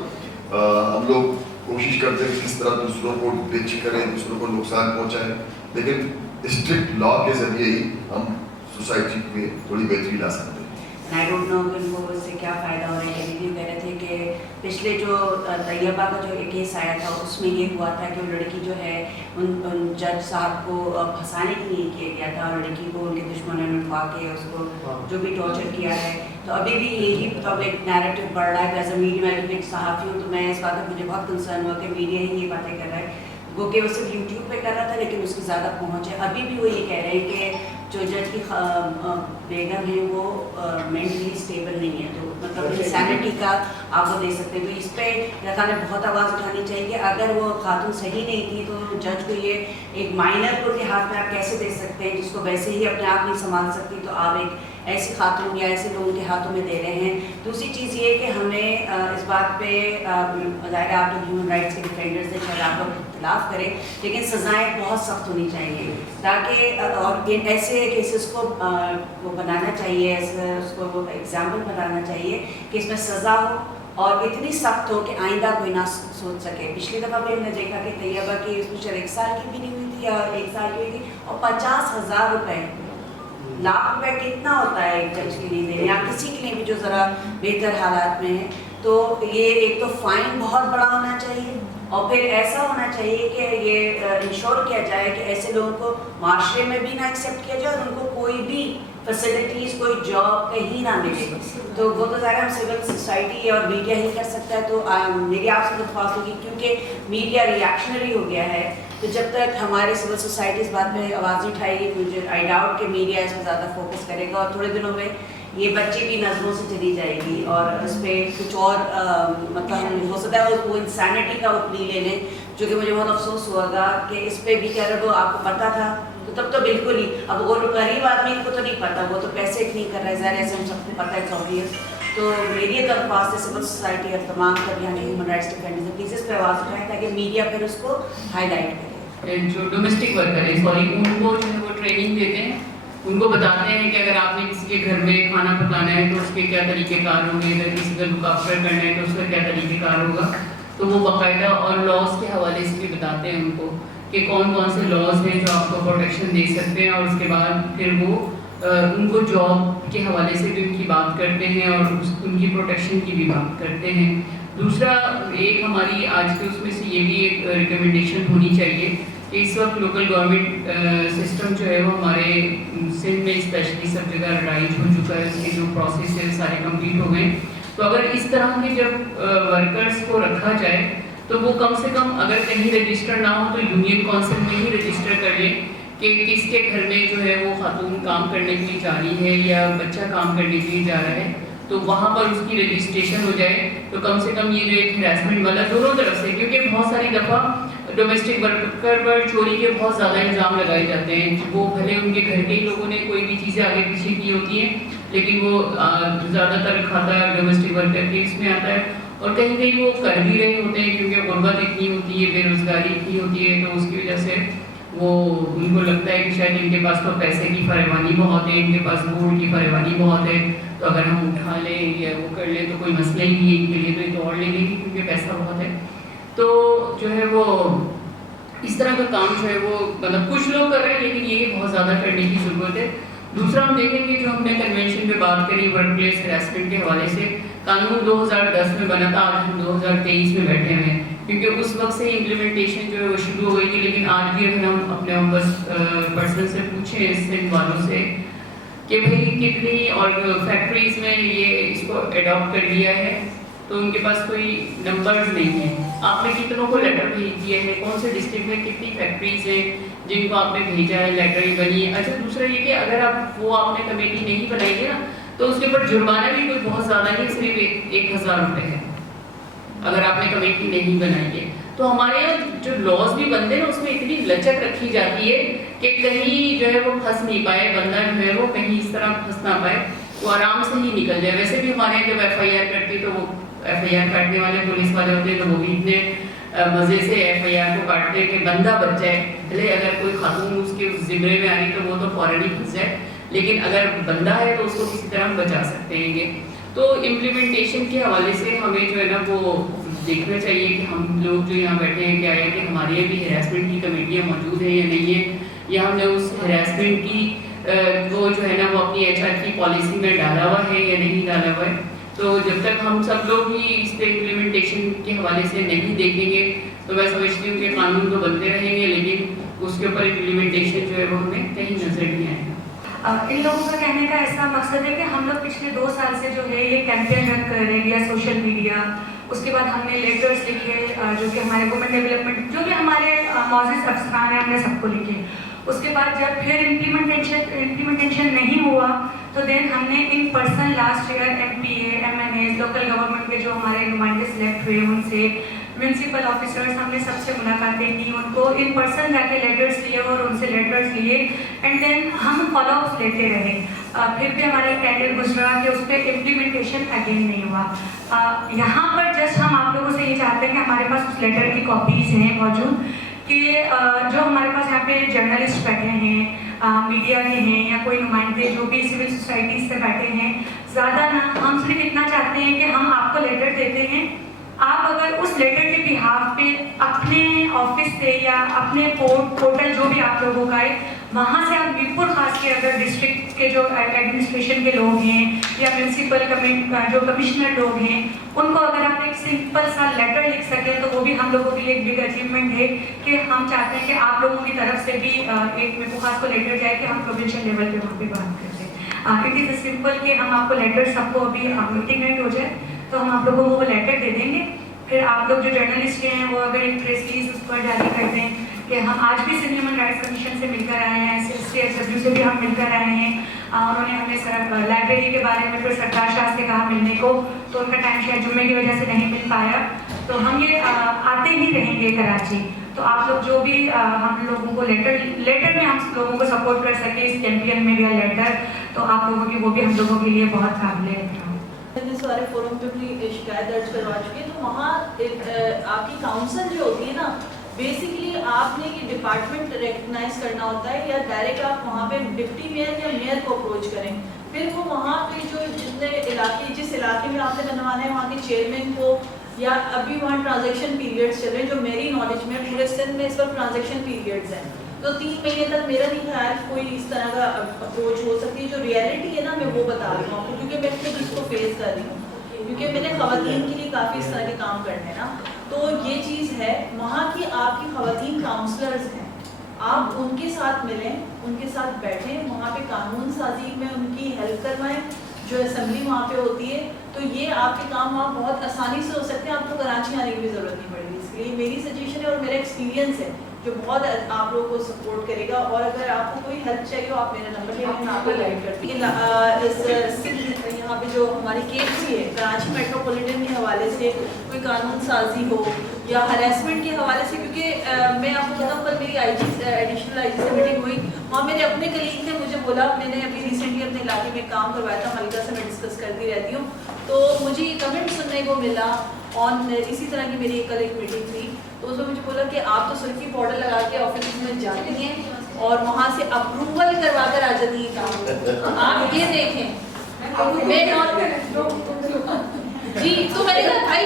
हम लोग कोशिश करते हैं किस तरह दूसरों को बेच करें, दूसरों को नुकसान पहुँचाएं, लेकिन स्ट्रिक्ट लॉ के ज़रिए ही हम सोसाइटी में थोड़ी बेहतरी ला सकते हैं। आई डोंट नो कि उनको उससे क्या फ़ायदा हो रहा है। दीदी कह रहे थे कि पिछले जो तैयबा का जो एक केस आया था उसमें ये हुआ था कि लड़की जो है उन जज साहब को फंसाने के लिए किया गया था, और लड़की को उनके दुश्मनों ने उठवा के उसको जो भी टॉर्चर किया है। तो अभी भी यही पब्लिक नैरेटिव बढ़ रहा है। एज अ मीडिया मैं एक सहाफ़ी हूँ तो मैं इस बात पर मुझे बहुत कंसर्न हुआ कि मीडिया ही ये बातें कर रहा है, वो कि वो सिर्फ यूट्यूब पे कर रहा था लेकिन उसकी ज़्यादा पहुँच है। अभी भी वो ये कह रहे हैं कि जो जज की बेगम है वो मेंटली स्टेबल नहीं है, तो मतलब इंसानिटी का आप वो दे सकते हैं। तो इस पर लता ने बहुत आवाज़ उठानी चाहिए कि अगर वो खातून सही नहीं थी तो जज को ये एक माइनर को के हाथ में आप कैसे दे सकते हैं जिसको वैसे ही अपने आप नहीं संभाल सकती, तो आप एक ऐसी खातून या ऐसे लोगों के हाथों में दे रहे हैं। दूसरी चीज़ ये कि हमें इस बात पे ज़ाहिर है आप लोग ह्यूमन राइट्स के डिफेंडर्स हैं, शायद आप लोग इख्तलाफ करें, लेकिन सज़ाएँ बहुत सख्त होनी चाहिए ताकि और ऐसे केसेस को वो बनाना चाहिए, ऐसे उसको एग्जाम्पल बनाना चाहिए कि इसमें सज़ा हो और इतनी सख्त हो कि आइंदा कोई ना सोच सके। पिछली दफ़ा भी हमने देखा कि तैयबा की उसमें शायद 1 साल की भी नहीं हुई थी या 1 साल की हुई थी, और 50,000 रुपये, लाख रुपए कितना होता है एक जज के लिए देने या किसी के लिए भी जो ज़रा बेहतर हालात में है। تو یہ ایک تو فائن بہت بڑا ہونا چاہیے اور پھر ایسا ہونا چاہیے کہ یہ انشور کیا جائے کہ ایسے لوگوں کو معاشرے میں بھی نہ ایکسیپٹ کیا جائے اور ان کو کوئی بھی فیسلٹیز کوئی جاب کہیں نہ ملے. تو وہ تو ظاہر ہم سول سوسائٹی اور میڈیا ہی کر سکتا ہے. تو میری آپ سے درخواست ہوگی کیونکہ میڈیا ریئیکشنری ہو گیا ہے تو جب تک ہمارے سول سوسائٹی اس بات میں آواز نہیں اٹھائے گی مجھے آئی ڈاؤٹ کہ میڈیا اس میں زیادہ فوکس کرے گا اور تھوڑے دنوں میں یہ بچی بھی نظروں سے چلی جائے گی اور اس پہ کچھ اور مطلب ہو سکتا ہے وہ انسانیٹی کا وہ پلی لے لیں جو کہ مجھے بہت افسوس ہوا گا کہ اس پہ بھی کہہ رہے وہ آپ کو پتہ تھا تو تب تو بالکل ہی. اب وہ غریب آدمی کو تو نہیں پتہ وہ تو پیسے نہیں کر رہا ہے ظاہر ایسے ہم سب کو پتہ ہے سعودیت. تو میری یہ درخواست ہے سول سوسائٹی اور تمام تر یہاں ہیومن رائٹس ڈیفینڈرز پلیز اس پہ آواز اٹھائیں تاکہ میڈیا پھر اس کو ہائی لائٹ کرے. جو ڈومیسٹک ورکر ہے سوری ان کو جو ہے وہ ٹریننگ دیتے ہیں ان کو بتاتے ہیں کہ اگر آپ نے کسی کے گھر میں کھانا پکانا ہے تو اس کے کیا طریقہ کار ہوں گے, اگر کسی کا لک آفٹر کرنا ہے تو اس کا کیا طریقہ کار ہوگا. تو وہ باقاعدہ اور لاز کے حوالے سے بھی بتاتے ہیں ان کو کہ کون کون سے لاز ہیں جو آپ کو پروٹیکشن دے سکتے ہیں اور اس کے بعد پھر وہ ان کو جاب کے حوالے سے بھی ان کی بات کرتے ہیں اور ان کی پروٹیکشن کی بھی بات کرتے ہیں. دوسرا ایک ہماری آج کے اس میں سے یہ بھی ایک ریکمنڈیشن ہونی چاہیے کہ اس وقت لوکل گورنمنٹ سسٹم جو ہے وہ ہمارے سندھ میں اسپیشلی سب جگہ رائج ہو چکا ہے, اس کے جو پروسیس ہے سارے کمپلیٹ ہو گئے. تو اگر اس طرح کے جب ورکرز کو رکھا جائے تو وہ کم سے کم اگر کہیں رجسٹر نہ ہو تو یونین کونسل میں ہی رجسٹر کر لیں کہ کس کے گھر میں جو ہے وہ خاتون کام کرنے کے لیے جا رہی ہے یا بچہ کام کرنے کے لیے جا رہا ہے تو وہاں پر اس کی رجسٹریشن ہو جائے. تو کم سے کم یہ جو ایک ہراسمنٹ والا دونوں طرف سے, کیونکہ بہت ساری دفعہ ڈومیسٹک ورکر پر چوری کے بہت زیادہ الزام لگائے جاتے ہیں. وہ بھلے ان کے گھر کے ہی لوگوں نے کوئی بھی چیزیں آگے پیچھے کی ہوتی ہیں لیکن وہ زیادہ تر کھاتا ڈومیسٹک ورکر کے اس میں آتا ہے اور کہیں کہیں وہ کر بھی رہے ہوتے ہیں کیونکہ غربت اتنی ہوتی ہے, بے روزگاری اتنی ہوتی ہے تو اس کی وجہ سے وہ ان کو لگتا ہے کہ شاید ان کے پاس تو پیسے کی فراوانی بہت ہے, ان کے پاس گوڑ کی فراوانی بہت ہے تو اگر ہم اٹھا لیں یا وہ کر لیں تو کوئی مسئلہ ہی نہیں ہے ان کے لیے, تو یہ تو اور لے لیں گے کیونکہ پیسہ بہت ہے. تو جو ہے وہ اس طرح کا کام جو ہے وہ مطلب کچھ لوگ کر رہے ہیں لیکن یہ بہت زیادہ کرنے کی ضرورت ہے. دوسرا ہم دیکھیں گے جو ہم نے کنونشن پہ بات کری ورک پلیس ہراسمنٹ کے حوالے سے, قانون 2010 میں بنا تھا, آج ہم 2023 میں بیٹھے ہوئے ہیں کیونکہ اس وقت سے امپلیمنٹیشن جو ہے وہ شروع ہو گئی تھی. لیکن آج بھی اگر ہم اپنے پرسن سے پوچھیں اس سے والوں سے کہ بھائی کتنی اور فیکٹریز میں یہ اس کو اڈاپٹ کر لیا ہے تو ان کے پاس کوئی نمبرز نہیں ہیں. آپ نے کتنوں کو لیٹر بھیج دیا ہے, کون سے ڈسٹرکٹ میں کتنی فیکٹریز ہیں جن کو آپ نے بھیجا ہے, لیٹر بنی ہے. اچھا دوسرا یہ کہ اگر آپ وہ آپ نے کمیٹی نہیں بنائی ہے نا تو اس کے اوپر جرمانہ بھی کوئی بہت زیادہ نہیں, صرف 1000 روپے ہے اگر آپ نے کمیٹی نہیں بنائی ہے. تو ہمارے یہاں جو لاز بھی بنتے ہیں نا اس میں اتنی لچک رکھی جاتی ہے کہ کہیں جو ہے وہ پھنس نہیں پائے بندہ جو ہے وہ کہیں اس طرح پھنس نہ پائے, وہ آرام سے ہی نکل جائے. ویسے بھی ہمارے یہاں جب FIR کرتی تو وہ FIR کاٹنے والے پولیس والے ہوتے ہیں تو وہ بھی اتنے مزے سے FIR کو کاٹتے ہیں کہ بندہ بچ جائے. بھلے اگر کوئی خاتون اس کے زمرے میں آ رہی تو وہ تو فوراً ہی پھنس جائے, لیکن اگر بندہ ہے تو اس کو کسی طرح ہم بچا سکتے ہیں گے. تو امپلیمنٹیشن کے حوالے سے ہمیں جو ہے نا وہ دیکھنا چاہیے کہ ہم لوگ جو یہاں بیٹھے ہیں کیا ہے کہ ہمارے یہاں بھی ہراسمنٹ کی کمیٹیاں موجود ہیں یا نہیں ہیں, یا ہم نے اس ہراسمنٹ کی وہ جو ہے نا وہ اپنی HR کی پالیسی میں ڈالا ہوا ہے یا نہیں ڈالا ہوا ہے. تو جب تک ہم سب لوگ ہی اس پہ امپلیمنٹیشن کے حوالے سے نہیں دیکھیں گے تو میں سمجھتی ہوں کہ قانون تو بنتے رہیں گے لیکن اس کے اوپر امپلیمنٹیشن جو ہے وہ ہمیں کہیں نظر نہیں آئے گا. ان لوگوں کا کہنے کا ایسا مقصد ہے کہ ہم لوگ پچھلے 2 سال سے جو ہے یہ کیمپین رن کر رہے ہیں یا سوشل میڈیا, اس کے بعد ہم نے لیٹرز لکھے جو کہ ہمارے وومن ڈیولپمنٹ جو کہ ہمارے معزز افسران ہیں ہم نے سب کو لکھے. اس کے بعد جب پھر امپلیمنٹیشن نہیں ہوا تو دین ہم نے in person last year MPA MNAs local government کے جو ہمارے نمائندے سلیکٹ ہوئے ان سے میونسپل آفیسرس ہم نے سب سے ملاقاتیں کی, ان کو ان پرسن جا کے لیٹرس لیے اور ان سے لیٹرس لیے اینڈ دین ہم فالو اپس لیتے رہے. پھر بھی ہمارا کینڈیڈیٹ گزرا کہ اس پہ امپلیمنٹیشن اگین نہیں ہوا. یہاں پر جسٹ ہم آپ لوگوں سے یہ چاہتے ہیں کہ ہمارے پاس اس لیٹر کی کاپیز ہیں موجود کہ جو ہمارے پاس یہاں پہ جرنلسٹ بیٹھے ہیں, میڈیا کے ہیں یا کوئی نمائندے جو بھی سول سوسائٹیز سے بیٹھے ہیں, زیادہ نہ ہم صرف اتنا چاہتے ہیں کہ ہم آپ کو لیٹر دیتے ہیں, آپ اگر اس لیٹر کے بہاف پہ अपने ऑफिस से या अपने पोर्टल जो भी आप लोगों का है, वहाँ से आप मीरपुर खास के अगर डिस्ट्रिक्ट के जो एडमिनिस्ट्रेशन के लोग हैं या म्यूनसिपल जो कमिश्नर लोग हैं, उनको अगर आप एक सिंपल सा लेटर लिख सकें तो वो भी हम लोगों के लिए एक बिग अचीवमेंट है कि हम चाहते हैं कि आप लोगों की तरफ से भी एक मीरपुर खास को लेटर जाए कि हम प्रोविंशियल लेवल पे वहाँ पे बात करते हैं। इट इज़ सिंपल कि हम आपको लेटर सबको अभी मीटिंग एंड हो जाए तो हम आप लोगों को वो लेटर दे देंगे, फिर आप लोग जो जर्नलिस्ट हैं वो अगर एक प्रेस रिलीज उस पर जारी कर दें कि हम आज भी सिंध ह्यूमन राइट्स कमीशन से मिलकर आए हैं, SSW से भी हम मिलकर आए हैं। उन्होंने हमें लाइब्रेरी के बारे में फिर सरकार शाह से कहा मिलने को, तो उनका टाइम शायद जुम्मे की वजह से नहीं मिल पाया, तो हम ये आते ही रहेंगे कराची। तो आप लोग जो भी हम लोगों को लेटर में हम लोगों को सपोर्ट कर सके इस कैंपेन में भी लेटर, तो आप लोगों की वो भी हम लोगों के लिए बहुत काबिल है। सारे फोरम पे अपनी शिकायत दर्ज करवा चुके हैं, तो वहाँ आपकी काउंसिल जो होती है ना, बेसिकली आपने ये डिपार्टमेंट रिकग्नाइज करना होता है या डायरेक्ट आप वहाँ पे डिप्टी मेयर या मेयर को अप्रोच करें, फिर वो वहाँ पे जो जिस इलाके में आपने बनवाना है वहाँ के चेयरमैन को, या अभी वहाँ ट्रांजैक्शन पीरियड्स चल रहे हैं जो मेरी नॉलेज में पूरे सिंध में इस पर ट्रांजैक्शन पीरियड्स हैं, तो 3 महीने तक मेरा नहीं ख्याल कोई इस तरह का अप्रोच हो सकती है। जो रियलिटी है ना मैं वो बता रही हूँ आपको, क्योंकि मैं खुद इसको फेस कर रही हूँ, क्योंकि मैंने ख़वातीन के लिए काफ़ी इस तरह के काम करने हैं ना, तो ये चीज़ है। वहाँ की आपकी ख़वातीन काउंसलर्स हैं, आप उनके साथ मिलें, उनके साथ बैठें, वहाँ पे कानून साजी में उनकी हेल्प करवाएं, जो असेंबली वहाँ पे होती है, तो ये आपके काम वहाँ बहुत आसानी से हो सकते हैं, आपको कराची आने की भी ज़रूरत नहीं पड़ेगी। इसलिए मेरी सजेशन है और मेरा एक्सपीरियंस है जो बहुत आप लोगों को सपोर्ट करेगा, और अगर आपको कोई हेल्प चाहिए हो आप मेरा नंबर ले मैं आपको गाइड करती हूँ। यहाँ पे जो हमारी KMC है कराची मेट्रोपॉलिटन के हवाले से कोई कानून साजी हो या हरेसमेंट के हवाले से, क्योंकि मैं आपको बताऊँ कल मेरी एडिशनल IG से मीटिंग हुई, वहाँ मेरे अपने कलीग ने मुझे बोला, मैंने अभी रिसेंटली अपने इलाके में काम करवाया था, मलिका से मैं डिस्कस करती रहती हूँ, तो मुझे ये कमेंट सुनने को मिला ऑन इसी तरह की मेरी कल एक मीटिंग थी, तो उसमें मुझे बोला कि आप तो सुर्खी पाउडर लगा के ऑफिस में जाती हैं और वहाँ से अप्रूवल करवा कर आ जाती है काम, आप ये देखें जी। तो मैंने कहा भाई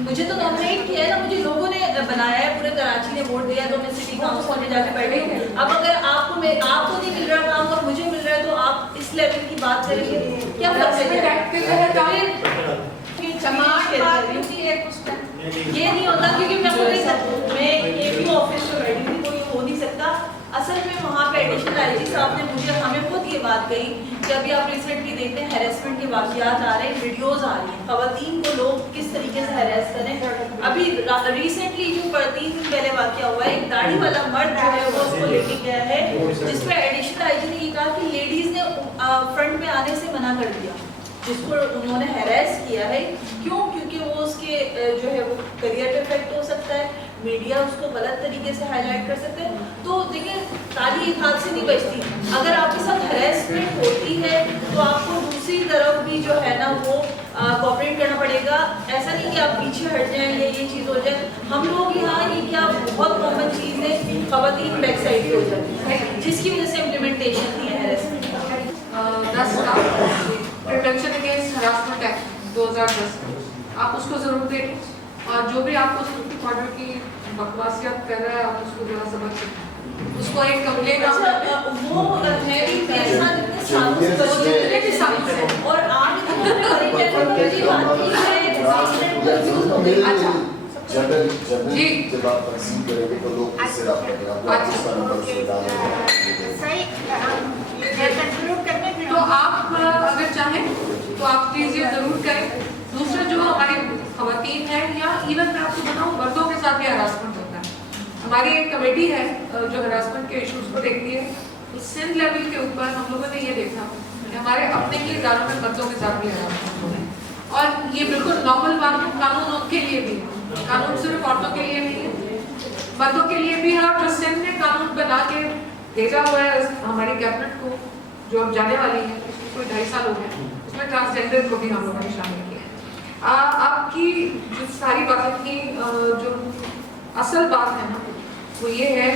मुझे तो नॉमिनेट किया है ना, मुझे लोगों ने बनाया है, पूरे कराची ने वोट दिया, तो मैं सिटी काउंसिल में जाके बैठी हूँ। अब अगर आपको नहीं मिल रहा काम और मुझे मिल रहा है तो आप इस लेवल की बात करेंगे, क्या ये नहीं होता, क्योंकि मैं एक ही ऑफिस में बैठी थी, तो ये हो नहीं सकता। असल में वहाँ पे एडिशनल IG साहब ने हमें खुद ये बात कही कि अभी आप रिसेंटली देखते हैं हैरेसमेंट के वाक़यात आ रहे हैं, वीडियोस आ रही हैं, ख़वातीन को लोग किस तरीके से हैरेस करें। अभी रिसेंटली जो 3 दिन पहले वाक़या हुआ है, एक दाढ़ी वाला मर्द जो है वो उसको लेके गया है, जिसमें एडिशनल IG ने ये कहा कि लेडीज़ ने फ्रंट में आने से मना कर दिया, जिसको उन्होंने हैरेस किया है। क्यों? क्योंकि वो उसके जो है वो करियर पे इफेक्ट हो सकता है, मीडिया उसको गलत तरीके से हाईलाइट कर सकते हैं। तो देखिए ताली एक हाथ से नहीं बजती, अगर आपके साथ हैरेसमेंट होती है तो आपको दूसरी तरफ भी जो है ना वो कोऑपरेट करना पड़ेगा। ऐसा नहीं कि आप पीछे हट जाएं या ये चीज़ हो जाए। हम लोग यहाँ ये क्या बहुत कॉमन चीज़ है, ख़वातीन बैक साइड पे हो जाती है, जिसकी वजह से इम्प्लीमेंटेशन नहीं है हैरेसमेंट का। प्रिवेंशन अगेंस्ट हरासमेंट एक्ट 2010 आप उसको ज़रूर देखें, और जो भी आपको सुप्रीम कोर्ट की बकवासियत कर रहा है आप उसको जरा समझ सकते, उसको एक कंप्लेन वो है मेरे साथ इतने सालों से और आप जी जब आप तकसीम करेंगे तो लोग इससे राब्ता करेंगे। तो आप अगर चाहें तो आप प्लीज़ ये ज़रूर करें। दूसरा जो हमारी ख़वातीन है, या इवन मैं आपको बताऊँ मर्दों के साथ भी हरासमेंट होता है। हमारी एक कमेटी है जो हरासमेंट के इश्यूज़ को देखती है, तो सिंध लेवल के ऊपर हम लोगों ने ये देखा कि हमारे अपने ही इदारों में मर्दों के साथ भी हरासमेंट हो रहे हैं, और ये बिल्कुल नॉर्मल बात है। कानून उनके लिए भी है, कानून सिर्फ औरतों के लिए नहीं है, मर्दों के लिए भी है। और जो सिंध ने कानून बना के भेजा हुआ है हमारी कैबिनेट को, जो अब जाने वाली है, कोई 2.5 साल हो गए, उसमें ट्रांसजेंडर को भी हम लोगों ने शामिल किया है। आपकी जो सारी बातें थी, जो असल बात है ना वो ये है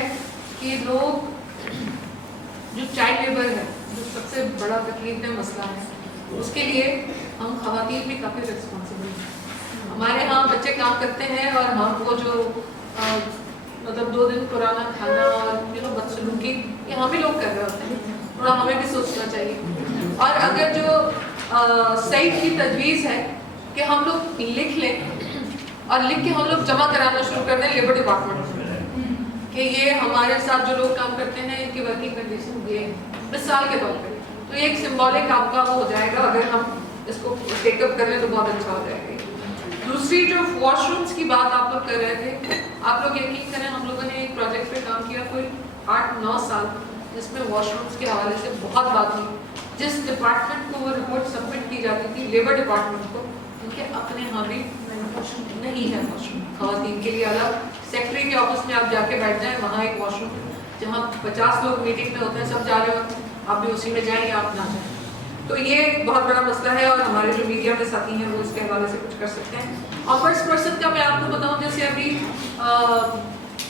कि लोग जो चाइल्ड लेबर है, जो सबसे बड़ा तकलीफ में मसला है, उसके लिए हम ख़वातीन भी काफ़ी रिस्पॉन्सिबल हैं। हमारे यहाँ बच्चे काम करते हैं और हम वो जो मतलब 2 दिन पुराना खाना और बदसलूकी ये हम ही लोग कर रहे होते हैं, थोड़ा हमें भी सोचना चाहिए। और अगर जो सही की तजवीज़ है कि हम लोग लिख लें और लिख के हम लोग जमा कराना शुरू कर दें लेबर डिपार्टमेंट में कि ये हमारे साथ जो लोग काम करते हैं इनकी वर्किंग कंडीशन ये है मिसाल के तौर पर, तो ये एक सिंबॉलिक आपका वो हो जाएगा। अगर हम इसको टेकअप कर लें तो बहुत अच्छा हो जाएगा। दूसरी जो वॉशरूम्स की बात आप लोग कर रहे थे, आप लोग यकीन करें हम लोगों ने एक प्रोजेक्ट पे काम किया कोई 8-9 साल, जिसमें वॉशरूम्स के हवाले से बहुत बात हुई। जिस डिपार्टमेंट को वो रिपोर्ट सबमिट की जाती थी लेबर डिपार्टमेंट को, उनके अपने यहाँ भी नहीं है वॉशरूम खवातीन के लिए अलग। सेक्रेटरी के ऑफिस में आप जाके बैठ जाएं, वहाँ एक वॉशरूम जहाँ 50 लोग मीटिंग में होते हैं, सब जा रहे होते हैं, आप भी उसी में जाएं या आप ना जाएं। तो ये बहुत बड़ा मसला है और हमारे जो मीडिया में साथी हैं वो इसके हवाले से कुछ कर सकते हैं। ऑफर्स पर्सन का मैं आपको बताऊं, जैसे अभी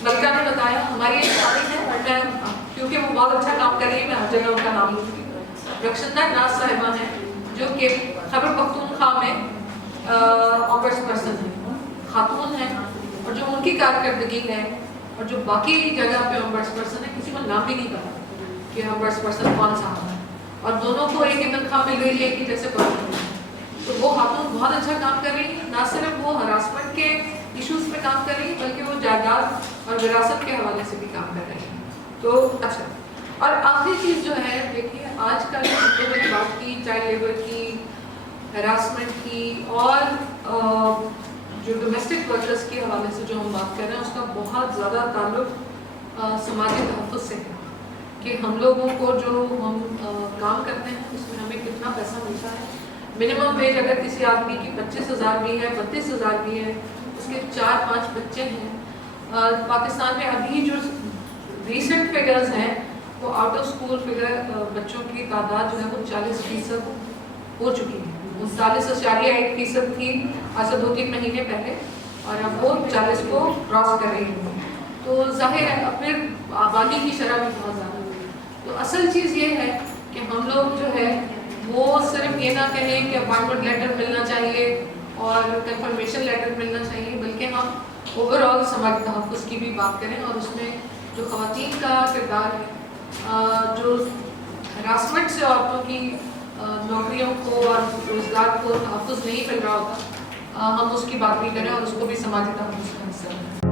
मलिका ने बताया हमारी एक साथी है, मैं क्योंकि वो बहुत अच्छा काम कर रही है मैं हर जगह उनका नाम लूँगी, रक्षंदा नाज साहिबा हैं जो कि खैबर पख्तूनख्वा में ऑफर्स पर्सन है, खातून है, और जो उनकी कारकर्दगी है और जो बाकी जगह पे ऑफर्स पर्सन है किसी को नाम भी नहीं पता कि ऑफर्स पर्सन कौन सा है, और दोनों को एक ही तनख्वाह मिल रही है कि जैसे तो वो खातून बहुत अच्छा काम कर रही है। ना सिर्फ वो हरासमेंट के इश्यूज पे काम कर रही है बल्कि वो जायदाद और विरासत के हवाले से भी काम कर रही है। तो अच्छा, और आखिरी चीज़ जो है देखिए, आजकल हम लोगों ने बात की चाइल्ड लेबर की, हरासमेंट की, और जो डोमेस्टिक वर्कर्स के हवाले से जो हम बात कर रहे हैं उसका बहुत ज़्यादा ताल्लुक समाजी तहफ़्फ़ुज़ से है कि हम लोगों को जो हम काम करते हैं उसमें हमें कितना पैसा मिलता है। मिनिमम वेज अगर किसी आदमी की 25,000 भी है, 32,000 भी है, उसके 4-5 बच्चे हैं। पाकिस्तान में अभी जो रीसेंट फिगर्स हैं वो आउट ऑफ स्कूल फिगर बच्चों की तादाद जो है वो 40% हो चुकी है। 39.1% थी आज से 2-3 महीने पहले और अब वो 40 को क्रॉस कर रही है। तो जाहिर है अपने आबादी की शरह भी बहुत ज़्यादा। तो असल चीज़ ये है कि हम लोग जो है वो सिर्फ ये ना कहें कि अपॉइंटमेंट लेटर मिलना चाहिए और कंफर्मेशन लेटर मिलना चाहिए, बल्कि हम ओवरऑल समाजी तहफ़्फ़ुज़ की भी बात करें और उसमें जो ख़वातीन का किरदार है, जो हरासमेंट से औरतों की नौकरियों को और रोज़गार को तहफ़्फ़ुज़ नहीं मिल रहा होता, हम उसकी बात भी करें और उसको भी समाजी तहफ़्फ़ुज़ का हिस्सा करें।